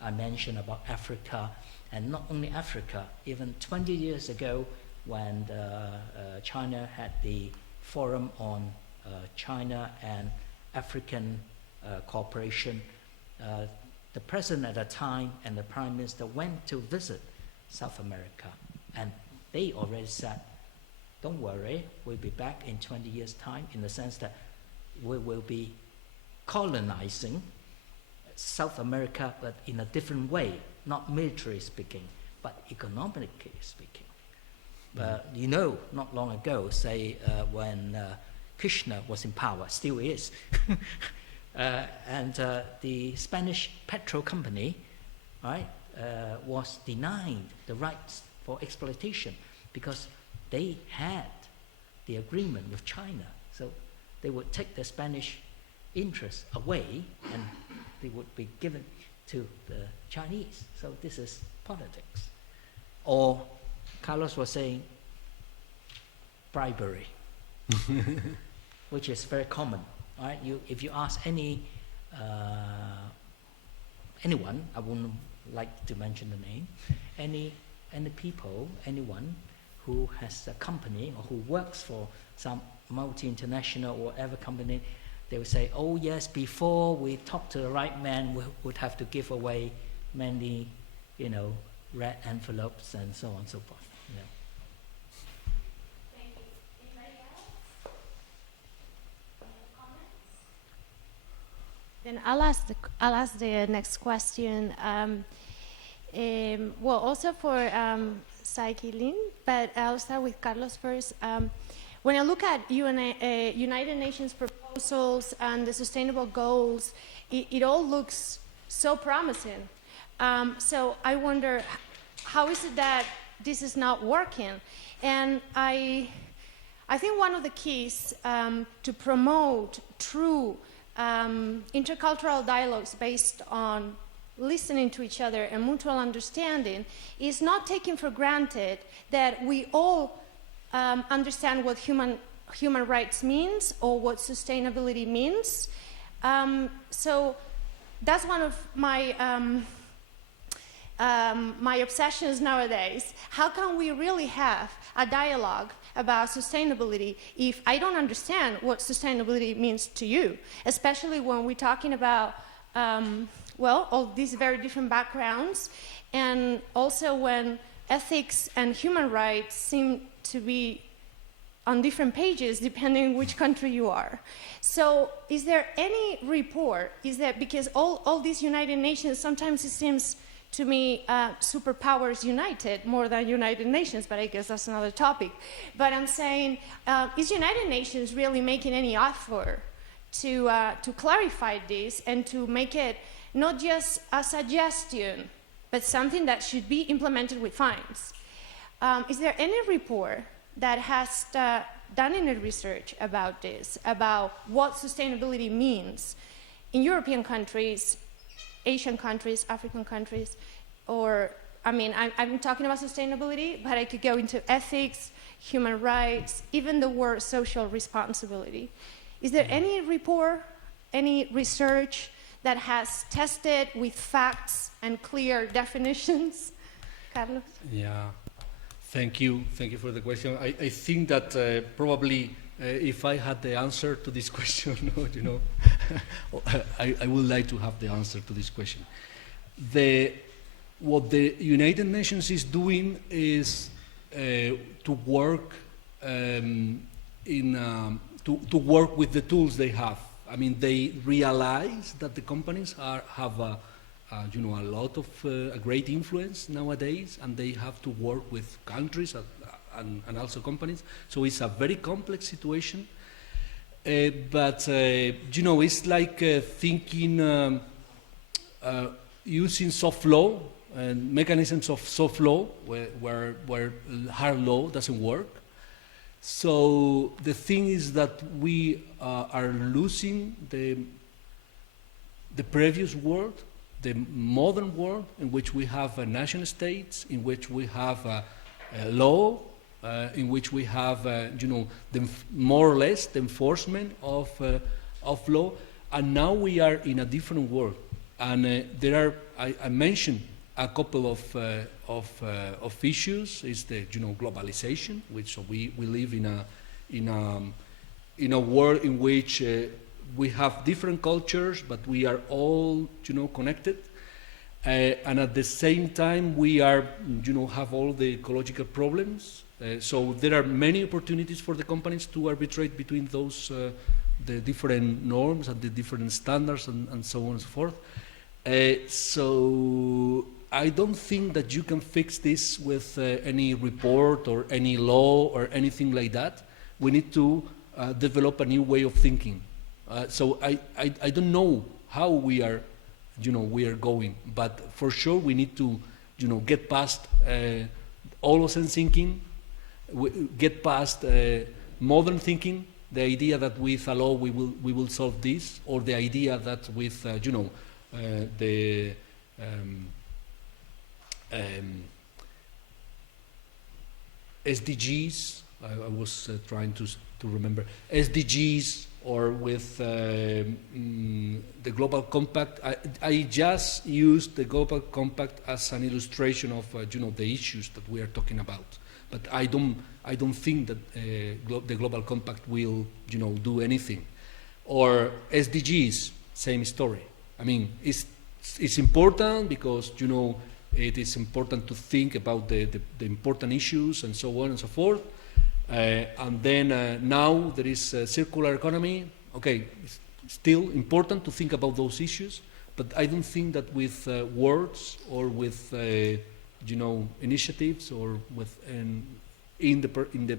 I mentioned about Africa, and not only Africa, even 20 years ago when China had the forum on China and African cooperation, the president at the time and the prime minister went to visit South America, and they already said, don't worry, we'll be back in 20 years' time, in the sense that we will be colonizing South America, but in a different way, not military speaking, but economically speaking. Not long ago, say when Kirchner was in power, still is, and the Spanish petrol company, right, was denied the rights for exploitation because they had the agreement with China. So they would take the Spanish interests away and they would be given to the Chinese. So this is politics. Or Carlos was saying bribery, which is very common. Right? If you ask anyone, I wouldn't like to mention the name, any any people, anyone who has a company or who works for some multi-international or whatever company, they would say, oh yes, before we talk to the right man, we would have to give away many, red envelopes and so on and so forth. Yeah. Thank you. Anybody else? Any comments? Then I'll ask the next question. Well, also for Kili, but I'll start with Carlos first. When I look at United Nations proposals and the sustainable goals, it all looks so promising. So I wonder, how is it that this is not working? And I think one of the keys to promote true intercultural dialogues based on listening to each other and mutual understanding is not taking for granted that we all understand what human rights means or what sustainability means. So that's one of my my obsessions nowadays. How can we really have a dialogue about sustainability if I don't understand what sustainability means to you, especially when we're talking about all these very different backgrounds, and also when ethics and human rights seem to be on different pages depending which country you are. So is there any report, because all these United Nations, sometimes it seems to me superpowers united more than United Nations, but I guess that's another topic. But I'm saying, is United Nations really making any effort to clarify this and to make it not just a suggestion, but something that should be implemented with fines? Is there any report that has done any research about this, about what sustainability means in European countries, Asian countries, African countries, or, I'm talking about sustainability, but I could go into ethics, human rights, even the word social responsibility. Is there any report, any research that has tested with facts and clear definitions? Carlos? Yeah, thank you for the question. I think that probably if I had the answer to this question, I would like to have the answer to this question. What the United Nations is doing is to work to work with the tools they have. They realize that the companies have a lot of a great influence nowadays, and they have to work with countries and also companies. So it's a very complex situation. But it's like thinking using soft law and mechanisms of soft law where hard law doesn't work. So the thing is that we are losing the previous world, the modern world, in which we have nation states, in which we have a law, in which we have more or less the enforcement of law, and now we are in a different world. And I mentioned a couple of issues. Is the globalization, which we live in a world in which we have different cultures, but we are all connected, and at the same time we are have all the ecological problems. So there are many opportunities for the companies to arbitrate between those the different norms and the different standards and so on and so forth. So I don't think that you can fix this with any report or any law or anything like that. We need to develop a new way of thinking. So I don't know how we are going, but for sure we need to get past Holocene thinking, get past modern thinking, the idea that with a law we will solve this, or the idea that with the SDGs, I was trying to remember SDGs or with the Global Compact. I just used the Global Compact as an illustration of the issues that we are talking about. But I don't think that the Global Compact will do anything. Or SDGs, same story. I mean, it's important because it is important to think about the important issues and so on and so forth. And then now there is circular economy. Okay, it's still important to think about those issues, but I don't think that with words or with initiatives or with in the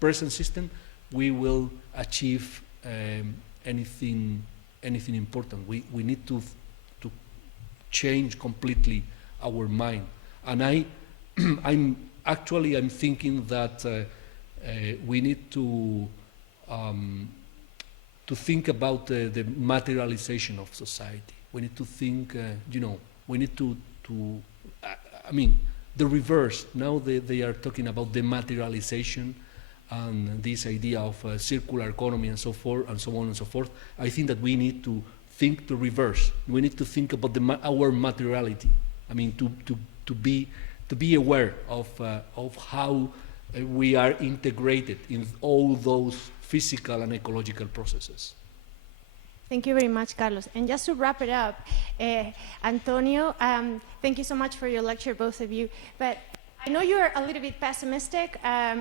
present system we will achieve anything important. We need to change completely our mind, and I'm thinking that we need to think about the materialization of society. We need to think, we need to I mean, the reverse. Now they are talking about the materialization and this idea of circular economy and so forth and so on and so forth. I think that we need to think the reverse. We need to think about our materiality. I mean, to be aware of how we are integrated in all those physical and ecological processes. Thank you very much, Carlos. And just to wrap it up, Antonio, thank you so much for your lecture, both of you. But I know you're a little bit pessimistic.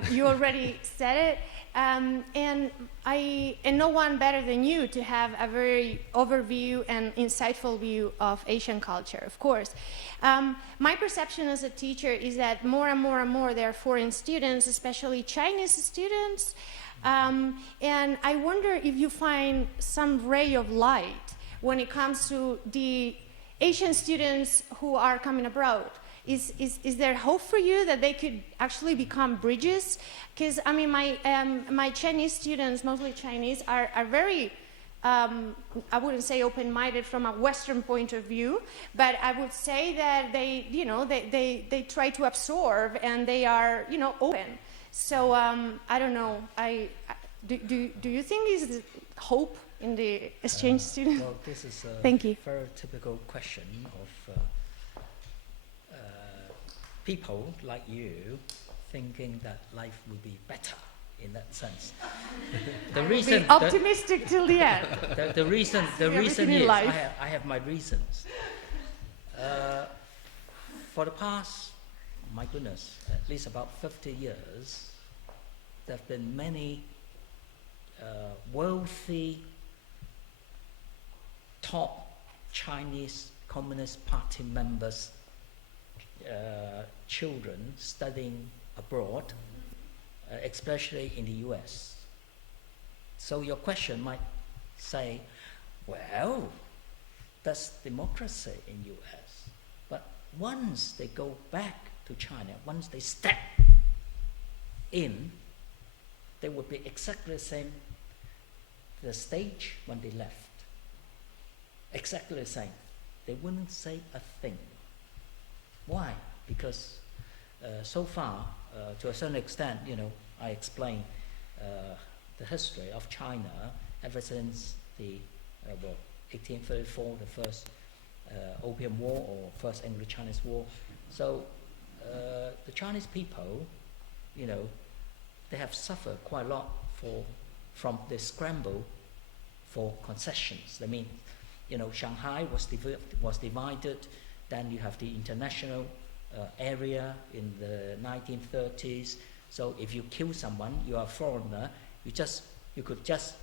You already said it. And no one better than you to have a very overview and insightful view of Asian culture, of course. My perception as a teacher is that more and more there are foreign students, especially Chinese students. And I wonder if you find some ray of light when it comes to the Asian students who are coming abroad. Is there hope for you that they could actually become bridges? Because I mean, my Chinese students, mostly Chinese, are very, I wouldn't say open-minded from a Western point of view, but I would say that they try to absorb and they are open. So I don't know. Do you think is hope in the exchange student? Well, this is a Thank you. very typical question of people like you thinking that life will be better in that sense. Be optimistic till the end. The reason is I have my reasons. For the past, my goodness, at least about 50 years, there have been many wealthy top Chinese Communist Party members' children studying abroad, especially in the US. So your question might say, well, that's democracy in US. But once they go back to China, once they step in, they would be exactly the same, the stage when they left. Exactly the same. They wouldn't say a thing. Why? Because so far, to a certain extent, I explained the history of China ever since the 1834, the first Opium War or first Anglo-Chinese War. So the Chinese people, they have suffered quite a lot from the scramble for concessions. I mean, Shanghai was divided. Then you have the international area in the 1930s. So if you kill someone, you are a foreigner. You could just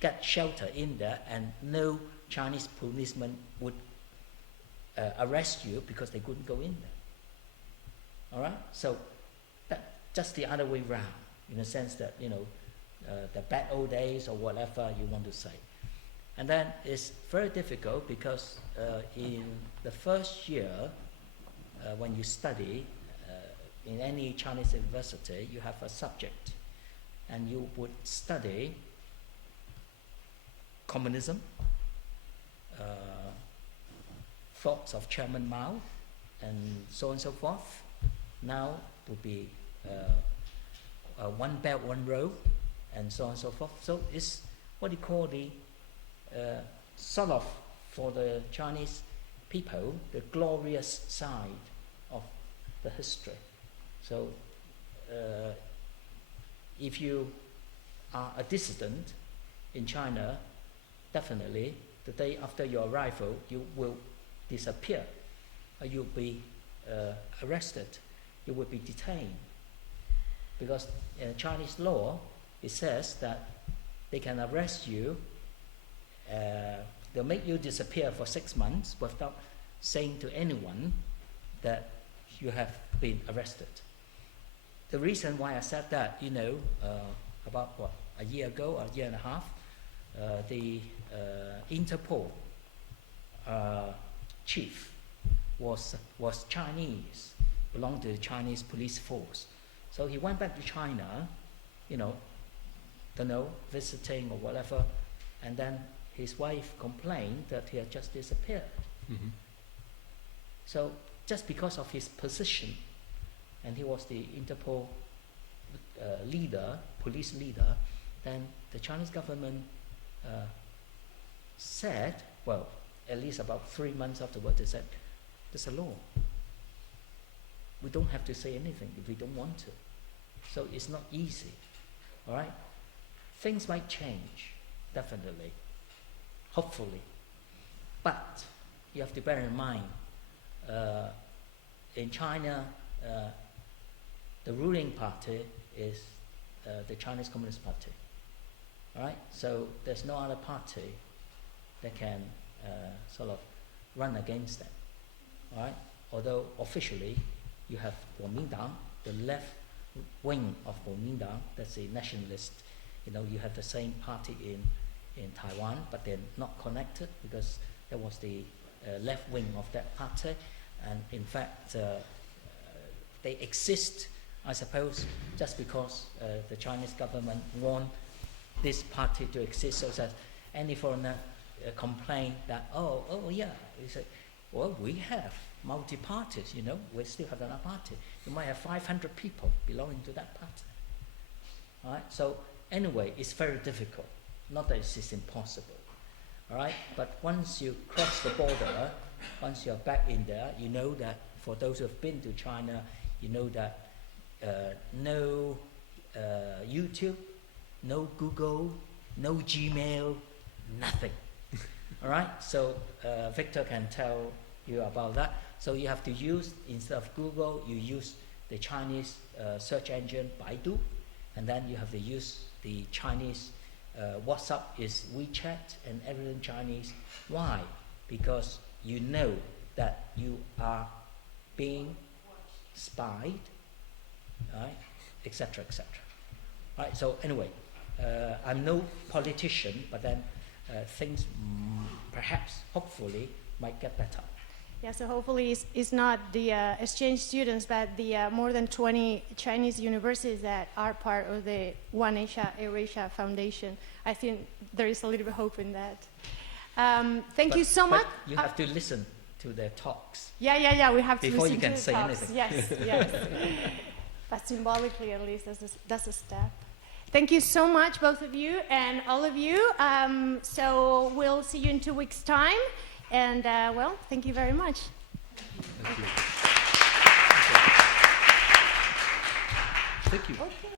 get shelter in there, and no Chinese policeman would arrest you because they couldn't go in there. All right. So that just the other way round, in the sense that the bad old days or whatever you want to say. And then it's very difficult because in the first year, when you study in any Chinese university, you have a subject, and you would study communism, thoughts of Chairman Mao, and so on and so forth. Now would be One Belt, One Road, and so on and so forth. So it's what you call the sort of, for the Chinese people, the glorious side of the history. So if you are a dissident in China, definitely the day after your arrival, you will disappear. You'll be arrested. You will be detained. Because in Chinese law, it says that they can arrest you, they'll make you disappear for 6 months without saying to anyone that you have been arrested. The reason why I said that, about a year ago, a year and a half, the Interpol chief was Chinese, belonged to the Chinese police force. So he went back to China, visiting or whatever, and then his wife complained that he had just disappeared. Mm-hmm. So just because of his position, and he was the Interpol leader, police leader, then the Chinese government said, well, at least about 3 months afterwards, they said, there's a law. We don't have to say anything if we don't want to. So it's not easy, all right? Things might change, definitely, hopefully. But you have to bear in mind, in China, the ruling party is the Chinese Communist Party, all right? So there's no other party that can sort of run against them, all right? Although officially, you have Kuomintang, the left wing of Kuomintang, that's a nationalist. You have the same party in Taiwan, but they're not connected because that was the left wing of that party. And in fact, they exist, I suppose, just because the Chinese government want this party to exist, so that any foreigner complain that, oh yeah, you say, well, we have multi-parties, we still have another party. You might have 500 people belonging to that party. All right? So anyway, it's very difficult. Not that it's impossible. All right? But once you cross the border, once you're back in there, you know that for those who have been to China, you know that no YouTube, no Google, no Gmail, nothing. All right? So Victor can tell you about that. So you have to use, instead of Google, you use the Chinese search engine Baidu, and then you have to use the Chinese WhatsApp is WeChat and everything Chinese. Why? Because you know that you are being spied, right? Etc. etc. Right. So anyway, I'm no politician, but then things perhaps, hopefully, might get better. Yeah, so hopefully it's not the exchange students, but the more than 20 Chinese universities that are part of the One Asia Eurasia Foundation. I think there is a little bit of hope in that. Thank you so much. You have to listen to their talks. Yeah, we have to before listen you can to the say talks. anything. Yes. But symbolically, at least, that's a step. Thank you so much, both of you and all of you. So we'll see you in 2 weeks' time. And, well, thank you very much. Thank you. Thank you. Okay.